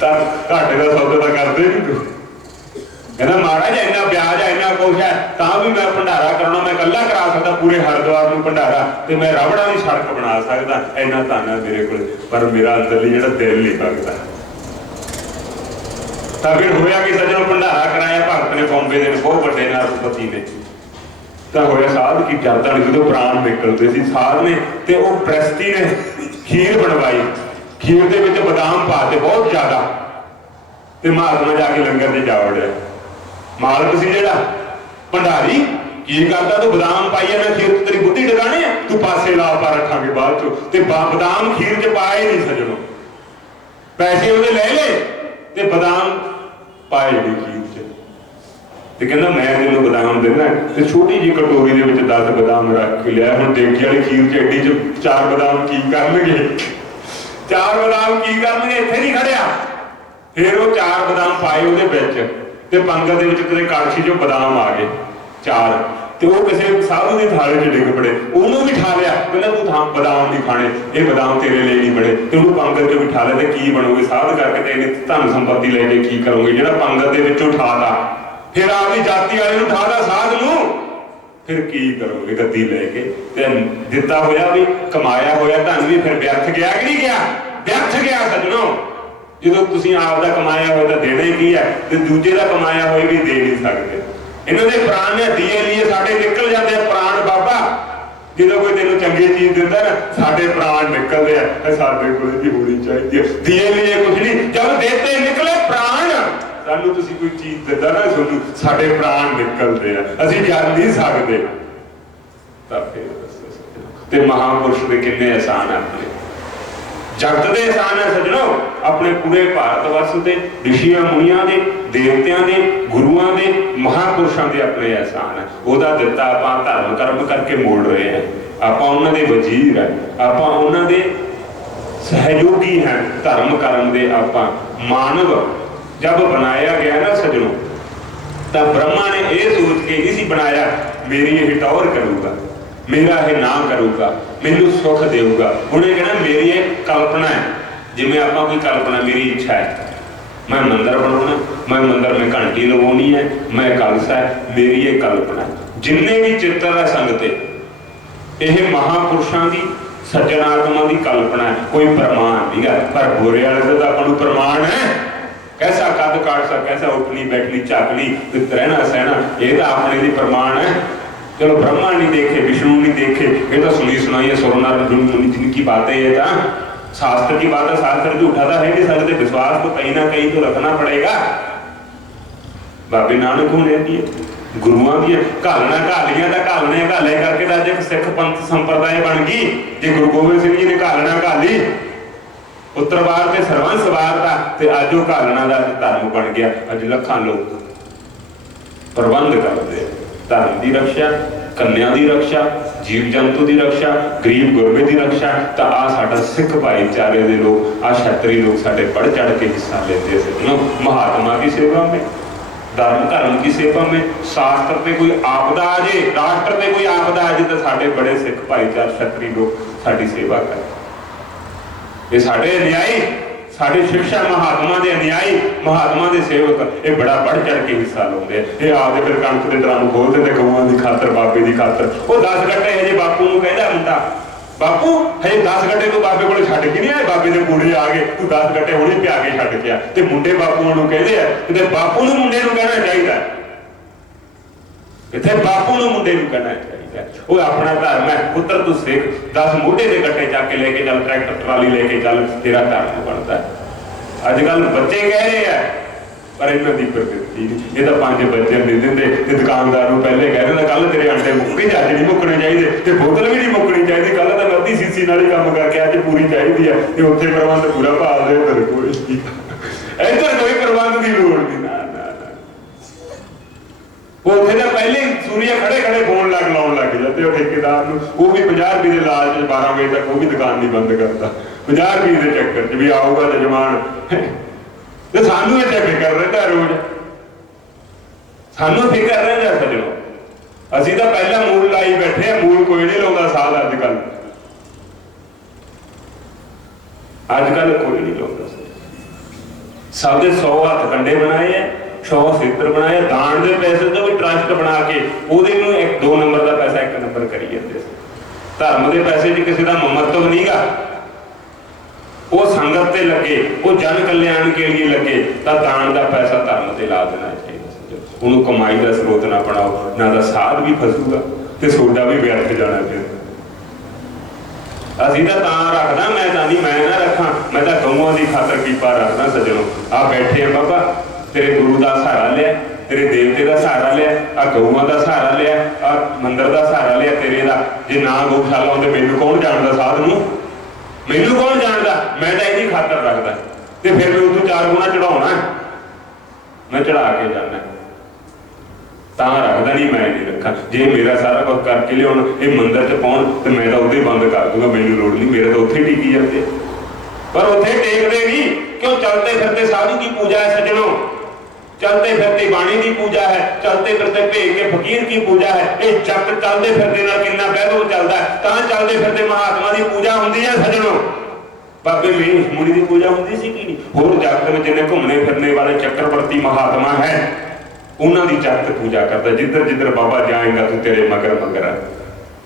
तां घाटे दा सौदा तां करदे नहीं तू, कहना महाराज इन्ना ब्याज है इन्ना कुछ है तां भी मैं भंडारा कराना, मैं कल्ला करा सकता पूरे हरिद्वार नूं भंडारा, ते मैं रबड़ा दी सड़क बना सकदा, इन्ना धन है मेरे कोल, पर मेरा अंदरली जिहड़ा दिल नहीं लगदा। तां फिर होया कि सज्जणों भंडारा कराया भगत ने बॉम्बे दे बहुत वड्डे नरपति ने, तां होया साध की करदा नहीं, जदों प्राण निकलदे सी साध ने ते वो प्रस्ती ने खीर बनवाई, खीर दे विच बादाम पाते बहुत ज्यादा, ते महात्मा जाके लंगर ते जा वड़िया, मालक सी जिहड़ा भंडारी की करदा, तू बादाम पाइए मैं खीर तेरी बुद्धि टकाने तू पासे ला पा रखांगे बाद चो, ते बादाम खीर च पाए नहीं सज्जणों, पैसे उहदे ले ले ते बादाम पाए नहीं खीर च, ते कहंदा मैं तैनूं बादाम देना, ते छोटी जी कटोरी दे विच 10 बादाम रख के लिया, हुण देखी वाली खीर च एडी च 4 बादाम की करनगे, 4 बादाम की करनगे, इत्थे नहीं खड़िया, फिर वो 4 बादाम पाए उहदे विच ते पंगत दे विच किते कड़छी चों बादाम आ गए 4, ते वो किसी साधु की थाली च डिग पड़े, उन्होंने बिठा लिया, कहना तू थां बादाम नहीं खाने, ये बादाम तेरे लिए नहीं बड़े, ते उन्होंने पंगत चों बिठा लिया, ते की बनोगे साध करके ते धन संपत्ति लेके की करोगे, जिहड़ा पंगत दे विचों उठाता फिर आपकी जाति वाले नूं उठाता साध नूं, फिर की करोगे गद्दी लेके, ते दिता होया भी कमाया होया धन भी फिर व्यर्थ गया कि नहीं गया, व्यर्थ गया सज्जणों। जो तुसीं आप दा कमाया होया तां देना ही की है, ते दूजे दा कमाया होया भी दे नहीं सकते, इन्हां दे प्राण ने दिए लिए साडे निकल जाते हैं प्राण, बाबा जो कोई तेनों चंगी चीज दिंदा ना साडे प्राण निकलते हैं, साडे कोल भी होनी चाहिए, दिए लिए कुछ नहीं, जब देते निकले प्राण, सानू तुसीं कोई चीज दिंदा ना सानू साडे प्राण निकलते हैं, असीं कर नहीं सकते, तां फिर ते महापुरुष दे किन्ने एहसान है, अपने जगत के एहसान है सज्जणों, अपने पूरे भारत वर्ष के ऋषियां मुनियां दे, देवतियां दे, गुरुआं दे, महापुरुषों के अपने एहसान है, वह दिता आप धर्म कर्म करके मोड़ रहे हैं, आप उन्हां दे वजीर है, आप उन्हां दे सहयोगी हैं, धर्म कर्म दे आप मानव जब बनाया गया ना सज्जणों, तब ब्रह्मा ने यह सोच के नहीं बनाया मेरी यह टॉवर करूँगा, मेरा यह ना करूँगा, मैनू सुख देगा, उन्हें कहना मेरी एक कल्पना है, जिमें आप कोई कल्पना मेरी इच्छा है मैं मंदिर बनाना, मैं मंदिर में घंटी लगवानी है, मैं कलश है, मेरी ये कल्पना है। जिन्ने भी चित्र है संगते, यह महापुरुषों की सज्जन आत्मा की कल्पना है, कोई प्रमाण नहीं है। पर बुरे वाले का अपन प्रमाण है, कैसा कद काट सा, कैसा उठनी बैठनी चाकनी रहना सहना, ये तो अपने लिए प्रमाण है। चलो ब्रह्मा नहीं देखे, विष्णु नहीं देखे, ये तो सुनी सुनाई है सुर नर जिनकी बातें, ये तो शास्त्र की बात है। शास्त्र झूठा तो है नहीं सकते, विश्वास तो कहीं ना कहीं तो रखना पड़ेगा। बाबे नानक होने दी गुरुआं दी घालना घालियां तो घालने घाले करके तो अज सिख पंथ संप्रदाय बन गई। जे गुरु गोबिंद सिंह जी ने घालना घाली, उत्तरवार ते सरवंश वारता, ते अज वो घालना का धर्म बन गया। अज लखां लोग प्रबंध करते हैं धर्म की रक्षा, कन्या की रक्षा, जीव जंतु की रक्षा, गरीब गुरबे की रक्षा। तो आ साडा सिख भाईचारे के लोग, आ छतरी लोग साडे बढ़ चढ़ के हिस्सा लेते हैं महात्मा की सेवा में, धर्म की सेवा में। शास्त्र पे कोई आपदा आ जाए, राष्ट्र पे कोई आपदा आ जाए, तो साडे बड़े सिख भाईचारे छतरी लोग साडी सेवा करें। ये साडे अन्यायी, साडे शिक्षा महात्मा के अन्यायी, महात्मा के सेवक, ये बड़ा बढ़ चढ़ के हिस्सा लाते हैं। ये आपदे फिर कणक के ड्रम खोलते हैं गऊआं की खातर, बाबे की खातर। वो 10 गट्टे हजे बापू को कहता मुंडा, बापू हजे 10 गट्टे तू बाबे को छड्ड के नहीं आए, बाबे के पूरे आ गए, तू 10 गट्टे हुणे पिया के छड्ड के आ। ते मुंडे बापूआं नूं कहदे आ, ते बापू नूं मुंडे नूं कहना चाहिदा, इत्थे बापू नूं मुंडे नूं कहना चाहिदा। वो अपना धर्म है, पुत्र तू सिख 10 मोढे के गट्टे चक के लेके चल, ट्रैक्टर ट्राली लेके चल, तेरा धर्म बनता है। अजकल बच्चे कह रहे हैं, पर इन्हों की प्रवृत्ति नहीं। ये तो 5 बच्चे दे देंगे, दुकानदार को पहले कह देंगे कल तेरे अंडे मुक्के, अज नहीं मुकने चाहिए, तो बोतल भी नहीं मुकनी चाहिए, कल तो अद्धी सीसी नाल ही काम करके अज पूरी चाहिए है, तो उत्थे प्रबंध पूरा भाल दे, इधर कोई प्रबंध की लोड़ नहीं। वो उत्थे तो पहले सूर्य खड़े खड़े फोन लाउन लग जाते, ठेकेदार वो भी 50 रुपये के लालच 12 बजे तक वो भी दुकान नहीं बंद करता, 50 रुपये के चक्कर च भी आऊगा जजमान। तो सानू इतने फिक्र रहता रोज, सानू फिक्र रहता सजो, असी तो पहला मूल लाई बैठे हैं, मूल कोई नहीं लाता साल अजकल, अजकल कोई नहीं लाता। सब दे 100 हथ कंडे बनाए है, 100 सित्र बनाए, दान के पैसे तो भी ट्रस्ट बना के ਉਹਦੇ ਨੂੰ 1-2 नंबर का पैसा 1 नंबर करी जाते। धर्म के पैसे च किसी का महत्व नहीं गा, वो संगत से लगे, वो जन कल्याण के लिए लगे, तो दान का पैसा धर्म से ला देना चाहिए। उन्होंने कमाई का स्रोत ना बनाओ, ना तो साध भी फसूगा, तो सोडा भी व्यर्थ जाना चाहिए। असी तो रखना, मैं तो नहीं मैं ना रखा, मैं तो गऊआं की खातर कीपा रखना। सज्जनों आ बैठे हैं बाबा, तेरे गुरु का सहारा लिया, तेरे देवते का सहारा लिया, आ गऊआं का सहारा लिया, आ मंदिर का सहारा लिया तेरे का। जे ना गौशाला होंदे मैनू कौन जानता, साध नूं मैनू कौन जानता, मैं तो यही खातर रखता, तो फिर मैं उतों 4 गुना चढ़ाना, मैं चढ़ा के जाना, रखता नहीं, मैं नहीं रखा। जे मेरा सारा कुछ करके लिया ये मंदिर च पाउण, तो मैं तो उदे बंद कर दूंगा, मैनू लोड़ नहीं, मेरे तो उत्थे टिकी जाते। पर उत्थे टेकते नहीं, क्यों? चलते फिरते साधु की पूजा है सज्जनों, चलते फिरते बाणी की पूजा है, चलते फिरते भेज के फकीर की पूजा है। ये जग चलते फिरते ना कितना वैभव चलता है, तो चलते फिरते महात्मा की पूजा होती है सज्जनों। बाबे मीर मुनि की पूजा होती सी कि नहीं? होर जगत में जिन्हें घूमने फिरने वाले चक्रवर्ती महात्मा है, उन्होंने जगत पूजा करता, जिधर जिधर बाबा जाएगा तो तेरे मगर मगर है।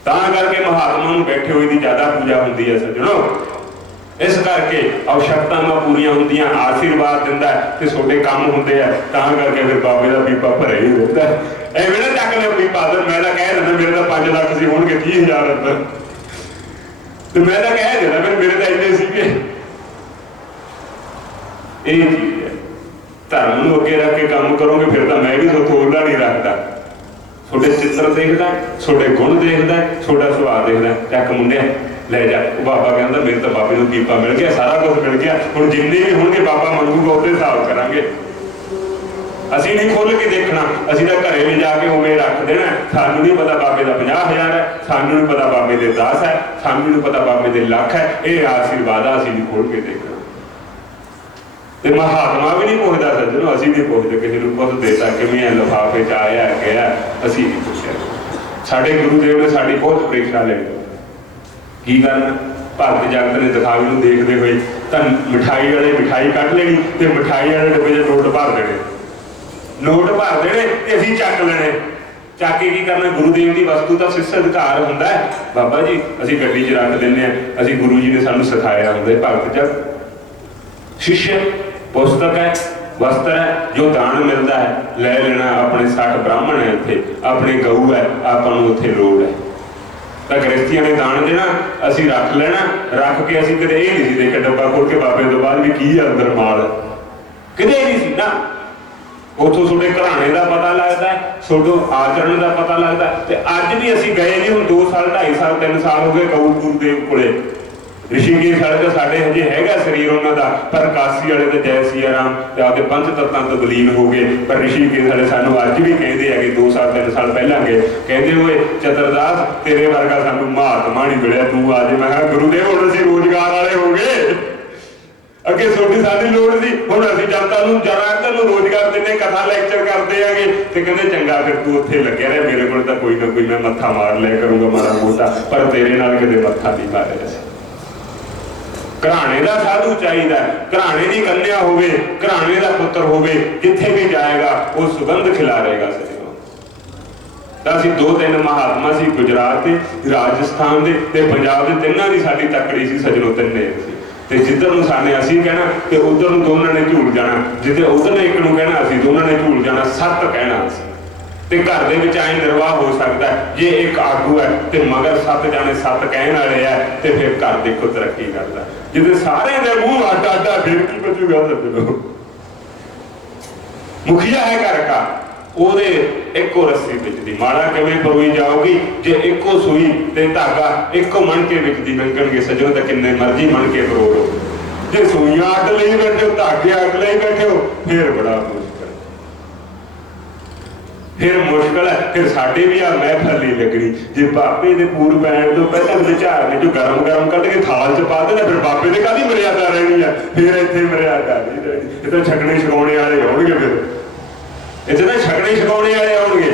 करके महात्मा बैठे हुए की ज्यादा पूजा होती है सज्जनों। इस करके आवश्यकता पूरियां होंदियां, आशीर्वाद दिंदा है, ते छोटे काम होंदे हैं, करके फिर बाबे का पीपा भरे ही रहता है। एवें ना चक ले पीपा, मैं तो कह दिंदा मेरे तो 5 लाख से होणगे 30,000 अंदर, तो मैं तो कह दिंदा फिर मेरे तो इन्ने सीगे। ये चीज है, धर्म को अगे रख के काम करोगे फिर तो मैं भी थोड़ा नहीं रखता। छोटे चित्र देखदा, छोटे गुण देखदा, छोटा सुभाव देखदा, चक मुंडिया ले जा। बाबा कहता मेरे तो बाबे को कीपा मिल गया, सारा कुछ मिल गया, हुण जिन्ने भी होणगे बाबा मंगूगा उसदे हिसाब करांगे। असीं नहीं खोल के देखना, असीं तां घरे ले जाके उवें रख देना। सानूं नहीं पता बाबे का 50,000 है, सानूं नहीं पता बाबे दे 10 है, सानूं नहीं पता बाबे दे लाख है। ये आशीर्वाद असीं नहीं खोल के देखना। ते महात्मा भी नहीं पुछदा सज्जनों, असीं नहीं पुछदे किसी नूं कुछ देता किवें लिफाफे च आया गया, असीं नहीं पुछिया। साडे गुरुदेव ने साडी बहुत परीक्षा लेनी, की करना? भारत जगत ने दिखावे नूं देखते हुए तो मिठाई वाले मिठाई कढ़ लेनी, तो मिठाई वाले डब्बे च नोट भर देने, ਨੋਟ ਭਰ ਦੇਣੇ ਤੇ ਅਸੀਂ ਚੱਕ ਲੈਣੇ। ਚੱਕ ਕੇ ਕੀ ਕਰਨਾ? ਗੁਰੂਦੇਵ ਦੀ ਵਸਤੂ ਦਾ ਸਿੱਖ ਅਧਿਕਾਰ ਹੁੰਦਾ ਹੈ। ਬਾਬਾ ਜੀ ਅਸੀਂ ਗੱਡੀ 'ਚ ਰੱਖ ਦਿੰਦੇ ਹਾਂ, ਅਸੀਂ ਗੁਰੂ ਜੀ ਨੇ ਸਾਨੂੰ ਸਿਖਾਇਆ ਹੁੰਦਾ ਭਗਤ ਜਗ ਸ਼ਿਸ਼ ਪੁਸਤਕ ਹੈ, ਵਸਤਰ ਹੈ, ਜੋ ਦਾਨ ਮਿਲਦਾ ਹੈ ਲੈ ਲੈਣਾ। ਆਪਣੇ 60 ਬ੍ਰਾਹਮਣ ਹੈ ਇੱਥੇ, ਆਪਣੇ ਗਊ ਹੈ, ਆਪਾਂ ਨੂੰ ਉੱਥੇ ਲੋੜ ਹੈ ਤਾਂ ਗ੍ਰਸਤੀਆਂ ਨੇ ਦਾਨ ਦੇਣਾ, ਅਸੀਂ ਰੱਖ ਲੈਣਾ। ਰੱਖ ਕੇ ਅਸੀਂ ਕਦੇ ਇਹ ਨਹੀਂ ਸੀ ਦੇਖਿਆ ਡੱਬਾ ਖੋਲ ਕੇ ਬਾਬੇ ਤੋਂ ਬਾਅਦ ਵੀ ਕੀ ਅੰਦਰ ਮਾਲ, ਕਿਤੇ ਨਹੀਂ ਸੀ ਨਾ। ਉੱਥੋਂ ਤੁਹਾਡੇ ਘਰਾਣੇ ਦਾ ਪਤਾ ਲੱਗਦਾ, ਤੁਹਾਡੇ ਆਚਰਣ ਦਾ ਪਤਾ ਲੱਗਦਾ। ਤੇ ਅੱਜ ਵੀ ਅਸੀਂ ਗਏ ਨਹੀਂ, ਹੁਣ 2 ਸਾਲ 2.5 ਸਾਲ 3 ਸਾਲ ਹੋ ਗਏ ਗਊ ਗੁਰੂਦੇਵ ਕੋਲੇ ਰਿਸ਼ੀਕੇਸ਼ ਵਾਲੇ ਤਾਂ ਸਾਡੇ ਹਜੇ ਹੈਗਾ ਸਰੀਰ ਉਹਨਾਂ ਦਾ, ਪਰ ਕਾਸੀ ਵਾਲੇ ਤੇ ਜੈ ਸਿਆ ਰਾਮ ਤੇ ਆਪਦੇ 5 ਤੱਤਾਂ ਤੋਂ ਬਲੀਨ ਹੋ ਗਏ। ਪਰ ਰਿਸ਼ੀਕੇਸ਼ ਵਾਲੇ ਸਾਨੂੰ ਅੱਜ ਵੀ ਕਹਿੰਦੇ ਆ ਕਿ 2 ਸਾਲ 3 ਸਾਲ ਪਹਿਲਾਂ ਗਏ, ਕਹਿੰਦੇ ਓਏ ਚਤਰਦਾਸ ਤੇਰੇ ਵਰਗਾ ਸਾਨੂੰ ਮਹਾਤਮਾ ਨਹੀਂ ਮਿਲਿਆ, ਤੂੰ ਆ ਜੇ। ਮੈਂ ਕਿਹਾ ਗੁਰੂਦੇਵ ਹੁਣ ਅਸੀਂ ਰੋਜ਼ਗਾਰ ਵਾਲੇ ਹੋ ਗਏ, ਅੱਗੇ ਛੋਟੀ ਸਾਡੀ ਲੋੜ ਸੀ, ਹੁਣ ਅਸੀਂ ਜਨਤਾ ਨੂੰ ਜਰਾ ਨੂੰ ਰੋਜ਼ਗਾਰ ਦਿੰਦੇ, ਕਥਾ ਲੈਕਚਰ ਕਰਦੇ ਆਗੇ। ਤੇ ਕਹਿੰਦੇ ਚੰਗਾ ਫਿਰ ਤੂੰ ਉੱਥੇ ਲੱਗਿਆ ਰਿਹਾ, ਮੇਰੇ ਕੋਲ ਤਾਂ ਕੋਈ ਨਾ ਕੋਈ ਮੈਂ ਮੱਥਾ ਮਾਰ ਲਿਆ ਕਰੂੰਗਾ ਮਾੜਾ ਮੋਟਾ, ਪਰ ਤੇਰੇ ਨਾਲ ਕਿਤੇ ਮੱਥਾ ਨਹੀਂ ਮਾਰਿਆ ਸੀ। ਘਰਾਣੇ ਦਾ ਸਾਧੂ ਚਾਹੀਦਾ, ਘਰਾਣੇ ਦੀ ਕੰਨਿਆ ਹੋਵੇ, ਘਰਾਣੇ ਦਾ ਪੁੱਤਰ ਹੋਵੇ, ਜਿੱਥੇ ਵੀ ਜਾਏਗਾ ਉਹ ਸੁਗੰਧ ਖਿਲਾਰੇਗਾ ਸਜਣੋ। ਤਾਂ ਅਸੀਂ 2-3 ਮਹਾਤਮਾ ਸੀ, ਗੁਜਰਾਤ ਦੇ, ਰਾਜਸਥਾਨ ਦੇ ਤੇ ਪੰਜਾਬ ਦੇ, ਤਿੰਨਾਂ ਦੀ ਸਾਡੀ ਤੱਕੜੀ ਸੀ ਸਜਣੋ, ਤਿੰਨੇ ਸੀ। ਤੇ ਜਿੱਧਰ ਨੂੰ ਸਾਨੇ ਅਸੀਂ ਕਹਿਣਾ ਤੇ ਉਧਰ ਨੂੰ ਦੋਨਾਂ ਨੇ ਝੂਲ ਜਾਣਾ, ਜਿੱਥੇ ਉਧਰ ਨੇ ਇੱਕ ਨੂੰ ਕਹਿਣਾ ਅਸੀਂ ਦੋਨਾਂ ਨੇ ਝੂਲ ਜਾਣਾ, ਸੱਤ ਕਹਿਣਾ ਅਸੀਂ। ਤੇ ਘਰ ਦੇ ਵਿੱਚ ਐਂ ਨਿਰਵਾਹ ਹੋ ਸਕਦਾ ਜੇ ਇੱਕ ਆਗੂ ਹੈ ਤੇ ਮਗਰ 7 ਜਾਣੇ 7 ਕਹਿਣ ਵਾਲੇ ਆ, ਤੇ ਫਿਰ ਘਰ ਦੇਖੋ ਤਰੱਕੀ ਕਰਦਾ। ਜਿੱਦੇ ਸਾਰਿਆਂ ਦੇ ਮੂੰਹ ਆਟਾ ਆਟਾ ਫਿਰ ਕੀ ਬਚੂਗਾ? ਮੁਖੀਆ ਹੈ ਘਰ ਦਾ, ਉਹਦੇ ਇੱਕੋ ਰੱਸੀ ਵਿੱਚ ਦੀ ਮਾੜਾ ਕਿਵੇਂ ਪਰੋਈ ਜਾਊਗੀ? ਜੇ ਇੱਕੋ ਸੂਈ ਤੇ ਧਾਗਾ ਇੱਕੋ ਮਣ ਕੇ ਵਿੱਚ ਦੀ ਲੰਘਣਗੇ ਸਜਣੋ, ਤਾਂ ਕਿੰਨੇ ਮਰਜ਼ੀ ਮਣ ਕੇ ਪਰੋੜੋ। ਜੇ ਸੂਈਆਂ ਅੱਡ ਲਈ ਬੈਠੇ ਹੋ, ਧਾਗੇ ਅੱਡ ਲਈ ਬੈਠੇ ਹੋ, ਫਿਰ ਬੜਾ ਮੁਸ਼ਕਲ, ਫਿਰ ਮੁਸ਼ਕਲ ਹੈ। ਫਿਰ ਸਾਡੇ ਵੀ ਆ ਮਹਿਫਲ ਨਹੀਂ ਲੱਗਣੀ। ਜੇ ਬਾਬੇ ਦੇ ਪੂਰ ਪੈਣ ਤੋਂ ਪਹਿਲਾਂ ਵਿਚਾਰ ਨੇ ਜੋ ਗਰਮ ਗਰਮ ਕੱਢ ਕੇ ਥਾਲ 'ਚ ਪਾ ਦੇਣਾ, ਫਿਰ ਬਾਬੇ ਦੇ ਕਾਹਦੀ ਮਰਿਆਦਾ ਰਹਿਣੀ ਆ? ਫਿਰ ਇੱਥੇ ਮਰਿਆਦਾ ਨਹੀਂ ਰਹਿਣੀ। ਇਹ ਤਾਂ ਛਕਣੇ ਛਕਾਉਣੇ ਵਾਲੇ ਆਉਣਗੇ, ਫਿਰ ਇੱਥੇ ਤਾਂ ਛਕਣੇ ਛਕਾਉਣੇ ਵਾਲੇ ਆਉਣਗੇ।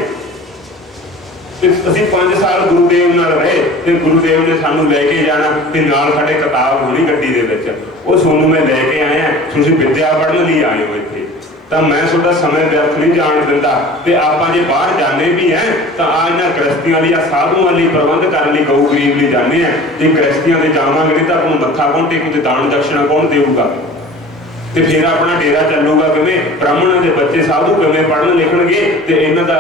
ਤੇ ਅਸੀਂ 5 ਸਾਲ ਗੁਰੂਦੇਵ ਨਾਲ ਰਹੇ ਤੇ ਗੁਰੂਦੇਵ ਨੇ ਸਾਨੂੰ ਲੈ ਕੇ ਜਾਣਾ ਤੇ ਨਾਲ ਸਾਡੇ ਕਿਤਾਬ ਹੋਣੀ ਗੱਡੀ ਦੇ ਵਿੱਚ, ਉਹ ਤੁਹਾਨੂੰ ਮੈਂ ਲੈ ਕੇ ਆਇਆ, ਤੁਸੀਂ ਵਿਦਿਆ ਪੜ੍ਹਨ ਲਈ ਆਏ ਹੋ ਇੱਥੇ, ਤਾਂ ਮੈਂ ਤੁਹਾਡਾ ਸਮੇਂ ਵਿਅਰਥ ਨਹੀਂ ਜਾਣ ਦਿੰਦਾ। ਤੇ ਆਪਾਂ ਜੇ ਬਾਹਰ ਜਾਂਦੇ ਵੀ ਹੈ ਤਾਂ ਆ ਇਹਨਾਂ ਗ੍ਰਸਤੀਆਂ ਲਈ, ਆ ਸਾਧੂਆਂ ਲਈ ਪ੍ਰਬੰਧ ਕਰਨ ਲਈ, ਗਊ ਗਰੀਬ ਲਈ ਜਾਂਦੇ ਆ। ਜੇ ਗ੍ਰਸਤੀਆਂ ਦੇ ਜਾਵਾਂਗੇ ਨਹੀਂ ਤਾਂ ਆਪਾਂ ਨੂੰ ਮੱਥਾ ਕੌਣ ਟੇਕੂ ਤੇ ਦਾਨ ਦਕਸ਼ਣਾ ਕੌਣ ਦੇਊਗਾ? ਤੇ ਫਿਰ ਆਪਣਾ ਡੇਰਾ ਚੱਲੂਗਾ ਕਿਵੇਂ? ਬ੍ਰਾਹਮਣਾਂ ਦੇ ਬੱਚੇ ਸਾਧੂ ਕਿਵੇਂ ਪੜ੍ਹਨ ਲਿਖਣਗੇ? ਤੇ ਇਹਨਾਂ ਦਾ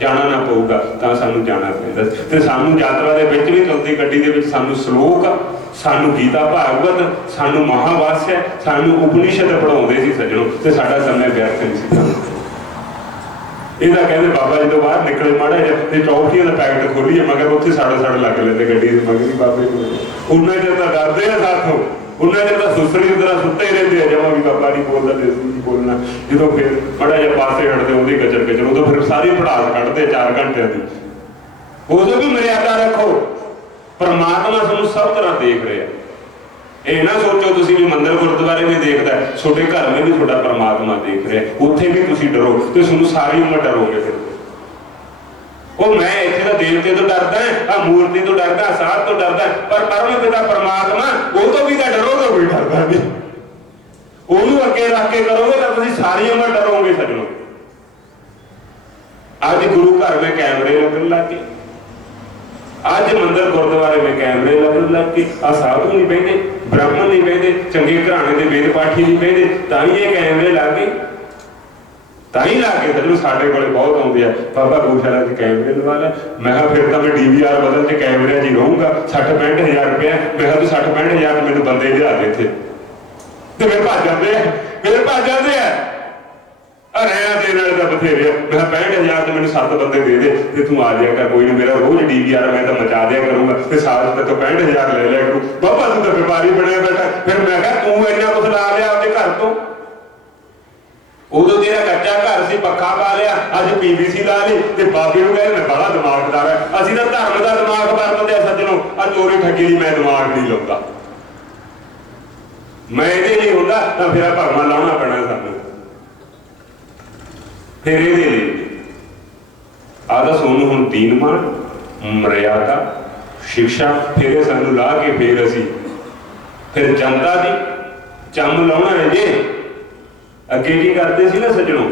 ਜਾਣਾ ਨਾ ਪਊਗਾ, ਤਾਂ ਸਾਨੂੰ ਜਾਣਾ ਪੈਂਦਾ। ਤੇ ਸਾਨੂੰ ਯਾਤਰਾ ਦੇ ਵਿੱਚ ਵੀ ਚਲਦੀ ਗੱਡੀ ਦੇ ਵਿੱਚ ਸਾਨੂੰ ਸ਼ਲੋਕ, ਸਾਨੂੰ ਗੀਤਾ ਭਾਗਵਤ, ਸਾਨੂੰ ਮਹਾਵਾਸਿਆ, ਸਾਨੂੰ ਉਪਨਿਸ਼ਦ ਪੜ੍ਹਾਉਂਦੇ ਸੀ ਸੱਜਣੋ, ਤੇ ਸਾਡਾ ਸਮੇਂ ਵਿਅਰਥ ਨਹੀਂ ਸੀ। ਇਹਦਾ ਕਹਿੰਦੇ ਬਾਬਾ ਜੀ ਤੋਂ ਬਾਹਰ ਨਿਕਲੇ ਮਾੜਾ ਜਿਹਾ ਤੇ ਟੌਫੀਆਂ ਦਾ ਪੈਕਟ ਖੋਲੀਏ, ਮਗਰ ਉੱਥੇ ਸੜ ਲੱਗ ਲੈਂਦੇ ਗੱਡੀ ਦੇ ਮਗਰ ਹੀ ਬਾਬੇ ਕੋਲ। ਉਹਨਾਂ ਚਿਰ ਤਾਂ ਡਰਦੇ ਆ ਸਾਥੋਂ, ਉਹਨਾਂ ਚਿਰ ਤਾਂ ਸੁਸਰੀ ਦੀ ਤਰ੍ਹਾਂ ਸੁੱਤੇ ਹੀ ਰਹਿੰਦੇ ਆ, ਜਮਾ ਵੀ ਬਾਬਾ ਨਹੀਂ ਬੋਲਦਾ ਤੇ ਅਸੀਂ ਨਹੀਂ ਬੋਲਣਾ। ਜਦੋਂ ਫਿਰ ਮਾੜਾ ਜਿਹਾ ਪਾਸੇ ਹਟਦੇ ਉਹਦੀ ਕਚਰ ਕਚਰ, ਉਦੋਂ ਫਿਰ ਸਾਰੀ ਪੜਾਸ ਕੱਢਦੇ 4 ਘੰਟਿਆਂ ਦੀ। ਉਦੋਂ ਵੀ ਮਰਿਆਦਾ ਰੱਖੋ, ਪਰਮਾਤਮਾ ਤੁਹਾਨੂੰ ਸਭ ਤਰ੍ਹਾਂ ਦੇਖ ਰਿਹਾ। ਇਹ ਨਾ ਸੋਚੋ ਤੁਸੀਂ ਵੀ ਮੰਦਿਰ ਗੁਰਦੁਆਰੇ ਵੀ ਦੇਖਦਾ, ਤੁਹਾਡੇ ਘਰ ਵਿੱਚ ਵੀ ਤੁਹਾਡਾ ਪਰਮਾਤਮਾ ਦੇਖ ਰਿਹਾ, ਉੱਥੇ ਵੀ ਤੁਸੀਂ ਡਰੋ ਤੇ ਤੁਹਾਨੂੰ ਸਾਰੀ ਉਮਰ ਡਰੋਗੇ। ਫਿਰ ਉਹ ਮੈਂ ਇੱਥੇ ਦਾ ਦੇਵਤੇ ਤੋਂ ਡਰਦਾ, ਆ ਮੂਰਤੀ ਤੋਂ ਡਰਦਾ, ਸਾਧ ਤੋਂ ਡਰਦਾ, ਪਰ ਪਰਮ ਪਿਤਾ ਪਰਮਾਤਮਾ ਉਹ ਤੋਂ ਵੀ ਤਾਂ ਡਰੋ, ਤਾਂ ਕੋਈ ਡਰਦਾ ਨਹੀਂ। ਉਹਨੂੰ ਅੱਗੇ ਰੱਖ ਕੇ ਕਰੋਗੇ ਤਾਂ ਤੁਸੀਂ ਸਾਰੀ ਉਮਰ ਡਰੋਗੇ ਸਜਣੋ। ਅੱਜ ਗੁਰੂ ਘਰ ਵਿੱਚ ਕੈਮਰੇ ਲੱਗਣ ਲੱਗ ਗਏ, ਅੱਜ ਮੰਦਿਰ ਗੁਰਦੁਆਰੇ ਵਿੱਚ ਕੈਮਰੇ ਲੱਗਣ ਲੱਗ ਗਏ। ਆ ਸਾਧੂ ਨਹੀਂ ਬਹਿੰਦੇ, ਬ੍ਰਾਹਮਣ ਨਹੀਂ ਬਹਿੰਦੇ, ਚੰਗੇ ਘਰਾਣੇ ਦੇ ਵੇਦ ਪਾਠੀ ਨਹੀਂ ਬਹਿੰਦੇ, ਤਾਂ ਹੀ ਇਹ ਕੈਮਰੇ ਲੱਗ ਗਏ। ਤਾਂ ਹੀ ਲਾ ਕੇ ਸਜਣੋ ਸਾਡੇ ਕੋਲੇ ਬਹੁਤ ਆਉਂਦੇ ਆ, ਬਾਬਾ ਗਊਸ਼ਾਲਾ 'ਚ ਕੈਮਰੇ ਲਵਾ ਲੈ। ਮੈਂ ਕਿਹਾ ਫਿਰ ਤਾਂ ਮੈਂ DVR ਬਦਲ ਤੇ ਕੈਮਰਿਆਂ 'ਚ ਹੀ ਰਹੂੰਗਾ। 60-65 ਹਜ਼ਾਰ ਰੁਪਇਆ। ਮੈਂ ਕਿਹਾ ਤੂੰ 60-65 ਹਜ਼ਾਰ ਮੈਨੂੰ ਬੰਦੇ ਲਿਆ ਦੇ ਇੱਥੇ, ਤੇ ਫਿਰ ਭੱਜ ਜਾਂਦੇ ਆ, ਫਿਰ ਭੱਜ ਜਾਂਦੇ ਆ। ਰਹਿਆ ਦੇ ਨਾਲ ਤਾਂ ਬਥੇਰੇ। ਮੈਂ ਕਿਹਾ 65 ਹਜ਼ਾਰ ਤੇ ਮੈਨੂੰ 7 ਬੰਦੇ ਦੇ ਦੇ ਤੇ ਤੂੰ ਆ ਜਾਇਆ ਕਰ, ਕੋਈ ਨਹੀਂ, ਮੇਰਾ ਰੋਜ਼ DVR ਮੈਂ ਤਾਂ ਮਚਾ ਦਿਆ ਕਰੂੰਗਾ, ਤੇ ਸਾਲ ਤੇ 65 ਹਜ਼ਾਰ ਲੈ ਲਿਆ ਕਰੂ। ਬਾਬਾ ਤੂੰ ਤਾਂ ਵਪਾਰੀ ਬਣਿਆ ਬੈਠਾ। ਫਿਰ ਮੈਂ ਕਿਹਾ ਤੂੰ ਇੰਨਾ ਕੁਛ ਲਾ ਲਿਆ ਆਪਣੇ ਘਰ ਤੋਂ, ਉਦੋਂ ਤੇਰਾ ਕੱਚਾ ਘਰ ਸੀ, ਪੱਖਾ ਪਾ ਲਿਆ, ਅੱਜ PVC ਲਾ ਲਈ, ਤੇ ਬਾਬੇ ਨੂੰ ਕਹਿੰਦੇ ਮੈਂ ਬੜਾ ਦਿਮਾਗਦਾਰ ਹੈ। ਅਸੀਂ ਤਾਂ ਧਰਮ ਦਾ ਦਿਮਾਗ ਵਰਤਦੇ ਆ ਸੱਜਣੋ, ਆ ਚੋਰੀ ਠੱਗੀ ਲਈ ਮੈਂ ਦਿਮਾਗ ਨਹੀਂ ਲਾਉਂਦਾ। ਮੈਂ ਇਹਦੇ ਲਈ ਹੁੰਦਾ ਤਾਂ ਫਿਰ ਭਰਮਾ ਲਾਉਣਾ ਪੈਣਾ ਸਾਨੂੰ, ਫਿਰ ਇਹਦੇ ਲਈ ਆਦਾ ਸੋਨੂੰ ਹੁਣ ਦੀਨ ਮਾਨ, ਮਰਿਆਦਾ, ਸਿੱਖਿਆ, ਫਿਰ ਸਾਨੂੰ ਲਾ ਕੇ ਫਿਰ ਅਸੀਂ ਫਿਰ ਜਨਤਾ ਦੀ ਚੰਮ ਲਾਉਣਾ ਹੈ। ਜੇ ਅੱਗੇ ਕੀ ਕਰਦੇ ਸੀ ਨਾ ਸੱਜਣੋ,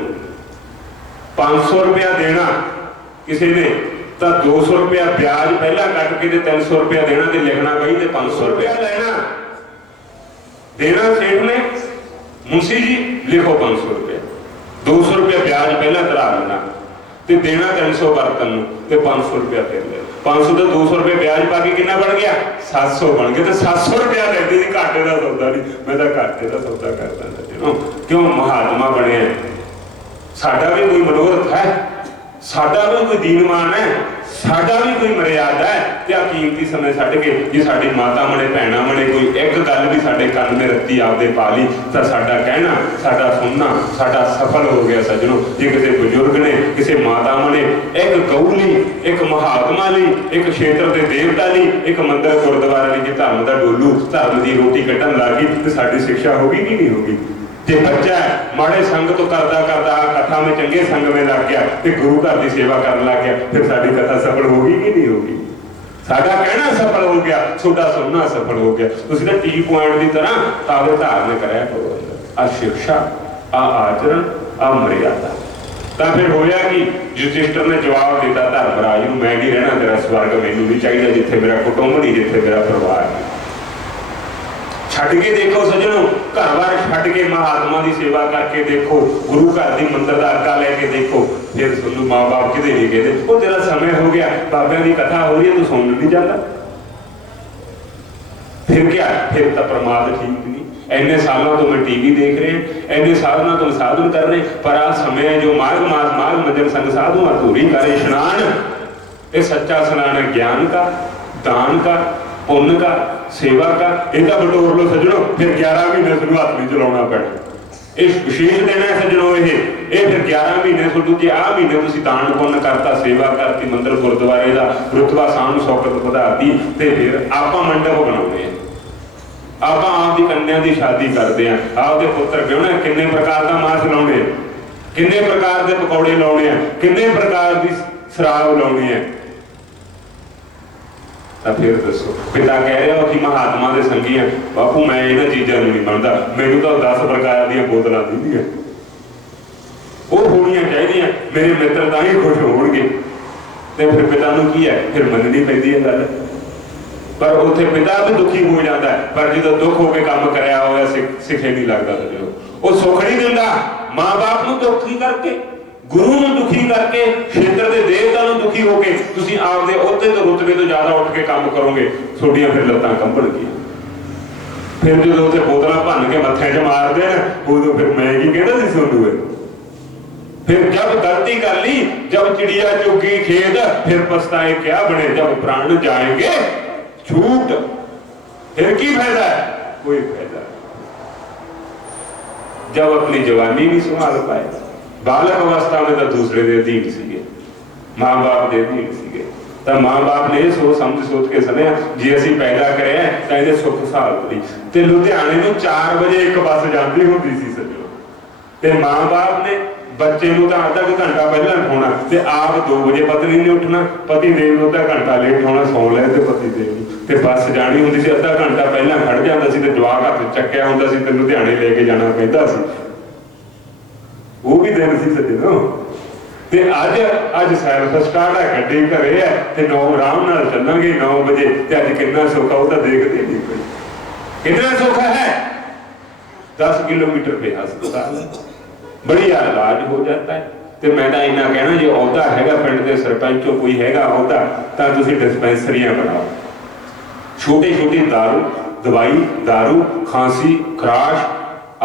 500 रुपया देना किसी ने तो 200 रुपया ब्याज पहला कट के 300 रुपया देना ते लिखना बई ते 500 रुपया लेना देना सेठ ने मुंशी जी लिखो 500 रुपया 200 रुपया ब्याज पहला धरा लेना ते देना 300 बर्तन ते 500 रुपया फिर ले 500 तो 200 रुपया ब्याज पा के कितना बन गया 700 बन गया तो 700 रुपया लेते जी घाटे का सौदा नहीं मैं तो घाटे का सौदा करता क्यों महात्मा बने साडा भी कोई मनोरथ है साडा भी कोई दीनमान है साडा भी कोई मर्यादा है क्या कीमती समय छड्ड के जे साडी माता मने भैणा मने कोई एक गल भी साडे कंन में रत्ती आपदे पा ली तो साडा कहना साडा सुनना साडा सफल हो गया सज्जनों जे किसी बुजुर्ग ने किसी माता मने एक गऊ लई एक महात्मा लई एक क्षेत्र के देवता लई एक मंदिर गुरुद्वारे लई जे धर्म का डोलू धर्म की रोटी कट्टन लग गई तो साडी शिक्षा होगी कि नहीं होगी जे बच्चा है माड़े संग तो करता करता कथा में चंगे संग में लग गया तो गुरु घर की सेवा कर लग गया फिर साडी कथा सफल होगी कि नहीं होगी साडा कहना सफल हो गया छोटा सुनना सफल हो गया तुसीं तां टी पॉइंट की तरह तावे धारण करिया करो आ शिक्षा आ आचरण आ मर्यादा तां फिर होया कि युधिष्ठिर ने जवाब दिता धर्मराज नूं मैं की रहना तेरा स्वर्ग मैनूं नहीं चाहिए जिथे मेरा कुटुंब नहीं जिथे मेरा परिवार नहीं छड्ड के देखो सज्जनों घर बार छड्ड के महात्मा की सेवा करके देखो गुरु घर की मंदिर का अग्गा लैके देखो फिर तुहानूं माँ बाप किते नहीं कहते वो तेरा समय हो गया बाबियां की कथा हो रही है तू सुन नहीं जाता फिर क्या फिर तो प्रमाद ठीक नहीं इन्ने सालों तो मैं टीवी देख रहे हैं इन्ने सालों तो साधन कर रहे पर आ समय जो माघ मास माघ मजन संग साधु अधूरी करे स्नान ये सच्चा स्नान है ज्ञान का दान का पुण्य का सेवा का इनका बटोर लो सज्जनों फिर 11 महीने शुरू हाथ में चलाना पैना इस विशेष दिन है सज्जनों ये फिर 11 महीने शुरू जे आ महीने तुसीं दान पुण्य करता सेवा करती मंदिर गुरुद्वारे का रुतबा शान शौकत ਵਧਾਤੀ ते फिर आपां मंडप बनाउंदे आ आपां आप दी कन्या की शादी करते हैं आपके पुत्र विआहणे किन्ने प्रकार का मांस लाउणे किन्ने प्रकार के पकौड़े लाउणे किन्ने प्रकार की शराब लाउणी है फिर दसो पिता कह रहे हो कि महात्मा के संगी है बापू मैं इन्हां चीज़ों नहीं मनता मैनूं तो 10 प्रकार दी बोतलां दीदियां वो होणियां चाहिए मेरे मित्र तां ही खुश होणगे ते फिर पिता नूं की है फिर मननी पैंदी है गल पर उत्थे पिता भी दुखी हो जाता है पर जो दुख होकर काम कराया होया सिखे नहीं लगता जो वो सुख नहीं दिंदा माँ बाप नूं दुखी करके गुरु नूं दुखी करके क्षेत्र के देवता नूं दुखी होकर तुसीं आपदे ओहदे तो रुतबे तो ज्यादा उठ के काम करोगे थोड़ियां फिर लत्तां कंबणगियां फिर जो उत्थे बोतलां भन्न के मत्थे च मारदे ने उदों फिर मैं की कहदा सी सोनू फिर जब गलती कर ली जब चिड़िया चुगी खेत फिर पछताए क्या बने जब प्राण जाएंगे छूट फिर की फायदा है कोई फायदा जब अपनी जवानी नहीं संभाल पाए बालक अवस्था में तो दूसरे के अधीन सीगे माँ बाप के अधीन सीगे तो माँ बाप ने सोच के सुनिया जे असीं पैदा करे तो ये सुख सहालत दी ते लुधियाने नूं 4 बजे एक बस जाती होंदी सी सज्जो ते माँ बाप ने बच्चे नूं तां आधा घंटा पहला उठाउणा ते आप 2 बजे पत्नी ने उठना पति देव नूं आधा घंटा लेट होना सौ ले ते पति देव ते बस जानी हुंदी सी आधा घंटा पहला खड़ जांदा सी ते जवाक हत्थ चक्किया हुंदा सी ते लुधियाने लेके जाना पैंदा सी वो भी दिन सी सज्जनों ते अज सैर स्टार्ट है गड्डी घरे है ते 9 आराम नाल चलांगे 9 बजे ते अज कितना सुख है वो तो देखते नहीं कोई कितना सुख है 10 किलोमीटर पे हस्पताल बढ़िया इलाज हो जाता है ते मैं तो इन्ना कहना जो अहुदा हैगा पिंड के सरपंचों कोई हैगा अहुदा तां तुसीं डिस्पेंसरियां बनाओ छोटी छोटी दवाई दारू खांसी खराश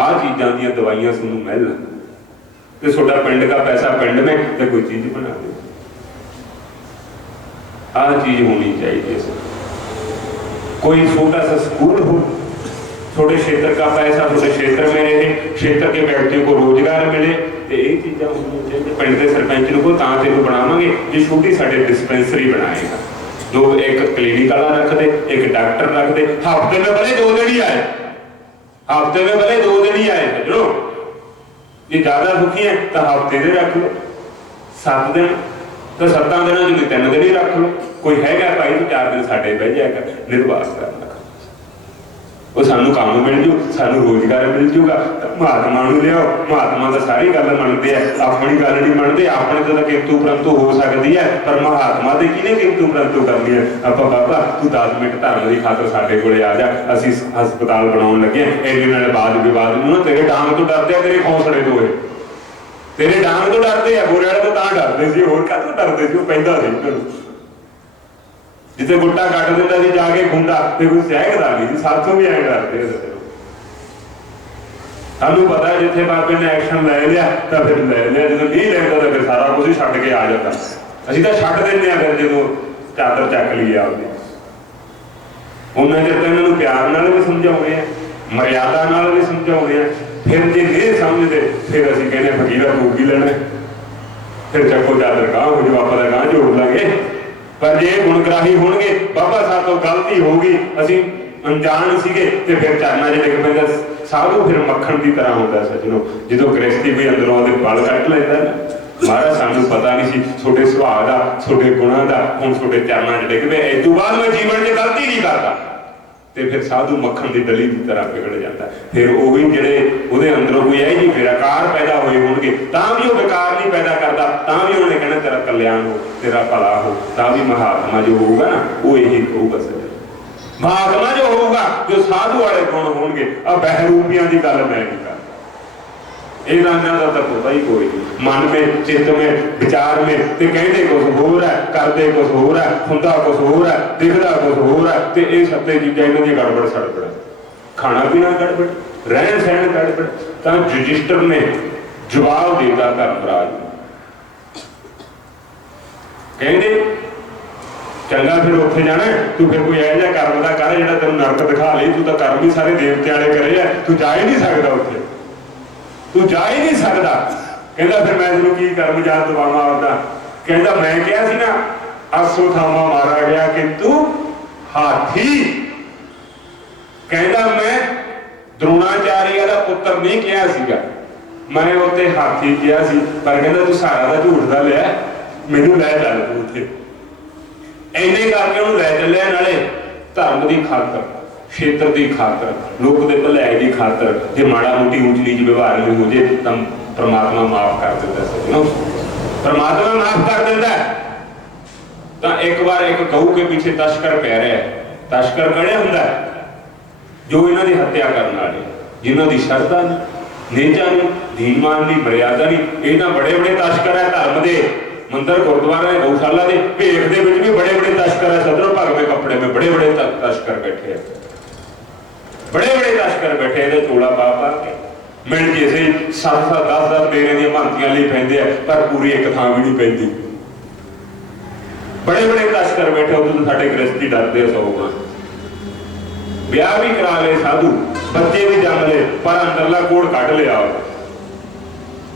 आ चीज़ों दी दवाइयां तुहानूं मिलन तो छोटा पिंड का पैसा पिंड में तो कोई चीज बना दे आ चीज होनी चाहिए कोई छोटा सा स्कूल हो छोटे क्षेत्र का पैसा छोटे क्षेत्र में रहे क्षेत्र के व्यक्तियों को रोजगार मिले तो ये चीज़ा होनी चाहिए पिंड के सरपंच को तेन बनावे जो छोटी साढ़े डिस्पेंसरी बनाएगा जो एक क्लीनिक वाला रख दे एक डॉक्टर रख दे हफ्ते में भले 2 दिन ही आए हफ्ते में भले 2 दिन ही आए सज्जनों जे ज्यादा दुखी है तो हफ्ते दे रख लो 7 दिन तो 7 दिनों जो 3 दिन ही रख लो कोई है भाई तो 4 दिन साढ़े बह जाएगा निर्वास करना ਉਹ ਸਾਨੂੰ ਕੰਮ ਮਿਲ ਜੂ, ਸਾਨੂੰ ਰੋਜ਼ਗਾਰ ਮਿਲ ਜੂਗਾ। ਮਹਾਤਮਾ ਨੂੰ ਲਿਆਓ, ਮਹਾਤਮਾ ਤਾਂ ਸਾਰੀ ਗੱਲ ਮੰਨਦੇ ਆ, ਆਪਣੀ ਗੱਲ ਨਹੀਂ ਮੰਨਦੇ। ਆਪਣੇ ਤੋਂ ਤਾਂ ਕਿੰਤੂ ਪ੍ਰੰਤੂ ਹੋ ਸਕਦੀ ਹੈ, ਪਰ ਮਹਾਤਮਾ ਦੇ ਕਿਹਨੇ ਕਿੰਤੂ ਪ੍ਰੰਤੂ ਕਰਨੀ ਹੈ? ਆਪਾਂ ਬਾਬਾ ਤੂੰ 10 ਮਿੰਟ ਧਰਮ ਦੀ ਖਾਤਰ ਸਾਡੇ ਕੋਲੇ ਆ ਜਾ, ਅਸੀਂ ਹਸਪਤਾਲ ਬਣਾਉਣ ਲੱਗੇ। ਇਹਦੇ ਨਾਲ ਬਾਦ ਵਿਵਾਦ ਨੂੰ ਨਾ ਤੇਰੇ ਡਾਂਗ ਤੋਂ ਡਰਦੇ ਆ, ਤੇਰੇ ਖੌਂਸਲੇ ਤੋਂ, ਤੇਰੇ ਡਾਂਗ ਤੋਂ ਡਰਦੇ ਆ। ਗੋਰੇ ਵਾਲੇ ਤੋਂ ਤਾਂ ਡਰਦੇ ਸੀ, ਹੋਰ ਕਾਹਤੋਂ ਡਰਦੇ ਸੀ? ਉਹ ਪੈਂਦਾ ਸੀ ਉਹਨਾਂ ਨੂੰ, ਜਿੱਥੇ ਗੁੱਟਾ ਕੱਟ ਦਿੰਦਾ ਸੀ ਜਾ ਕੇ ਖੁੰਡਾ, ਤੇ ਕੋਈ ਸਹਿਕਦਾ ਨਹੀਂ ਸੀ। ਸਾਥੋਂ ਵੀ ਐਂ ਕਰਦੇ ਸਾਨੂੰ ਪਤਾ, ਜਿੱਥੇ ਬਾਬੇ ਨੇ ਐਕਸ਼ਨ ਲੈ ਲਿਆ ਤਾਂ ਫਿਰ ਲੈ ਲਿਆ, ਜਦੋਂ ਨਹੀਂ ਲੈਂਦਾ ਤਾਂ ਫਿਰ ਸਾਰਾ ਕੁਝ ਛੱਡ ਕੇ ਆ ਜਾਂਦਾ। ਅਸੀਂ ਤਾਂ ਛੱਡ ਦਿੰਦੇ ਹਾਂ ਫਿਰ ਜਦੋਂ ਚਾਦਰ ਚੱਕ ਲਈ ਆਪਦੀ। ਉਹਨਾਂ ਚਿਰ ਤਾਂ ਇਹਨਾਂ ਨੂੰ ਪਿਆਰ ਨਾਲ ਵੀ ਸਮਝਾਉਂਦੇ ਆ, ਮਰਿਆਦਾ ਨਾਲ ਵੀ ਸਮਝਾਉਂਦੇ ਆ। ਫਿਰ ਜੇ ਨਹੀਂ ਸਮਝਦੇ ਫਿਰ ਅਸੀਂ ਕਹਿੰਦੇ ਫਕੀਰਾ ਤੂੰ ਕੀ ਲੈਣਾ, ਫਿਰ ਚੱਕੋ ਚਾਦਰ ਗਾਂਹ ਹੋ ਜਾਓ, ਆਪਾਂ ਦਾ ਗਾਂਹ ਜੋੜ ਲਾਂਗੇ। ਪਰ ਜੇ ਗੁਣਗ੍ਰਾਹੀ ਹੋਣਗੇ, ਬਾਬਾ ਸਾਹਿਬ ਤੋਂ ਗਲਤੀ ਹੋ ਗਈ, ਅਸੀਂ ਅਣਜਾਣ ਸੀਗੇ, ਤੇ ਫਿਰ ਚਰਨਾਂ 'ਚ ਡਿੱਗ ਪੈਂਦਾ। ਸਾਧੂ ਫਿਰ ਮੱਖਣ ਦੀ ਤਰ੍ਹਾਂ ਹੁੰਦਾ ਸੱਜਣੋ, ਜਦੋਂ ਗ੍ਰਸਤੀ ਵੀ ਅੰਦਰੋਂ ਉਹਦੇ ਬਲ ਕੱਢ ਲੈਂਦਾ ਨਾ। ਮਹਾਰਾਜ ਸਾਨੂੰ ਪਤਾ ਨਹੀਂ ਸੀ ਤੁਹਾਡੇ ਸੁਭਾਅ ਦਾ, ਤੁਹਾਡੇ ਗੁਣਾਂ ਦਾ, ਹੁਣ ਤੁਹਾਡੇ ਚਰਨਾਂ 'ਚ ਡਿੱਗ ਪਏ, ਇਸ ਤੋਂ ਬਾਅਦ ਮੈਂ ਜੀਵਨ 'ਚ ਗਲਤੀ ਨਹੀਂ ਕਰਦਾ। ਤੇ ਫਿਰ ਸਾਧੂ ਮੱਖਣ ਦੀ ਡਲੀ ਦੀ ਤਰ੍ਹਾਂ ਵਿਗੜ ਜਾਂਦਾ। ਫਿਰ ਉਹ ਵੀ ਜਿਹੜੇ ਉਹਦੇ ਅੰਦਰੋਂ ਕੋਈ ਇਹ ਜਿਹੀ ਵਿਕਾਰ ਪੈਦਾ ਹੋਏ ਹੋਣਗੇ, ਤਾਂ ਵੀ ਉਹ ਵਿਕਾਰ ਨਹੀਂ ਪੈਦਾ ਕਰਦਾ, ਤਾਂ ਵੀ ਉਹਨੇ ਕਹਿਣਾ ਤੇਰਾ ਕਲਿਆਣ ਹੋ, ਤੇਰਾ ਭਲਾ ਹੋ। ਤਾਂ ਵੀ ਮਹਾਤਮਾ ਜੋ ਹੋਊਗਾ ਨਾ, ਉਹ ਇਹੀ ਕਹੂਗਾ ਸੱਜਣ। ਮਹਾਤਮਾ ਜੋ ਹੋਊਗਾ, ਜੋ ਸਾਧੂ ਵਾਲੇ ਗੁਣ ਹੋਣਗੇ। ਆ ਬਹਿਰੂਪੀਆਂ ਦੀ ਗੱਲ ਮੈਂ ਨਹੀਂ ਕਰਦਾ, ਇਹਨਾਂ ਦਾ ਤਾਂ ਪਤਾ ਹੀ ਕੋਈ ਨਹੀਂ। ਮਨ ਮੇ, ਚਿੱਤ ਮੇ, ਵਿਚਾਰ ਮੇ, ਤੇ ਕਹਿੰਦੇ ਕੁਛ ਹੋਰ ਹੈ, ਕਰਦੇ ਕੁਛ ਹੋਰ ਹੈ, ਹੁੰਦਾ ਕੁਛ ਹੋਰ ਹੈ, ਦਿਖਦਾ ਕੁਛ ਹੋਰ ਹੈ। ਤੇ ਇਹ ਸੱਤੇ ਚੀਜ਼ਾਂ ਇਹਨਾਂ ਦੀ ਗੜਬੜ ਸੜਬੜ, ਖਾਣਾ ਪੀਣਾ ਗੜਬੜ, ਰਹਿਣ ਸਹਿਣ ਗੜਬੜ। ਤਾਂ ਰਜਿਸਟਰ ਨੇ ਜਵਾਬ ਦੇਤਾ ਧਰਮਰਾਜ ਨੂੰ, ਕਹਿੰਦੇ ਚੰਗਾ ਫਿਰ ਉੱਥੇ ਜਾਣਾ, ਤੂੰ ਫਿਰ ਕੋਈ ਇਹੋ ਜਿਹਾ ਕਰਮ ਦਾ ਕਰ ਜਿਹੜਾ ਤੈਨੂੰ ਨਰਕ ਦਿਖਾ ਲਈ। ਤੂੰ ਤਾਂ ਕਰਮ ਹੀ ਸਾਰੇ ਦੇਵਤਿਆਂ ਵਾਲੇ ਕਰੇ ਆ, ਤੂੰ ਜਾ ਹੀ ਨਹੀਂ ਸਕਦਾ ਉੱਥੇ, ਤੂੰ ਜਾ ਹੀ ਨਹੀਂ ਸਕਦਾ। ਕਹਿੰਦਾ ਫਿਰ ਮੈਂ ਤੈਨੂੰ ਕੀ ਕਰਮ ਯਾਦ ਦਵਾਵਾਂ ਆਪਦਾ? ਕਹਿੰਦਾ ਮੈਂ ਕਿਹਾ ਸੀ ਨਾ, ਅਸਵਥਾਮਾ ਮਾਰਾ ਗਿਆ ਕਿੰਤੂ ਹਾਥੀ। ਕਹਿੰਦਾ ਮੈਂ ਦਰੋਣਾਚਾਰੀਆ ਦਾ ਪੁੱਤਰ ਨਹੀਂ ਕਿਹਾ ਸੀਗਾ, ਮੈਂ ਉੱਤੇ ਹਾਥੀ ਕਿਹਾ ਸੀ। ਪਰ ਕਹਿੰਦਾ ਤੂੰ ਸਾਰਾ ਦਾ ਝੂਠ ਦਾ ਲਿਆ, ਮੈਨੂੰ ਲੈ ਚੱਲ ਤੂੰ ਉੱਥੇ। ਇੰਨੇ ਕਰਕੇ ਉਹਨੂੰ ਲੈ ਚੱਲਿਆ, ਨਾਲੇ ਧਰਮ ਦੀ ਖਾਤਰ, ਖੇਤਰ ਦੀ ਖਾਤਰ, ਲੋਕ ਦੇ ਭਲਾਈ ਦੀ ਖਾਤਰ। ਜੇ ਮਾੜਾ ਮੋਟੀ ਊਚ ਨੀਚ ਵਿਵਹਾਰ ਨਹੀਂ ਹੋ ਜੇ ਤਾਂ ਪਰਮਾਤਮਾ ਮਾਫ ਕਰ ਦਿੰਦਾ ਸੱਜਣੋ, ਪਰਮਾਤਮਾ ਮਾਫ ਕਰ ਦਿੰਦਾ। ਤਾਂ ਇੱਕ ਵਾਰ ਇੱਕ ਗਊ ਕੇ ਪਿੱਛੇ ਤਸ਼ਕਰ ਪੈ ਰਿਹਾ। ਤਸ਼ਕਰ ਕਿਹੜਾ ਹੁੰਦਾ? ਜੋ ਇਹਨਾਂ ਦੀ ਹੱਤਿਆ ਕਰਨ ਵਾਲੇ, ਜਿਨ੍ਹਾਂ ਦੀ ਸ਼ਰਧਾ ਨਹੀਂ, ਨੇਜਾ ਨਹੀਂ, ਦੀਨਮਾਨ ਦੀ ਮਰਿਆਦਾ ਨਹੀਂ। ਇਹਨਾਂ ਬੜੇ ਬੜੇ ਤਸ਼ਕਰ ਹੈ ਧਰਮ ਦੇ। ਮੰਦਰ, ਗੁਰਦੁਆਰਾ, ਗਊਸ਼ਾਲਾ ਦੇ ਭੇਖ ਦੇ ਵਿੱਚ ਵੀ ਬੜੇ ਬੜੇ ਤਸ਼ਕਰ ਹੈ। ਸਦਰੋਂ ਭਗਵੇਂ ਕੱਪੜੇ में बड़े बड़े तस्कर बैठे हैं, बड़े बड़े तस्कर बैठे हैं। चोला पा पा के मिल के से 7-7 10-10 डेरे दी भांतियां ਲਈ ਪੈਂਦੇ ਆ, ਪਰ ਪੂਰੀ ਇੱਕ ਥਾਂ ਵੀ ਨਹੀਂ ਪੈਂਦੀ। बड़े बड़े तस्कर बैठे उधर तो साडे गृहस्थी डरते 100 गुणा। ब्याह भी करा ले साधु, बच्चे भी जम ले, पर अंदरला कोड़ कट लिया,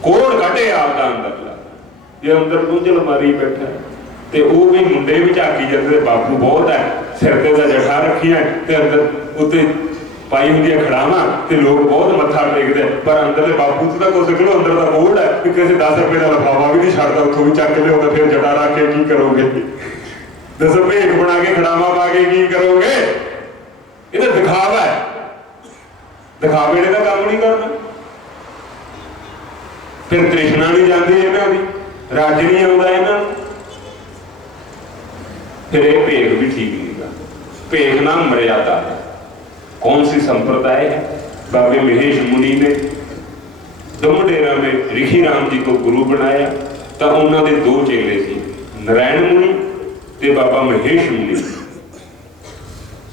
कोड़ कटे आपका अंदरला। जे अंदर गुंजल मारी बैठा ते वो भी मुंडे भी झाकी जाते, बापू बहुत है, सिर ते दा जठा रखी है ते अंदर उत्ते पाई हुई खड़ावा ते लोग बहुत मत्था टेकते, पर अंदर बापू तो कुछ निकलो, अंदर का कोड है कि किसी 10 रुपए का लिफाफा भी नहीं छड़ता, उतों भी चक लिया, फिर जटा रख के की करोगे? दसो भेख बना के खड़ावा पा के की करोगे? ये तो दिखावा है, दिखावे का काम नहीं करना। फिर तृष्णा नहीं जाती इन्हों की, रज नहीं आता इन्हों, फिर ये भेख भी ठीक नहीं गा। भेख नाम मर्यादा है। कौन सी संप्रदाय है? बाबे महेश मुनि ने दमडेरा में ऋषि राम जी को गुरु बनाया, तो उन्होंने 2 चेले सी, नारायण मुनि ते बाबा महेश मुनि।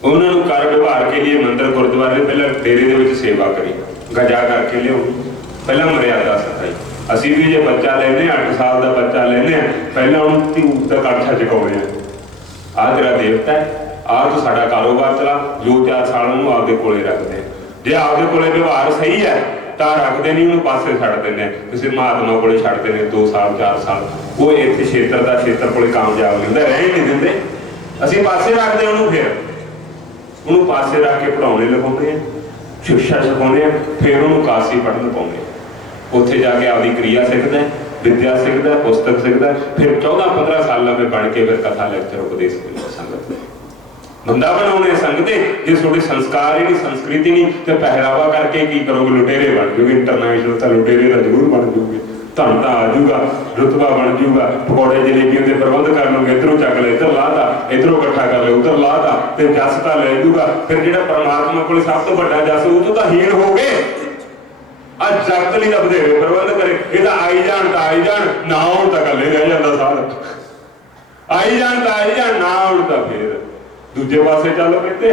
उन्होंने कर व्यवहार के लिए मंदिर गुरुद्वारे पहले डेरे दे विच सेवा करी, गजा करके लियो, पहला मर्यादा सिखाई। असी भी जो बच्चा लेने 8 साल का बच्चा लेने, पहला उन्होंने धूप का कड़छा चुकाने, आ तेरा देवता है, आ तो साडा कारोबार चला, जो 4 साल उन्होंने आपदे कोले रखते हैं। जे आपदे कोले व्यवहार सही है तो रखते नहीं, उन्होंने पासे छड़ देने, किसी महात्मा को छड़ देने 2 साल 4 साल, वो इतने क्षेत्र का क्षेत्र को कामयाब नहीं होता, रह नहीं देंगे। असी पासे रखते उन्होंने, फिर उन्होंने पासे रख के पढ़ाने लिखाने हैं, शिक्षा सिखाने, फिर उन्होंने काशी पढ़न पाने, उत्थे जाके आपकी क्रिया सीखता है, विद्या सीखता है, पुस्तक सीखता है, फिर 14-15 साल में पढ़ के फिर कथा लैक्चर उपदेश संगत में। ਬੰਦਾ ਬਣਾਉਣੇ ਸੰਗਤੇ। ਜੇ ਤੁਹਾਡੇ ਸੰਸਕਾਰ ਹੀ ਨਹੀਂ, ਸੰਸਕ੍ਰਿਤੀ ਨਹੀਂ, ਤੇ ਪਹਿਰਾਵਾ ਕਰਕੇ ਕੀ ਕਰੋਗੇ? ਲੁਟੇਰੇ ਬਣ ਜਾਓਗੇ। ਇੰਟਰਨੈਸ਼ਨਲ ਤਾਂ ਲੁਟੇਰੇ ਤਾਂ ਜ਼ਰੂਰ ਬਣ ਜਾਓਗੇ। ਧਨ ਤਾਂ ਆ ਜਾਊਗਾ, ਰੁਤਬਾ ਬਣ ਜਾਊਗਾ। ਪਕੌੜੇ ਜਲੇਬੀਆਂ ਦੇ ਪ੍ਰਬੰਧ ਕਰ ਲਓਗੇ, ਇੱਧਰੋਂ ਚੱਕ ਲੈ, ਇੱਧਰ ਲਾਤਾ, ਇੱਧਰੋਂ ਇਕੱਠਾ ਕਰ ਲਿਆ, ਉੱਧਰ ਲਾਤਾ, ਤੇ ਜਸ ਤਾਂ ਲੈ ਜਾਊਗਾ। ਫਿਰ ਜਿਹੜਾ ਪਰਮਾਤਮਾ ਕੋਲ ਸਭ ਤੋਂ ਵੱਡਾ ਜਸ, ਉਹ ਤੋਂ ਤਾਂ ਹੀਣ ਹੋ ਗਏ। ਅੱਜ ਜਗਤ ਲਈ ਤਾਂ ਵਧੇਰੇ ਪ੍ਰਬੰਧ ਕਰੇ। ਇਹ ਤਾਂ ਆਈ ਜਾਣ ਤਾਂ ਆਈ ਜਾਣ, ਨਾ ਆਉਣ ਤਾਂ ਇਕੱਲੇ ਰਹਿ ਜਾਂਦਾ ਸਾਧ। ਆਈ ਜਾਣ ਤਾਂ ਆਈ ਜਾਣ, ਨਾ ਆਉਣ ਤਾਂ ਫੇਰ ਦੂਜੇ ਪਾਸੇ ਚੱਲ ਪੈਂਦੇ।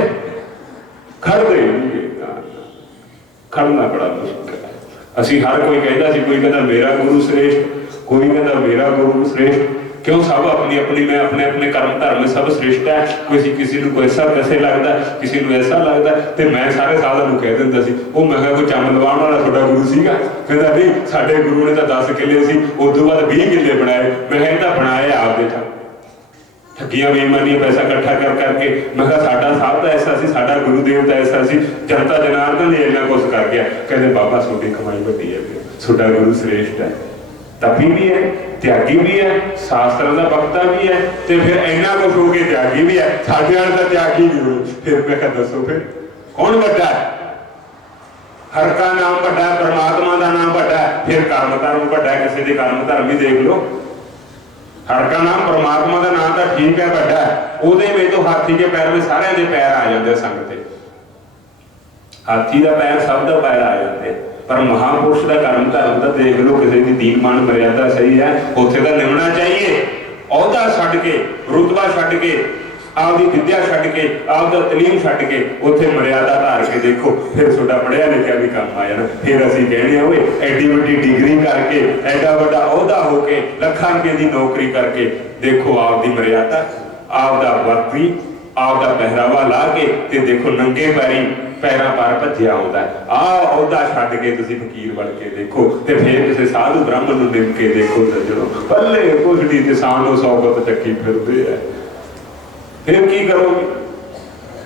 ਖੜਦੇ ਨਹੀਂ, ਖੜਨਾ ਬੜਾ ਮੁਸ਼ਕਿਲ ਹੈ। ਅਸੀਂ ਹਰ ਕੋਈ ਕਹਿੰਦਾ ਸੀ, ਕੋਈ ਕਹਿੰਦਾ ਮੇਰਾ ਗੁਰੂ ਸ੍ਰੇਸ਼ਟ, ਕੋਈ ਕਹਿੰਦਾ ਮੇਰਾ ਗੁਰੂ ਸ੍ਰੇਸ਼ਟ। क्यों? सब अपनी अपनी में अपने अपने कर्म धर्म में सब श्रेष्ठ है। कोई किसी को ऐसा कैसे लगता है, किसी को ऐसा लगता है। तो मैं सारे साधन को कह दिंदा सी, वो मैं कोई चंद लवाउण वाला थोड़ा गुरु सीगा? कहता नहीं, साडे गुरु ने तो 10 किले सी, उस तो बाद 20 किले बनाए। मैं कहता बनाए आपदे ठगियां बेईमानियां पैसा इकट्ठा कर करके। मैं कहा साडा साहब तो ऐसा सी, साडा गुरुदेव तो ऐसा सी, जनता जनार्दन ने इन्ना कुछ कर गया। कहते बाबा थोड़ी कमाई वड्डी है, थोड़ा गुरु श्रेष्ठ है, तपी भी है, त्यागी भी है, शास्त्र का वक्ता भी है, तो फिर इन्ना कुछ हो के त्यागी भी है। साढ़े वाले का त्यागी नहीं हो। फिर मैं क्या दसो, फिर कौन बड़ा है? हर का नाम बड़ा है, परमात्मा का नाम बड़ा है, फिर कर्म धर्म बड़ा है। किसी के कर्म धर्म भी देख लो। हर का नाम परमात्मा का नाम तो ठीक है, बड़ा है, ਉਹਦੇ में तो हाथी के पैर में सारे के पैर आ जाते संगते। हाथी का पैर सब का पैर आ जाते, पर महापुरुष का कर्म धर्म तो देख लो। किसी की दीन मान मर्यादा सही है, उत्थे तो निभना चाहिए। अहुदा छड्ड के, रुतबा छड्ड के, आपकी विद्या छड्ड के, आपका तलीम छड्ड के, उत्थे मर्यादा धार के देखो, फिर तुहाडा पढ़िया लिखिया भी काम आ जाना। फिर असीं कहने होए एडी वड्डी डिग्री करके, एडा वड्डा अहुदा होके, लखां रुपए की नौकरी करके, देखो आपकी मर्यादा, आपका वर्ती, आपका पहरावा ला के, ते देखो नंगे पैरी पैरों पर भज्या आता है। अहुदा छड्ड के तुसीं फकीर बन के देखो, ते फिर किसी साधु ब्राह्मण नूं निभ के देखो। सज्जणों पल्ले कुछ नहीं, ते सानो सौगत चक्की फिरदे है। फिर की करोगे?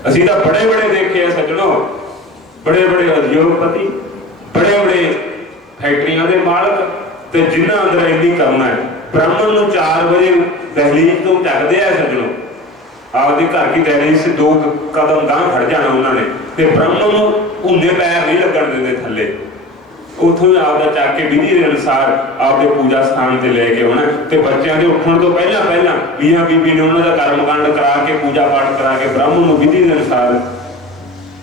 असीं तां बड़े बड़े देखे सज्जणों, बड़े बड़े उद्योगपति, बड़े बड़े फैक्ट्रियां के मालक, ते जिन्हां अंदर इन्नी करना है। ब्राह्मण नूं 4 बजे दहलीज तो झकदे है सज्जणों, आपके घर की दहलीज से 2 कदम गांह खड़ जाना उन्होंने, ते ब्राह्मण नूं ऊने पैर नहीं लगन देंदे थल्ले। उथों ही आपदा चक के विधि के अनुसार आपके पूजा स्थान से लेके आना, तो बच्चों के उठने तो पहला पहला मियाँ बीबी ने उन्होंने कर्मकांड करा के, पूजा पाठ करा के, ब्राह्मण को विधि के अनुसार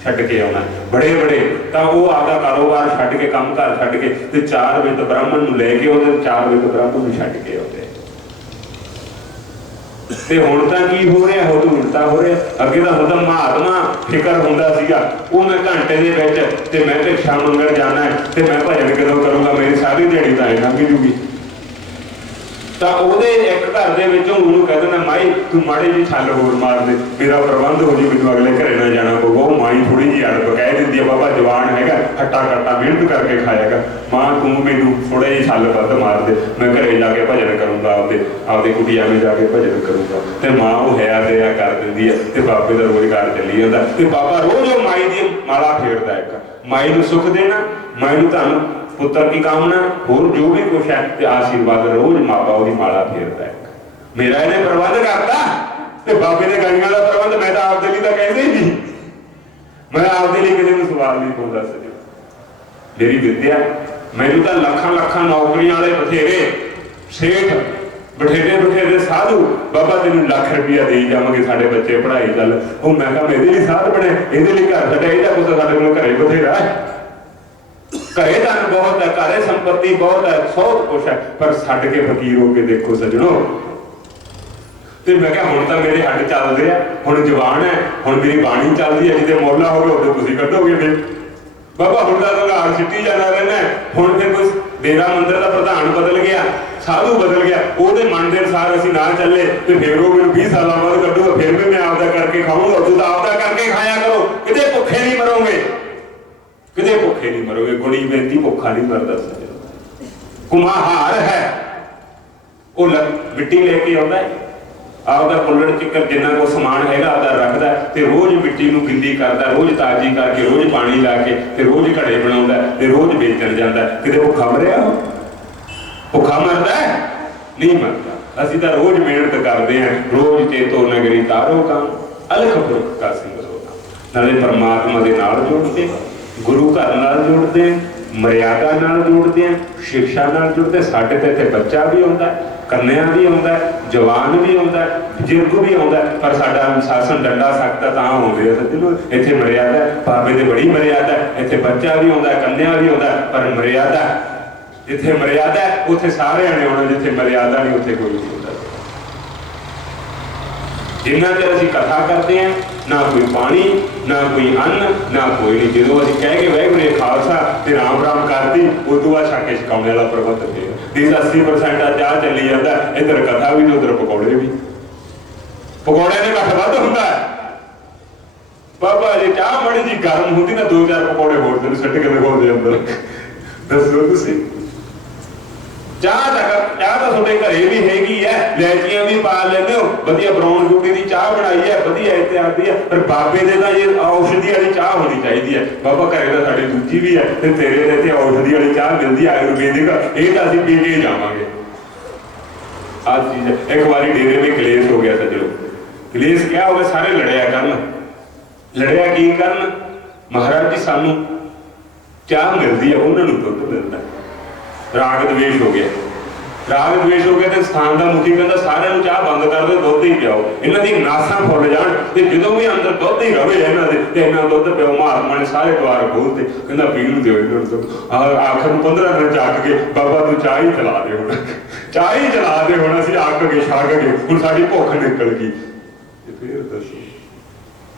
छड्ड के आना। बड़े बड़े तो वो आपका कारोबार छड्ड के, काम घर छड्ड के, ते 4 बजे तो ब्राह्मण को लेके आते, 4 बजे तो ब्राह्मण को छड्ड के आते। ते हुण तां की हो रहा, हो तो उल्टा हो रहा। अगे तो मतलब महात्मा फिक्र हुंदा सीगा, वो मैं घंटे दे विच ते मैं भिक्षा मंगण जाना है, ते मैं भजन कदों करूँगा, मेरी सारी दिहाड़ी तां लंघ जूगी। तां ओहदे एक घर दे विचों ਉਹਨੂੰ कह देना, माई तू माड़ी जी छल होर मार दे, मेरा प्रबंध हो जी, मैनूं अगले घरे ना जाना पऊगा। वो माई थोड़ी जी अड़प कह दिंदी है, बाबा जवान हैगा, खट्टा खट्टा मेहनत करके खाएगा, मां तू मैनूं थोड़ा जी छल वध मार दे, मैं घरे जाके भजन करूँगा, आपदे कुटिया में जाके भजन करूँगा। तो माँ वो है दया कर दिंदी है, तो बाबे का रोजगार चली जाता। तो बाबा रोज माई की माला फेरदा, एक माई नूं सुख देना, माई नूं धन पुत्र की कामना, होर जो भी कुछ है, ते आशीर्वाद रोज माँ बाप की माला फेरदा है। मेरा इन्हें प्रबंध करता, ते बाबे ने गाइयां का प्रबंध मैं तो आपदे लिए तो कहते ही नहीं, मैं आपदे लिए किसी को सवाल नहीं पाउंदा। सजो मेरी विद्या, मैनूं तो लखां लखां नौकरियां वाले बथेरे सेठ, बथेरे बथेरे साधु, बाबा तेनूं लाख रुपया दे जावांगे, साडे बच्चे पढ़ाई चल। वो मैं कहा मेरे लिए साध बने, इहदे लिए घर छड्डे, इहदा कुछ साडे कोल घरे बथेरा है, घरे धन बहुत है, घरे संपत्ति बहुत है, सब कुछ है, पर छड्ड के फकीर हो के देखो सजणों। तो मैं क्या हुण तां मेरे हड्ड चलदे आ, हुण जवान है, हुण मेरी बाणी चलदी है, जिद्दे मौला हो गए उद्दे तुसीं कड्डोगे फिर। बाबा हुण तां घाड़ सिੱਟੀ जाना रहना है। हुण फिर कोई डेरा मंदिर का प्रधान बदल गया, साधु बदल गया, ਉਹਦੇ मन के अनुसार असीं ना चले, तो फिर वो मैनूं 20 साल बाद कड्डूगा, फिर भी मैं आपदा करके खाऊंगा। तूं तां आपदा करके खाया करो, किते भुखे नहीं मरोगे, किते भुखे नहीं मरोगे। गुणी बेनती भुखा नहीं मरदा। कुम्हार है, वो मिट्टी लेके आता है, आपका कुल्लड़ चिक्कर जिन्ना को समान है आपका रखता है, तो रोज मिट्टी को गिल्ली करता, रोज ताजी करके, रोज पानी ला के, रोज घड़े बना, रोज बेचन जाता है। किते भुखा मरिया, भुखा मरदा है? नहीं मरदा। असीं तां रोज मेहनत करते हैं, रोज चेतो नगरी तारो काम, अलख पुरख का सिंह सोना। नाले परमात्मा के नाल जोड़ते, गुरु घर नाल जोड़ते, मर्यादा नाल जोड़ते हैं, शिक्षा नाल जोड़ते। साडे ते इत्थे बच्चा भी आउंदा है, कन्या भी आउंदा है, जवान भी आउंदा है, बजुर्ग भी आउंदा है, पर साडा अनुशासन डंडा सकता तां आउंदे आ। सज्जणो इत्थे मर्यादा है, बाबे ते बड़ी मर्यादा है। इत्थे बच्चा भी आउंदा है, कन्या भी आउंदा है, पर मर्यादा जिथे मर्यादा है उत्थे सारिआं ने आउणा, जिथे मर्यादा नहीं उत्थे कोई नहीं आउंदा। जिन्ना चਿਰ ਅਸੀਂ कथा करते हैं ना कोई पानी ना कोई अन्न ना कोई नहीं। जो ਅਸੀਂ कह के वाहिगुरू जी खालसा ते राम राम करती उदों बाਅਦ छाके छकाने वाला प्रबंध होगा। 30-80% चाह चली जाता, इधर कथा भी उधर पकौड़े भी। पकौड़े ने घट वध होंदा है। बाबा जी चाह बड़ी जी गर्म होती ना 2-4 पकौड़े होर दिन सट के लगाउंदे अंदर। दसो तुसीं चाह तो ਤੁਹਾਡੇ घरे भी हैगी है, इलायचियां भी पा लेंदे हो, वधिया ब्राउन जूटी की चाह बनाई है, वधिया इत्यादि दी है। पर बाबे दे तां ये औषधि वाली चाह होनी चाहिए है। बाबा घरे तां साडी दूजी भी है ते तेरे दे ते औषधि वाली चाह मिलदी है आयुर्वेदिक, ये तां असीं पी के ही जावांगे। आ चीज एक बारी डेरे में कलेश हो गया था। चलो कलेश क्या हो गया, सारे लड़िया करन। लड़िया की करन, महाराज जी सानू चाह मिलती है, उन्होंने दुध मिलता। राग द्वेष हो गया, राग द्वेष हो गया तो स्थान का मुखी कहता सारिਆਂ ਨੂੰ चाह बंद कर दो, दुध ही पियाओ, इन्हों की नासा फुल जान ते जो भी अंदर दुध ही रवे इन्हों के इन्ना दुध पिओ। महात्मा ने सारे द्वार खोलते, कहता पीण दो इन्हों दुध। आखिर 15 दिन चक के बाबा तू चाह ही चला दे, हुण चाह ही चला दे, हुण असीं अक गए छक गए, हुण साडी भुख निकल गई। फिर दसो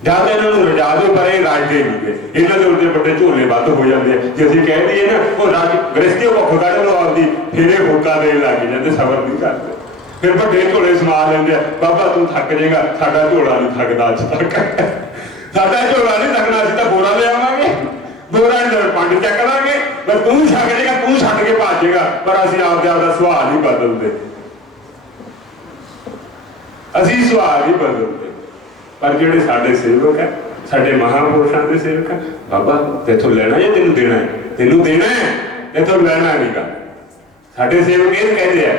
जब इन्होंने रजा दो, पर ये राजते नहीं गए, इन्हों के उल्टे बड़े झोले बद हो जाते हैं। जो असीं कह दईए ना वो राज गृहस्थी भुख कढ़ लो आपकी, फिर ये होका देन लग जाते, सबर नहीं करते। फिर बड़े झोले समा लेंगे, बाबा तू थक जाएगा, साडा झोला नहीं थकदा अज तक, साडा झोला नहीं थकना, असीं तां बोरा ले आवांगे, बोरा नहीं पंड चक लांगे, बस तू छक जाएगा, तू छड्ड के भाजेगा। पर असीं आपदे आपदा सुभाਅ नहीं बदलते, असीं सुभाਅ नहीं बदलते। पर ਜਿਹੜੇ ਸਾਡੇ ਸੇਵਕ ਹੈ, ਸਾਡੇ ਮਹਾਂਪੁਰਸ਼ਾਂ ਦੇ ਸੇਵਕ ਹੈ, ਬਾਬਾ ਤੇਥੋਂ ਲੈਣਾ ਜਾਂ ਤੈਨੂੰ ਦੇਣਾ ਹੈ? ਤੈਨੂੰ ਦੇਣਾ ਹੈ, ਤੇਥੋਂ ਲੈਣਾ ਨਹੀਂਗਾ। ਸਾਡੇ ਸੇਵਕ ਇਹ ਕਹਿੰਦੇ ਆ,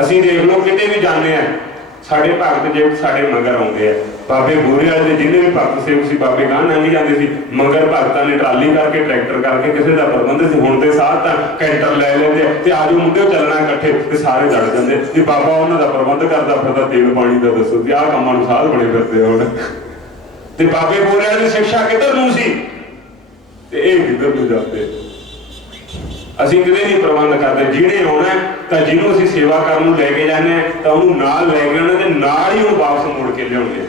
ਅਸੀਂ ਦੇਖ ਲਓ ਕਿਤੇ ਵੀ ਜਾਂਦੇ ਆ, ਸਾਡੇ ਭਗਤ ਜੇ ਸਾਡੇ ਮਗਰ ਆਉਂਦੇ ਆ। ਬਾਬੇ ਬੂਰੇ ਵਾਲੇ ਦੇ ਜਿੰਨੇ ਵੀ ਭਗਤ ਸੇਵਕ ਸੀ, ਬਾਬੇ ਗਾਂ ਲੰਘ ਜਾਂਦੇ ਸੀ, ਮਗਰ ਭਗਤਾਂ ਨੇ ਟਰਾਲੀ ਕਰਕੇ ਟਰੈਕਟਰ ਕਰਕੇ ਕਿਸੇ ਦਾ ਪ੍ਰਬੰਧ ਸੀ। ਹੁਣ ਦੇ ਸਾਥ ਤਾਂ ਕੈਂਟਰ ਲੈ ਲੈਂਦੇ ਆ ਤੇ ਆਜੋ ਮੁੰਡੇ ਚੱਲਣਾ ਇਕੱਠੇ, ਤੇ ਸਾਰੇ ਲੜ ਜਾਂਦੇ ਜੇ ਬਾਬਾ ਉਹਨਾਂ ਦਾ ਪ੍ਰਬੰਧ ਕਰਦਾ ਫਿਰਦਾ ਤੇਲ ਪਾਣੀ ਦਾ। ਦੱਸੋ ਵੀ ਆਹ ਕੰਮਾਂ ਨੂੰ ਸਾਧ ਬਣੇ ਫਿਰਦੇ ਹੁਣ। ਤੇ ਬਾਬੇ ਬੂਰੇ ਵਾਲੇ ਦੀ ਸਿੱਖਿਆ ਕਿੱਧਰ ਨੂੰ ਸੀ ਤੇ ਇਹ ਕਿੱਧਰ ਨੂੰ ਜਾਂਦੇ। ਅਸੀਂ ਕਿਤੇ ਨਹੀਂ ਪ੍ਰਬੰਧ ਕਰਦੇ। ਜਿਹਨੇ ਆਉਣਾ ਤਾਂ ਜਿਹਨੂੰ ਅਸੀਂ ਸੇਵਾ ਕਰਨ ਨੂੰ ਲੈ ਕੇ ਜਾਂਦੇ ਹਾਂ ਤਾਂ ਉਹਨੂੰ ਨਾਲ ਲੈ ਕੇ ਆਉਣਾ ਤੇ ਨਾਲ ਹੀ ਉਹਨੂੰ ਵਾਪਸ ਮੁੜ ਕੇ ਲਿਆਉਣੇ।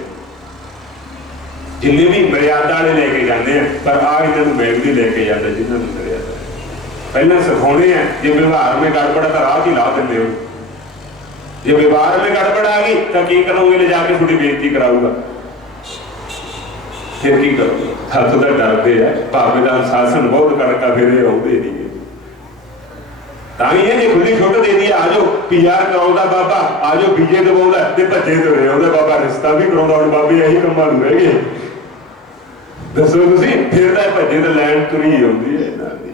जिन्हें भी मर्यादा वाले लेके जाते हैं, पर आ इन्होंने बैग भी लेके जाते जिन्होंने मर्यादा पहले सिखाने हैं। जो व्यवहार में गड़बड़ तो राह ही ला देंगे हो, जो व्यवहार में गड़बड़ आ गई तो की करोगे, ले जाके थोड़ी बेइज्जती कराऊगा, फिर की करोगे? हथ तो डरते हैं, भावे का अनुशासन बहुत कड़का, फिर आते नहीं। तां खुली छुट दे दी, आ जाओ PR कराउंदा बाबा, आ जाओ बीजे दबाउंदा ते भज्जे तुरे आउंदे बाबा, रिश्ता भी कराउंदा। हुण बाबे यही कंमां नूं रह गए। दसो तुसीं, फिर तां भज्जे ते लैन तुरी आउंदी है इन्हां दी।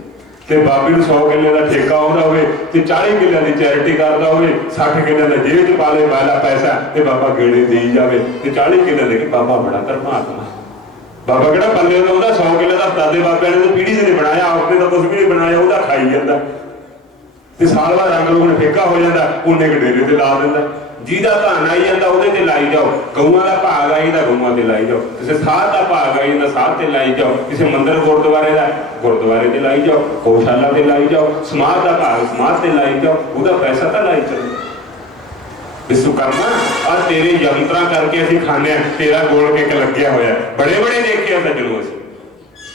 ते बाबे नूं 100 किले का ठेका आउंदा होवे ते 40 किले की चैरिटी करदा होवे, 60 किले का जेब च पा ले वाला पैसा ते बाबा गेड़े देई जावे ते 40 किले दे के बाबा बड़ा धर्मात्मा। बाबा किहड़ा पल्ले दा आउंदा, 100 किले का दादे बाबे ने पीढ़ी से नहीं बनाया, आपने तो कुछ भी नहीं बनाया, ਉਹਦਾ खाई जाता। ਤੇ ਸਾਲ ਬਾਅਦ ਰੰਗ ਰੂਪ ਫਿੱਕਾ ਹੋ ਜਾਂਦਾ, ਉਹਨੇ ਕਿ ਡੇਰੇ ਤੇ ਲਾ ਦਿੰਦਾ। ਜਿਹਦਾ ਧਨ ਆਈ ਜਾਂਦਾ ਉਹਦੇ ਤੇ ਲਾਈ ਜਾਓ, ਗਊਆਂ ਦਾ ਭਾਗ ਆਈ ਜਾਂਦਾ ਗਊਆਂ ਤੇ ਲਾਈ ਜਾਓ, ਕਿਸੇ ਸਾਧ ਦਾ ਭਾਗ ਆਈ ਜਾਂਦਾ ਸਾਧ ਤੇ ਲਾਈ ਜਾਓ, ਕਿਸੇ ਮੰਦਿਰ ਗੁਰਦੁਆਰੇ ਦਾ ਗੁਰਦੁਆਰੇ ਤੇ ਲਾਈ ਜਾਓ, ਗਊਸ਼ਾਲਾ ਤੇ ਲਾਈ ਜਾਓ, ਸਮਾਜ ਦਾ ਭਾਗ ਸਮਾਜ ਤੇ ਲਾਈ ਜਾਓ, ਉਹਦਾ ਪੈਸਾ ਤਾਂ ਲਾਈ ਚੱਲੋ। ਵਿਸ਼ਵਕਰਮਾ ਆ ਤੇਰੇ ਯੰਤਰਾਂ ਕਰਕੇ ਅਸੀਂ ਖਾਂਦੇ ਹਾਂ, ਤੇਰਾ ਗੋਲ ਕੇਕ ਲੱਗਿਆ ਹੋਇਆ, ਬੜੇ ਬੜੇ ਦੇਖੇ ਸੱਜਣੋ ਅਸੀਂ।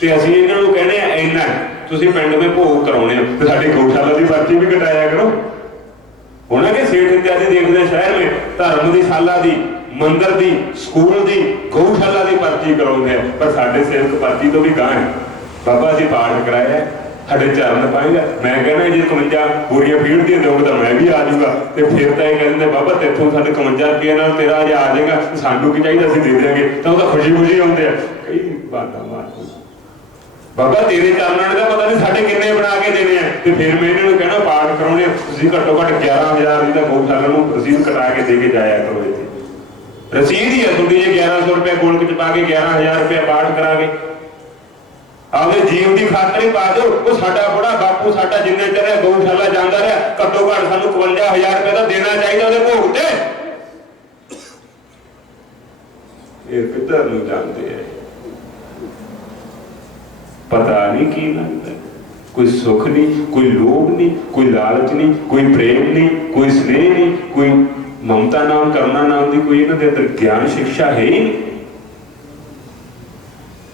ਤੇ ਅਸੀਂ ਇਹਨਾਂ ਨੂੰ ਕਹਿੰਦੇ ਆ ਇੰਨਾ ਤੁਸੀਂ ਪਿੰਡ ਦੇ ਭੋਗ ਕਰਾਉਣੇ ਹੋ ਤੇ ਸਾਡੀ ਗਊਸ਼ਾਲਾ ਦੀ ਪਰਚੀ ਵੀ ਕਟਾਇਆ ਕਰੋ। ਉਹਨਾਂ ਕੇ ਸੇਠ ਇਤਿਆਦि ਦੇਖਦੇ ਸ਼ਹਿਰ में ਧਰਮ ਦੀ ਸ਼ਾਲਾ ਦੀ, ਮੰਦਰ ਦੀ, ਸਕੂਲ ਦੀ, ਗਊਸ਼ਾਲਾ ਦੀ ਪਰਚੀ ਕਰਾਉਂਦੇ ਆ, ਪਰ ਸਾਡੇ ਸੇਵਕ ਪਰਚੀ ਤੋਂ ਵੀ ਗਾਂ ਹੈ। ਬਾਬਾ ਜੀ ਪਾਠ ਕਰਾਇਆ, ਸਾਡੇ ਚਰਨ ਪਾਏਗਾ। ਮੈਂ ਕਹਿੰਦਾ ਜੇ 51 ਪੂਰੀਆਂ ਫੀਡ ਦੀਆਂ ਦਿਓਗੇ ਤਾਂ ਮੈਂ ਵੀ ਆ ਜਾਊਗਾ। ਤੇ ਫਿਰ ਤਾਂ ਇਹ ਕਹਿੰਦੇ ਬਾਬਾ ਤੇਥੋਂ ਸਾਡੇ 51 ਰੁਪਏ ਨਾਲ ਤੇਰਾ ਜੇ ਆ ਜਾਏਗਾ, ਸਾਨੂੰ ਕੀ ਚਾਹੀਦਾ ਅਸੀਂ ਦੇ ਦਿਆਂਗੇ। ਤਾਂ ਉਹਦਾ ਖੁਸ਼ੀ ਖੁਸ਼ੀ ਆਉਂਦੇ ਆ, ਕਈ ਬਾਤਾਂ ਮਾਰਦੇ। ਬਾਬਾ ਤੇਰੇ ਚਾਨਣ ਦਾ ਪਤਾ ਨਹੀਂ ਸਾਡੇ ਕਿੰਨੇ ਬਣਾ ਕੇ ਦੇਣੇ ਆ। ਤੇ ਫਿਰ ਮੈਂ ਇਹਨਾਂ ਨੂੰ ਕਹਿਣਾ ਪਾਠ ਕਰਾਉਣੇ ਤੁਸੀਂ ਘੱਟੋ ਘੱਟ 11,000 ਦੀ ਤਾਂ ਗਊਸ਼ਾਲਾ ਨੂੰ ਰਸੀਦ ਕਟਾ ਕੇ ਦੇ ਕੇ ਜਾਇਆ ਕਰੋ। ਇੱਥੇ रसीद ही है थोड़ी जी 1100 रुपया गोल्ड च पा के 11,000 रुपया पाठ करा के आपके जीव की खातर ही पा दो। वो साडा बड़ा बापू साडा जिन्ने चर गौशाला जाता रहा घट्टो घट सानू 52,000 रुपया तो देना चाहिए वो भोग ते। ये किधर नूं जाते हैं पता नहीं की लगता। कोई सुख नहीं, कोई लोभ नहीं, कोई लालच नहीं, कोई प्रेम नहीं, कोई स्नेह नहीं, कोई ममता नाम करुणा नाम की कोई इन्हां दे अंदर ज्ञान शिक्षा है ही नहीं।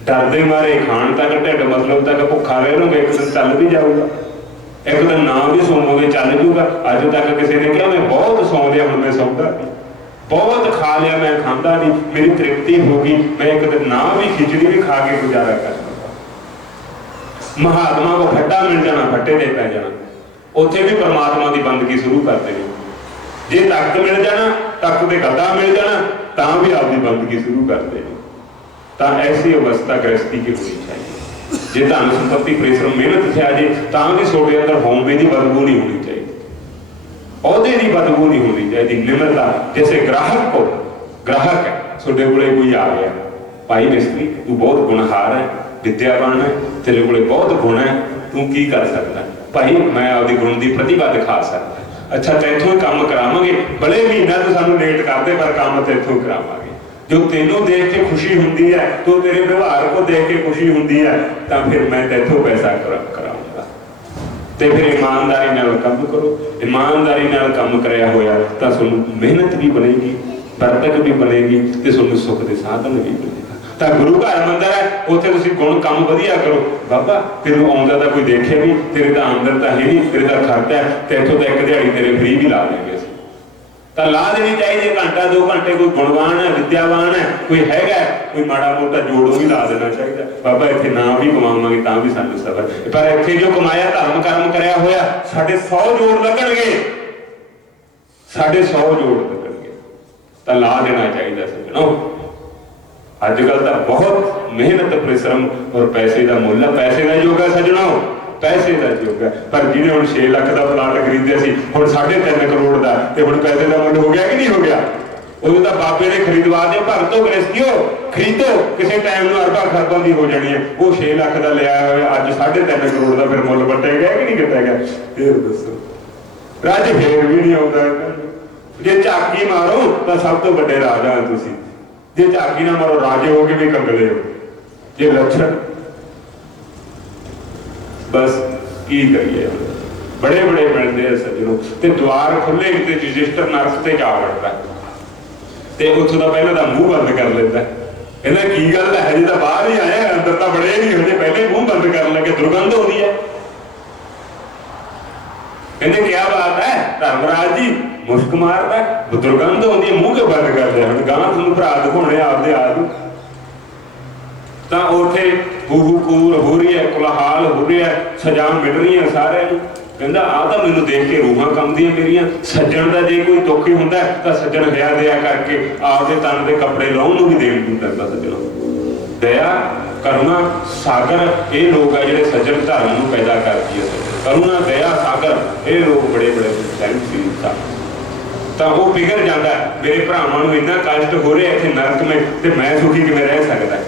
डरते मारे खाण तक ढिड मतलब तक भुखा रह लोगे एक दिन चल भी जाऊगा एक दिन ना भी सोवोगे चल जूगा। अज तक किसी ने कहा मैं बहुत सौ लिया हूं मैं सौदा नहीं, बहुत खा लिया मैं खांदा नहीं, मेरी तृप्ति होगी मैं एक दिन ना भी खिचड़ी भी खा के गुजारा कर सकता। महात्मा को फट्टा मिल जाना फट्टे दे पै जाना उत्थे भी परमात्मा की बंदगी शुरू कर देनी। जे तख्त मिल जाना तख्त के गद्दा मिल जाना तां भी आपकी बंदगी शुरू कर देनी। तो ऐसी अवस्था गृहस्थी की होनी चाहिए। जे धन संपत्ति परिश्रम मेहनत से आ जाए तो भी सोडे अंदर होमे की बदबू नहीं होनी चाहिए, औहदे की बदबू नहीं होनी चाहिए। निम्रता जैसे ग्राहक को ग्राहक है सोडे कोले कोई आ गया भाई मिस्त्री तू बहुत गुणहार है विद्यावान है तेरे कोले बहुत गुण है तू की कर सकता भाई मैं आपकी गुण की प्रतिभा दिखा सकता। अच्छा तैथों ही काम करावांगे भले महीना तो सानू लेट करते पर काम तैथों करावांगे। जो तेनों देख के खुशी होती है तो तेरे व्यवहार को देख के खुशी होती है तो फिर मैं तैथों पैसा कराऊंगा। तो फिर ईमानदारी नाल काम करो, ईमानदारी नाल काम कराया होया तो तुहानू मेहनत भी बनेगी बरकत भी बनेगी तो तुहानू सुख के साधन भी बनेगा। तो गुरु घर मंदिर है उत्थे तुसीं गुण काम वधिया करो बाबा तेरे आउंदा तो कोई देखे भी तेरे तो आमदन तो है नहीं तेरे तो खर्चा है तो इत्थों तो एक दिहाड़ी तेरे फ्री भी ला देंगे तो ला देनी चाहिए। घंटा 2 घंटे कोई गुणवान है विद्यावान है कोई हैगा कोई माड़ा मोटा जोड़ो भी ला देना चाहिए। बाबा इत्थे ना भी कमावांगे तां भी सानू सबर पर इत्थे जो कमाया धर्म कर्म करया होया साडे 100 जोड़ लगणगे साडे 100 जोड़ लगणगे तो ला देना चाहिए। सज्जणों अजकल तो बहुत मेहनत परिश्रम और पैसे का मुल है पैसे का योग है सज्जणों पैसे का योग है। पर जिन्हें हम 6 लाख का प्लाट खरीदे सी हुण 3.5 करोड़ का तो हुण पैसे का मुल हो गया कि नहीं हो गया। वो तो बाबे ने खरीदवा दे भगतो गृहस्थियों खरीदो किसी टाइम में अरबा खरबों की हो जानी है। वो 6 लाख का लिया अज 3.5 करोड़ का फिर मुल बटे गया कि नहीं किता गया फिर दसो राज फिर भी नहीं आता। जे झाकी मारो तो सब तो बड़े राजा हैं तुसीं जे झाकी ना मारो राजे हो के भी कंगले हो जे लक्षण बस की करिए बड़े बड़े मिलते हैं सज्जनों ते द्वार खुले ते रजिस्टर नरक ते जा वड़ता ते उत्थों दा पहले दा मुंह बंद कर लेता कहना की गल है जी तो बाहर ही आया अंदर तो बड़े नहीं हो पहले मुंह बंद कर लगे दुर्गंध हो रही है। कहते क्या बात है धर्मराज जी मुश्क मारता दुर्गंध होती है मुंह के बंद कर दिया हम गां तुम भरा दिखाने आपदे आदमी तो उत्थे हुहूकूर हो रही है कुलहाल हो रही है सजा मिल रही है सारे कहता आ तो मैनू देख के रूहां कंबदियां मेरियां। सज्जन का जे कोई दुख ही होंदा तो सज्जन दया दया करके आपदे तन के कपड़े लाउण नूं भी देण नूं पैंदा। सज्जनों दया करुणा सागर ये लोग है जिहड़े सज्जन धर्म नूं पैदा करदी है। करुणा दया सागर ये लोग बड़े बड़े सैनिक तो वो पिघल जाता मेरे भरावां नूं इन्ना कष्ट हो रहा इत्थे नरक में तो मैं सुखी किवें रह सकदा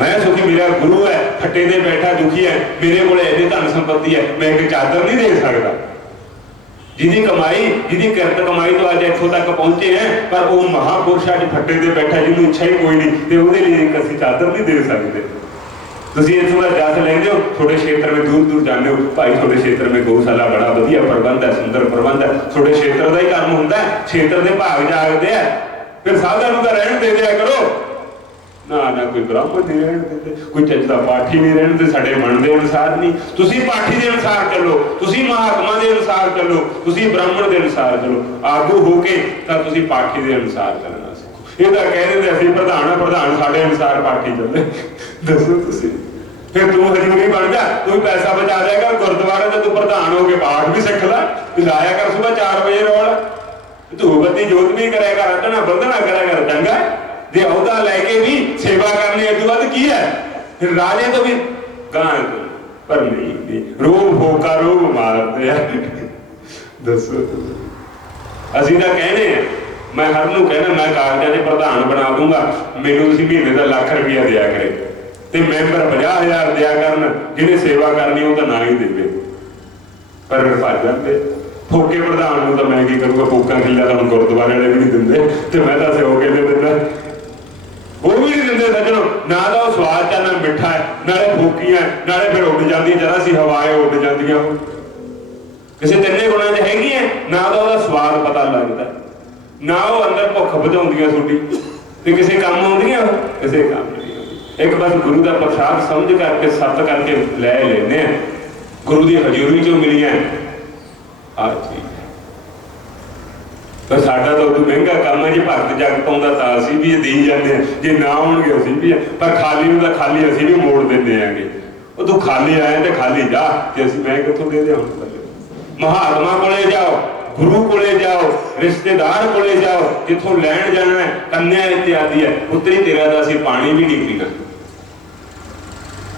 मैं सुखी मेरा गुरु है फट्टे दे बैठा दुखी है मेरे को धन संपत्ति है मैं एक चादर नहीं दे सकता। जिहदी कमाई जिहदी किरत कमाई तो अज इत्थों तक पहुंचे हैं पर वो महापुरुष अज फट्टे दे बैठा जिन्होंने इच्छा ही कोई नहीं तो वो एक असीं चादर नहीं दे सकते। तुसीं इत्थों का जस लैंदे हो थोड़े क्षेत्र में दूर दूर जाते हो भाई थोड़े क्षेत्र में गौशाला बड़ा वधिया प्रबंध है सुंदर प्रबंध है थोड़े क्षेत्र का ही कर्म होंदा है क्षेत्र के भाग जागते हैं फिर साधा नूं तां रहण दे दिया करो ना ना कोई ब्राह्मण नहीं रहने देते कोई चजदा पाठी नहीं रहने देते साडे मन के अनुसार नहीं। तुसीं पाठी के अनुसार चलो तुसीं महात्मा के अनुसार चलो तुसीं ब्राह्मण के अनुसार चलो आगू होके तां तुसीं पाठी के अनुसार चलना सीखो। ये तो कह रहे असीं प्रधान साडे अनुसार पाठी चले दसो तुसीं फिर तू हजूरी बन जा तू पैसा बचा दिया कर गुरुद्वारे से तू प्रधान होके पाठ भी सीख ला लाया कर सुबह 4 बजे रोल धूप बत्ती जोत भी कराया कर रटना बंधना कराया कर चंगा जे अहदा लैके भी सेवा करनी अदू वध की है फिर राजे तो भी गां पर नहीं रोब होका रोब मारते हैं दसो असीं तां कहने मैं हर नूं कहना मैं कागजां 'च प्रधान बना दूंगा, मैनूं तुसीं महीने का लाख रुपया दिया करे ते मैंबर 50,000 दिया करन, जिन्हें सेवा करनी वो तो ना ही देवे। पर भज जाते फोके प्रधान नूं, तो मैं की करूँगा, फूकां किला तो हम गुरुद्वारे वाले भी नहीं दिंदे ते मैं तो सेव केले दिंदा, वो भी नहीं दिंदे सज्जनों। ना तो स्वाद चा, ना मिठा है, नाले फूकियां, नाले फिर उड़ जाती जरा सी हवाएं उड़ जांदियां, किसी तिन्ने गुणां च हैगी है, ना तो उसका स्वाद पता लगता, ना वो अंदर भुख बुझाउंदियां तुहाडी, ते किसी काम आउंदियां, किसी काम नहीं आउंदी। एक बस गुरु का प्रसाद समझ करके सत करके लै लेने, गुरु की हजूरी चों मिलियां आ चीज। पर साडा तो उदों महंगा काम है, जो भगत जग पाउंदा तां असीं भी देई जांदे आ, जे ना आउणगे असीं भी, पर खाली नूं तां खाली असीं भी मोड़ दिंदे आंगे। ਉਹ ਤੂੰ ਖਾਲੀ ਆਇਆ ਤੇ ਖਾਲੀ ਜਾ, ਤੇ ਅਸੀਂ मैं ਕਿੱਥੋਂ ਦੇ ਦਿਆਂ। महात्मा ਕੋਲੇ ਜਾਓ, गुरु ਕੋਲੇ ਜਾਓ, ਰਿਸ਼ਤੇਦਾਰ ਕੋਲੇ ਜਾਓ, ਜਿੱਥੋਂ ਲੈਣ ਜਾਣਾ ਹੈ, ਕੰਨਿਆ ਇਤਿਆਦि ਹੈ, ਪੁੱਤਰੀ ਤੇਰਾ ਤਾਂ ਅਸੀਂ ਪਾਣੀ ਵੀ ਨਹੀਂ ਪੀਣਾ,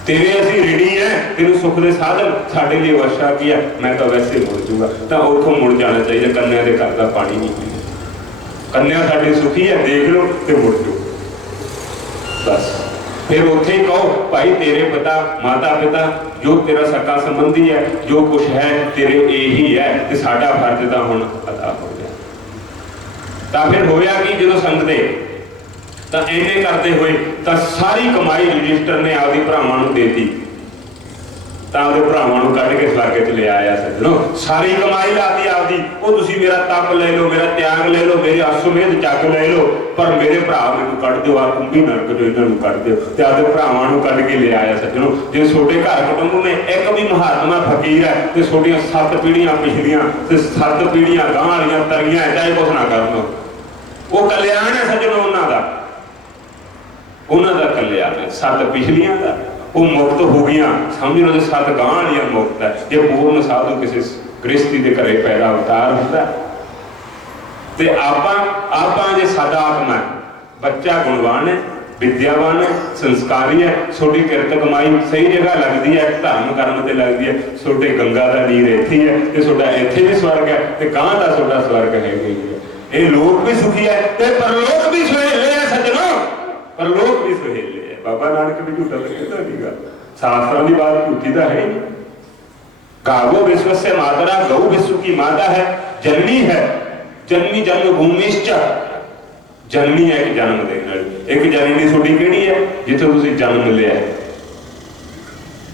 तेरे असी रेडी है, तेन सुख के साधन साढ़े लिए वर्षा की है, मैं तो वैसे मुड़ जूगा, तो उठों मुड़ जाना चाहिए, कन्या के घर का पानी नहीं पीना, कन्या साड़ी सुखी है, देख लो तो मुड़ जाओ बस। फिर उत्थे ही कहो भाई तेरे पिता माता पिता जो तेरा सका संबंधी है, जो कुछ है तेरे यही है, तो साडा फर्ज तो हुण अदा हो गया। तो फिर होया कि जो संगते तो इन्हें करते हुए तो सारी कमाई रजिस्टर ने आपकी भरावां नूं देती, तो आपके भरावां नूं कढ के स्वर्ग च ले आया। सज्जनों सारी कमाई लाती आपकी, वो तुसीं मेरा तप ले लो, मेरा त्याग ले लो, मेरे अश्वमेध जग ले लो, पर मेरे भरा मैनूं कढ दिओ, आ कुंभी नरक जो इन्हां नूं कढ दिओ, ते आपके भरावां नूं कढ के ले आया। सज्जनों जे छोटे घर कुटुंब में एक भी महात्मा फकीर है, तो छोटियां 7 पीढ़ियां पिछलियां ते 7 पीढ़ियां गांह वालियां तरियां, चाहे कुछ ना करन, वो कल्याण है सज्जनों उन्हां दा, उन्होंने कल्याण है। 7 पिछलियां का वो मुक्त हो गई, समझ लो 7 गांह वालियां मुक्त है। जो पूर्ण साधु किसी गृहस्थी के घरे पैदा अवतार होता तो आप जो सादा आत्मा है, बच्चा गुणवान है, विद्यावान है, संस्कारी है, छोटी किरत कमाई सही जगह लगती है, धर्म कर्म से लगती है, छोटे गंगा का नीर इत्थे है, तो छोटा इत्थे भी स्वर्ग है, तो गांह का छोटा स्वर्ग है। ये लोक भी सुखी है, परलोक भी सुहेले है सज्जनों, पर लोग भी सुहेले है। बाबा नानक भी झूठा कहता नहीं गा, शास्त्रों की बात झूठी तो है ही। गावो विश्व से मातरा, गौ विश्व की माता है, जननी है, जन्मी जन्मभूमिश्च, जननी है कि जन्म देने वाली। एक जननी छोटी केड़ी है जिथे तुसीं जन्म लिया है,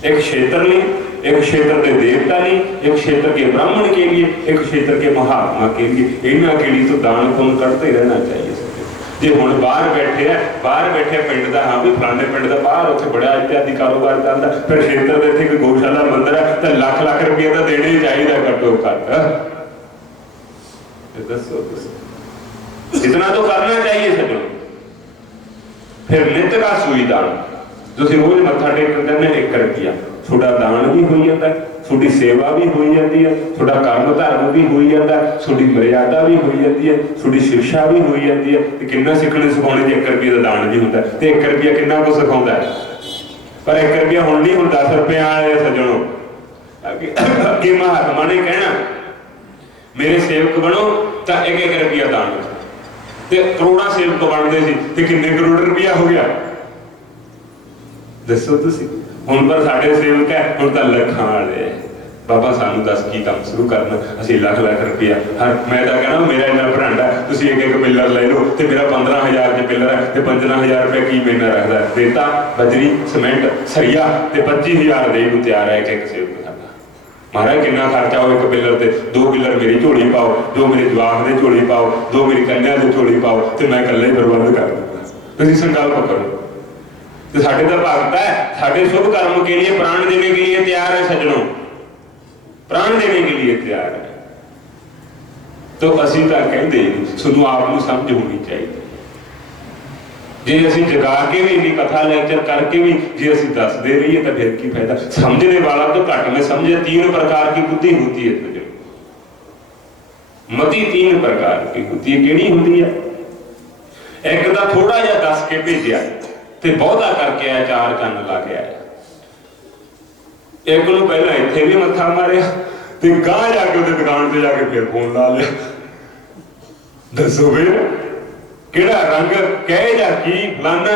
एक क्षेत्र नहीं, एक क्षेत्र के देवता नहीं, एक क्षेत्र के ब्राह्मण के लिए, एक क्षेत्र के महात्मा के लिए। इन्हां केड़ी तो दान पुण्य करते रहना चाहिए। जे हुण बाहर बैठे है, बाहर बैठे पिंड का, हाँ भी फलाने पिंड का बाहर उत्थे बड़ा इत्यादि कारोबार चलता, फिर क्षेत्र के इत्थे कोई गौशाला मंदिर है तो लाख लाख रुपया तो देना ही चाहिए घट्टो घट। दसो इतना तो करना चाहिए सज्जनों। फिर नित का सूई दान, तुसीं रोज मत्था टेकन जाने 1 रुपया, थोड़ा दान भी हो जाता है, थोड़ी सेवा भी हो जाती है, थोड़ा कर्म धर्म भी हो जाता है, थोड़ी मर्यादा भी हो जाती है, थोड़ी शिक्षा भी हो जाती है। तो कितना सीखने सिखाने 1 रुपये का दान भी होता है, तो 1 रुपया कितना कुछ सिखाता है। पर 1 रुपया हुण नहीं, हुण 10 रुपये आए सज्जनों। अगे महात्मा ने कहना मेरे सेवक बनो तो 1-1 रुपया दान, तो करोड़ा सेवक बनते थे, तो कितने करोड़ रुपया हो गया दसो तुसीं। हुण पर साडे सेवक है, हुण तां लखां वाले है। बाबा सानू दस की काम शुरू करना, असीं लाख लाख रुपया हर, मैं तो कहना मेरा इन्ना भरांडा, तुसीं 1-1 पिलर ले लो, तो मेरा 15,000 च पिलर है, तो 15,000 रुपया की महीना रखता है। रेता बजरी सीमेंट सरिया तो 25,000 दे नूं तैयार है 1-1 सेवक साडा। महाराज कितना खर्चा हो 1 पिलर से, 2 पिलर मेरी झोली पाओ, 2 मेरे जवाक दे झोली पाओ, 2 मेरी कन्या दे झोली पाओ, तो मैं इकल्ला ही प्रबंध कर दूंगा। तुसीं संकल्प करो। तो साढ़े तो भगत है, साढ़े शुभ कर्म के लिए प्राण देने के लिए तैयार है सज्जनों, प्राण देने के लिए तैयार है। तो असीं तां कहंदे सुनू आपनूं समझ होनी चाहिए। जे असीं जगा के भी इन्नी कथा लेक्चर करके भी जे असीं दसदे रहिए तो फिर की फायदा। समझने वाला तो घट में समझे। 3 प्रकार की बुद्धि होती है सज्जनों, मति 3 प्रकार की होती है। केड़ी होती है? एक तो थोड़ा जिहा दस के भेजिया ते बहुता करके आया, 4 कंन ला के आया। एक नूं पहला इत्थे भी मत्था मारिया, ते गांह जाके उहदी दुकान ते जाके फिर फोन ला लिया। दसो फिर किहड़ा रंग कहे जा की फलाना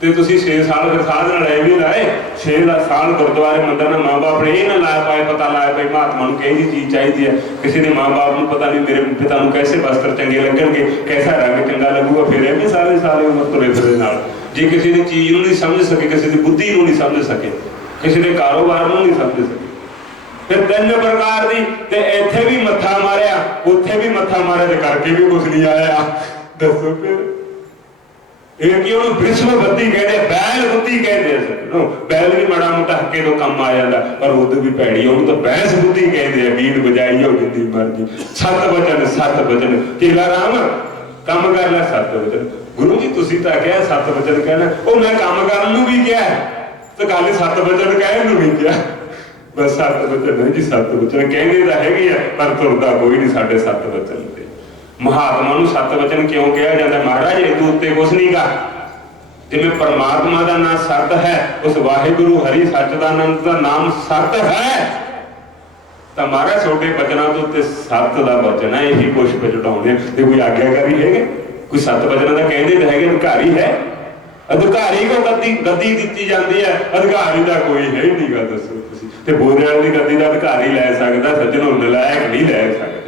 ते तुसी 6 साल फिर साध नाल ऐ भी लाए 6 साल गुरुद्वारे मंदिर ना माँ बाप ने ये ना ला पाए पता लाया भाई महात्मा नूं कही चीज़ चाहिए है किसी ने माँ बाप नूं पता नहीं मेरे पिता नूं कैसे वस्त्र चंगे लगणगे कैसा रंग चंगा लगूगा फिर एवें सारे सारे उम्र तुरे फिरदे नाल जे किसी की चीज़ नूं नहीं समझ सके किसी की बुद्धि नूं नहीं समझ सके किसी के कारोबार नूं नहीं समझ सके फिर 3 प्रकार की ते इत्थे भी मत्था मारिया उत्थे भी मत्था मारिया ते करके भी कुछ नहीं आया दसो फिर विश्व बुद्धि कहते बैल बुद्धि कहते बैल भी माड़ा मोटा हक्के तो कम आ जाता पर उद भी भैड़ी तो बैंस बुद्धि कहते हैं बीन बजाई हो जिंदी मर्जी 7 वचन चेला राम कम कर लै 7 वचन गुरु जी तुसी तो क्या 7 वचन कहना वो मैं कम करन नूं भी क्या तो गल 7 वचन कहन नूं भी क्या बस 7 वचन नहीं जी 7 वचन कहने तो है पर तुरदा कोई नहीं साढ़े 7 वचन महात्मा नूं 7 वचन क्यों कहा जाता महाराज इस उत्ते कुछ नहीं गा जिवें परमात्मा का नाम सत है उस वाहिगुरु हरि सच्चिदानंद का नाम सत है तो महाराज छोटे वचनों के उत्ते सत का वचन है यही पुष्प चढ़ाने ते कोई आज्ञाकारी है कोई 7 वचनों का कहते तो है अधिकारी है अधिकारी को गद्दी दी जाती है अधिकारी का कोई है ही नहीं गा दसो तुसीं ते बोलने वाली गद्दी का अधिकारी लै सकता सज्जनों नलायक नहीं लै सकते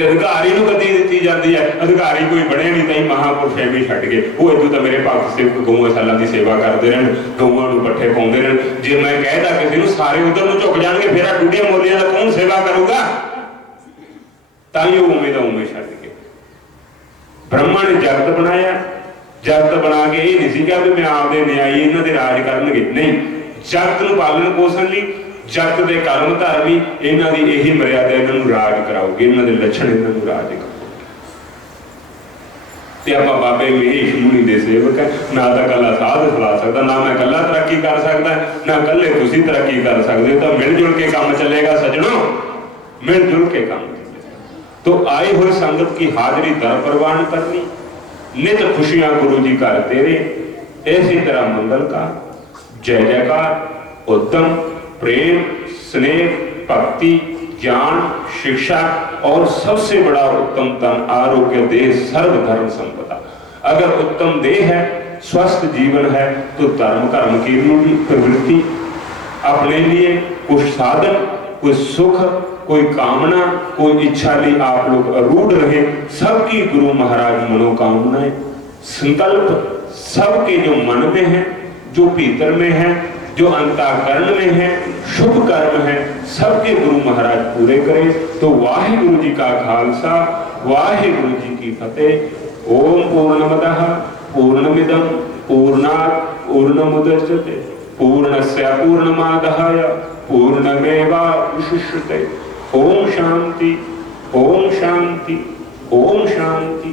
अधिकारी गद्दी दी जाती है अधिकारी कोई बने नहीं ताई महापुरुष एवं छड्ड गए वो इदू तो मेरे भगत सिख गऊं सालों की सेवा करते रहन गऊं पट्ठे पाते रहन जे मैं कहता किसी को सारे उधर को झुक जाएंगे फिर टूटिया मोलियां का कौन सेवा करूगा ताई उम्मीद उम्मीद छड्ड के ब्रह्मा ने जगत बनाया जगत बना के ये नहीं कहा भी मैं आपदे न्यायी इन्हां दे राज करनगे नहीं जगत नूं पालन पोषण लई जगत के कर्म धर्मी इन्हां दी यही मर्यादा इन्हां नूं राज कराओगे इन्हां दे लक्षण इन्हां नूं राज ते आपां बाबे महेश मुनि दे सेवक है ना तो कला साध खिला सकता ना मैं कला तरक्की कर सकता ना कले तुसीं तरक्की कर सकते तो मिलजुल के काम चलेगा सजनों मिलजुल के काम तो आई हुई संगत की हाजिरी दर प्रवान करनी नित खुशियां गुरु जी कर तेरे इसी तरह मंगल का जय जयकार उद्यम प्रेम स्नेह भक्ति ज्ञान शिक्षा और सबसे बड़ा उत्तम धन आरोग्य देह सर्व धर्म संपदा अगर उत्तम देह है स्वस्थ जीवन है तो धर्म कर्म की प्रवृत्ति अपने लिए कुछ साधन कोई सुख कोई कामना कोई इच्छा नहीं आप लोग अरूढ़ रहे सबकी गुरु महाराज मनोकामनाएं संकल्प सबके जो मन में है जो भीतर में है जो अंतःकरण में है शुभ कर्म है सबके गुरु महाराज पूरे करें तो वाहिगुरु जी का खालसा वाहिगुरु जी की फतेह। ओम पूर्णमदः पूर्णमिदं पूर्णात् पूर्णमुदच्यते पूर्णस्य पूर्णमादाय पूर्णमेवावशिष्यते। ओम शांति ओम शांति ओम शांति।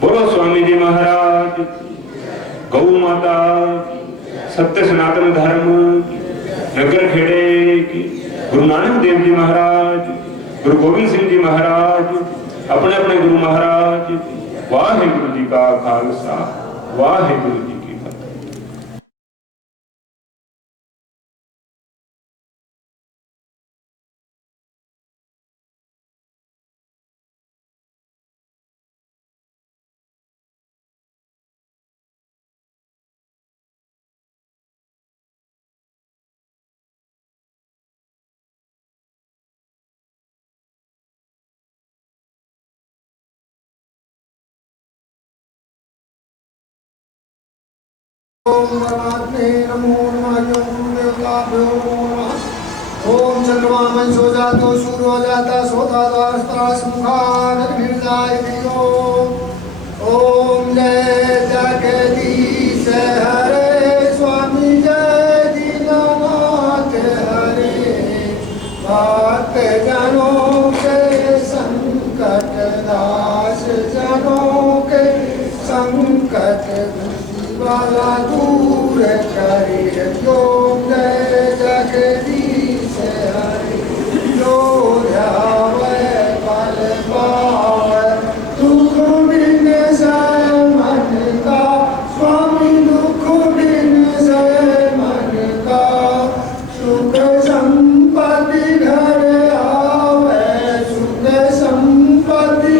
बोलो स्वामी जी महाराज गौ माता सत्य सनातन धर्म नगर खेड़े की गुरु नानक देव जी महाराज गुरु गोविंद सिंह जी महाराज अपने अपने गुरु महाराज वाहिगुरु जी का खालसा वाहिगुरु जी की फतेह। ओम परमात्मे नमो नमः। ओम देवताभ्यो नमः। ओम चंद्रमा में सो जातो सूर्य हो जाता सोता द्वारस्त्रा सुखा निर्भिर्जाय दियो। ओम जय जगदीश हरे स्वामी जय दीनानाथ हरे भक्त जनों के संकट दास जनों के संकट वाला दूर करे। ओम जय जगदीश हरे जो ध्यावे फल पावे दुख बिन जय मन का स्वामी दुख बिन जय मन का सुख संपत्ति घर आवे सुख संपत्ति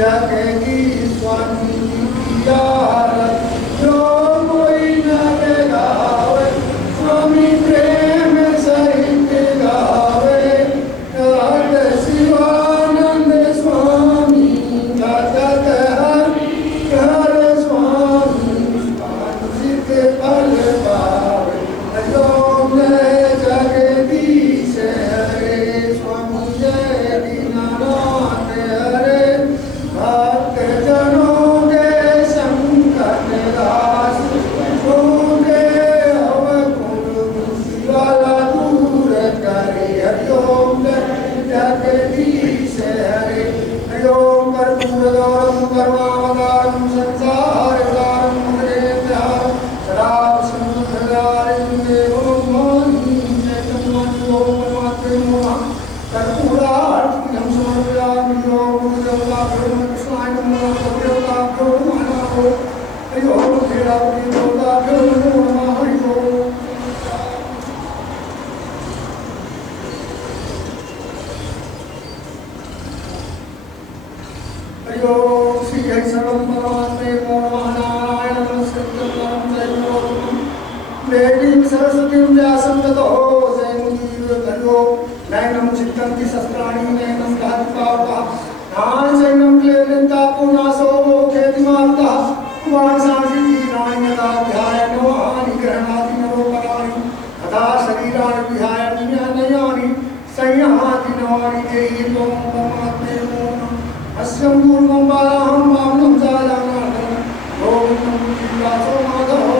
जगदीश स्वामी की आरती जो कोई न गावे स्वामी प्रेम सहित गावे राज शिवानंद स्वामी भगत हर स्वामी मानसिक फल पावे ओम जगदीश हरे स्वामी जय दीनानाथ हरे भक्त जनों के संकट नाश होंगे अवगुण शिवाला दूर करे हरि ओम जगदीश हरे हरि ओम कर्पूरगौरम करुणावतारम संसारसारम मुनिर्ध्यारम सदा समुद्रधारिं देवं मोहिनीं चैतन्यं ओम परमात्मे नमः कर्पूरार्तिं समर्पयामि ओम देवताभ्यो कृष्णाय नमः देवताभ्यो नमः हरि ओम देवताभ्यो नमः हरि ओम हरि ओम श्री हरि सर्वं परमात्मे नमः नारायण नमस्कृत्यं नरं चैव देवीं सरस्वतीं व्यासं ततो जयमुदीरये हरि ओम नैनं चित्तन्ति शस्त्राणि नैनं दहति पावकः नाशैनं क्लेदन्ता पुनासो खेतिमार्तः वासांसि तीराणि यदा ध्याय नवानि गृह्णाति नरोपराणि तथा शरीराणि विहाय नयानि संयाति नवानि देहि त्वं परमात्मे नमः अस्यं पूर्वं बालाहं मामनं जायामि गोविन्दं श्रीवासो माधवो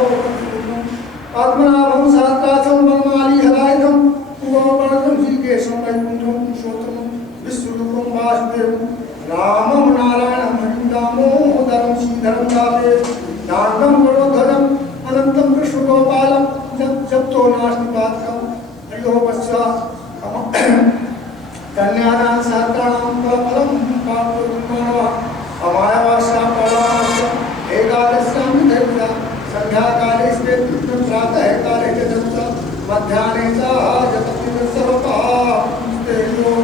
पद्मनाभं सहस्राक्षं वनमाली हलायुधं गोवर्धनं श्रीकेशं वैकुण्ठं पुरुषोत्तमं विष्णुरूपं वासुदेवं रामं नारायणं हरिं दामोदरं श्रीधरं दाते नागं गरुडध्वजम् अनन्तं कृष्णगोपालं जप्तो नास्ति पातकं हरि ओम कन्यादान सहस्राणां फलफलं पापपुण्यमानवः अमायावास्यां परामास्याम् एकादश्यां विधेयता संध्याकाले स्थितं प्रातः काले च जपता मध्याह्ने च जपति सर्वपापो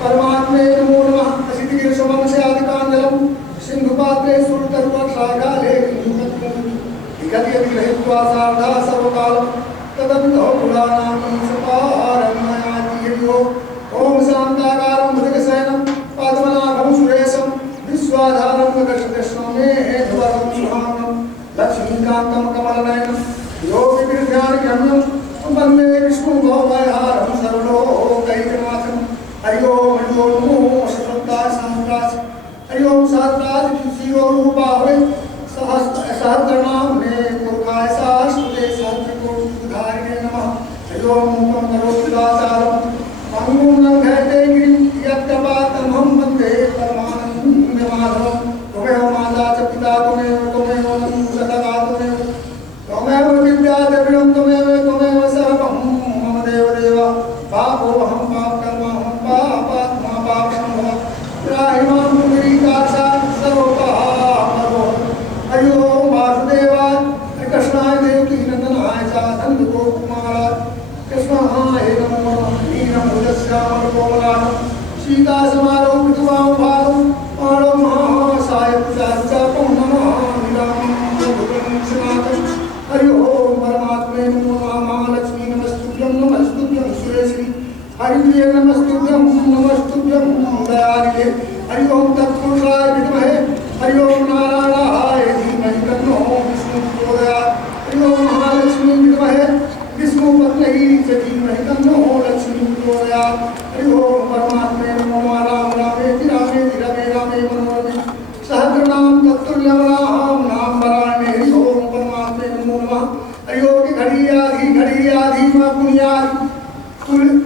परमात्मे नमो नमः असितिगिरिशमनसे आदिकाञ्जलं सिन्धुपात्रे सुरतरुवक्षाकाले विगति गृहीत्वा सार्धा सर्वकालं तदन्तो पुराणानि सपारं मयाति हरि ओम शांताकारं भुजगशयनं पद्मनाभं सुरेशं विश्वाधारं गगनकृष्णं मेघवर्णं सुहावनं लक्ष्मीकान्तं कमलनयनं योगिभिर्ध्यानगम्यं वन्दे विष्णुभवभयहारं सर्वलोकैकनाथं हरि ओम नमो सहस्राय सहस्राय हरि ओम सहस्राय शिवो रूपावे सहस्रनाम मे पुरखाय सहस्रते सहस्रकोटिधारिणे नमः हरि ओम मुखं करोतिदाचारं मंगुं लंघयते गिरिं यत्कृपातमहं वन्दे परमानन्दमाधवं त्वमेव माता च पिता त्वमेव सदा त्वमेव विद्या द्रविणं त्वमेव सर्वं मम देवदेव पापोऽहं पापकर्माहं पापात्मा पापसम्भवः त्राहि मां पुण्डरीकाक्षात् सर्वपापहरो हरि ओम वासुदेवाय कृष्णाय देवकीनन्दनाय च नन्दगोपकुमाराय कृष्णाय नमो नमः नीलमुदश्यामलकोमलानं सीतासमारोपितवां भागं पाणौ महासायकुचारुचापं नमामि रामं सनातनं हरि ओम परमात्मे नमो नमः महालक्ष्मी नमस्तुभ्यं सुरेश्वरी हरिप्रिय नमस्तुभ्यं दयानिधे हरि ओम तत्पुरुषाय विद्महे हरि ओम नारायणाय धीमहि तन्नो विष्णुः प्रचोदयात् हरि ओम महालक्ष्मी विद्महे विष्णुपत्न्यै च धीमहि तन्नो लक्ष्मीः प्रचोदयात् हरि ओम परमात्मे नमो नमः राम रामेति रमे रामे मनोरमे सहस्रनाम तत्तुल्यं नाम वराणे हरि ओम परमात्मे नमो नमः हरि ओम घड़ी आधी मां पुण्यादि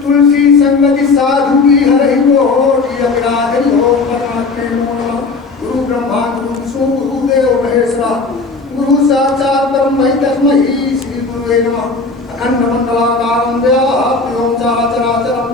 तुलसी संगति साधु की हरि कोटि अविराज हरि ओम परमात्मे नमो नमः गुरु ब्रह्मा गुरु विष्णु गुरुदेव महेश्वरा गुरु साक्षात् ब्रह्म तस्मै श्री गुरुवे नमः अखंड मंडलाकारं व्याप्तं चराचरं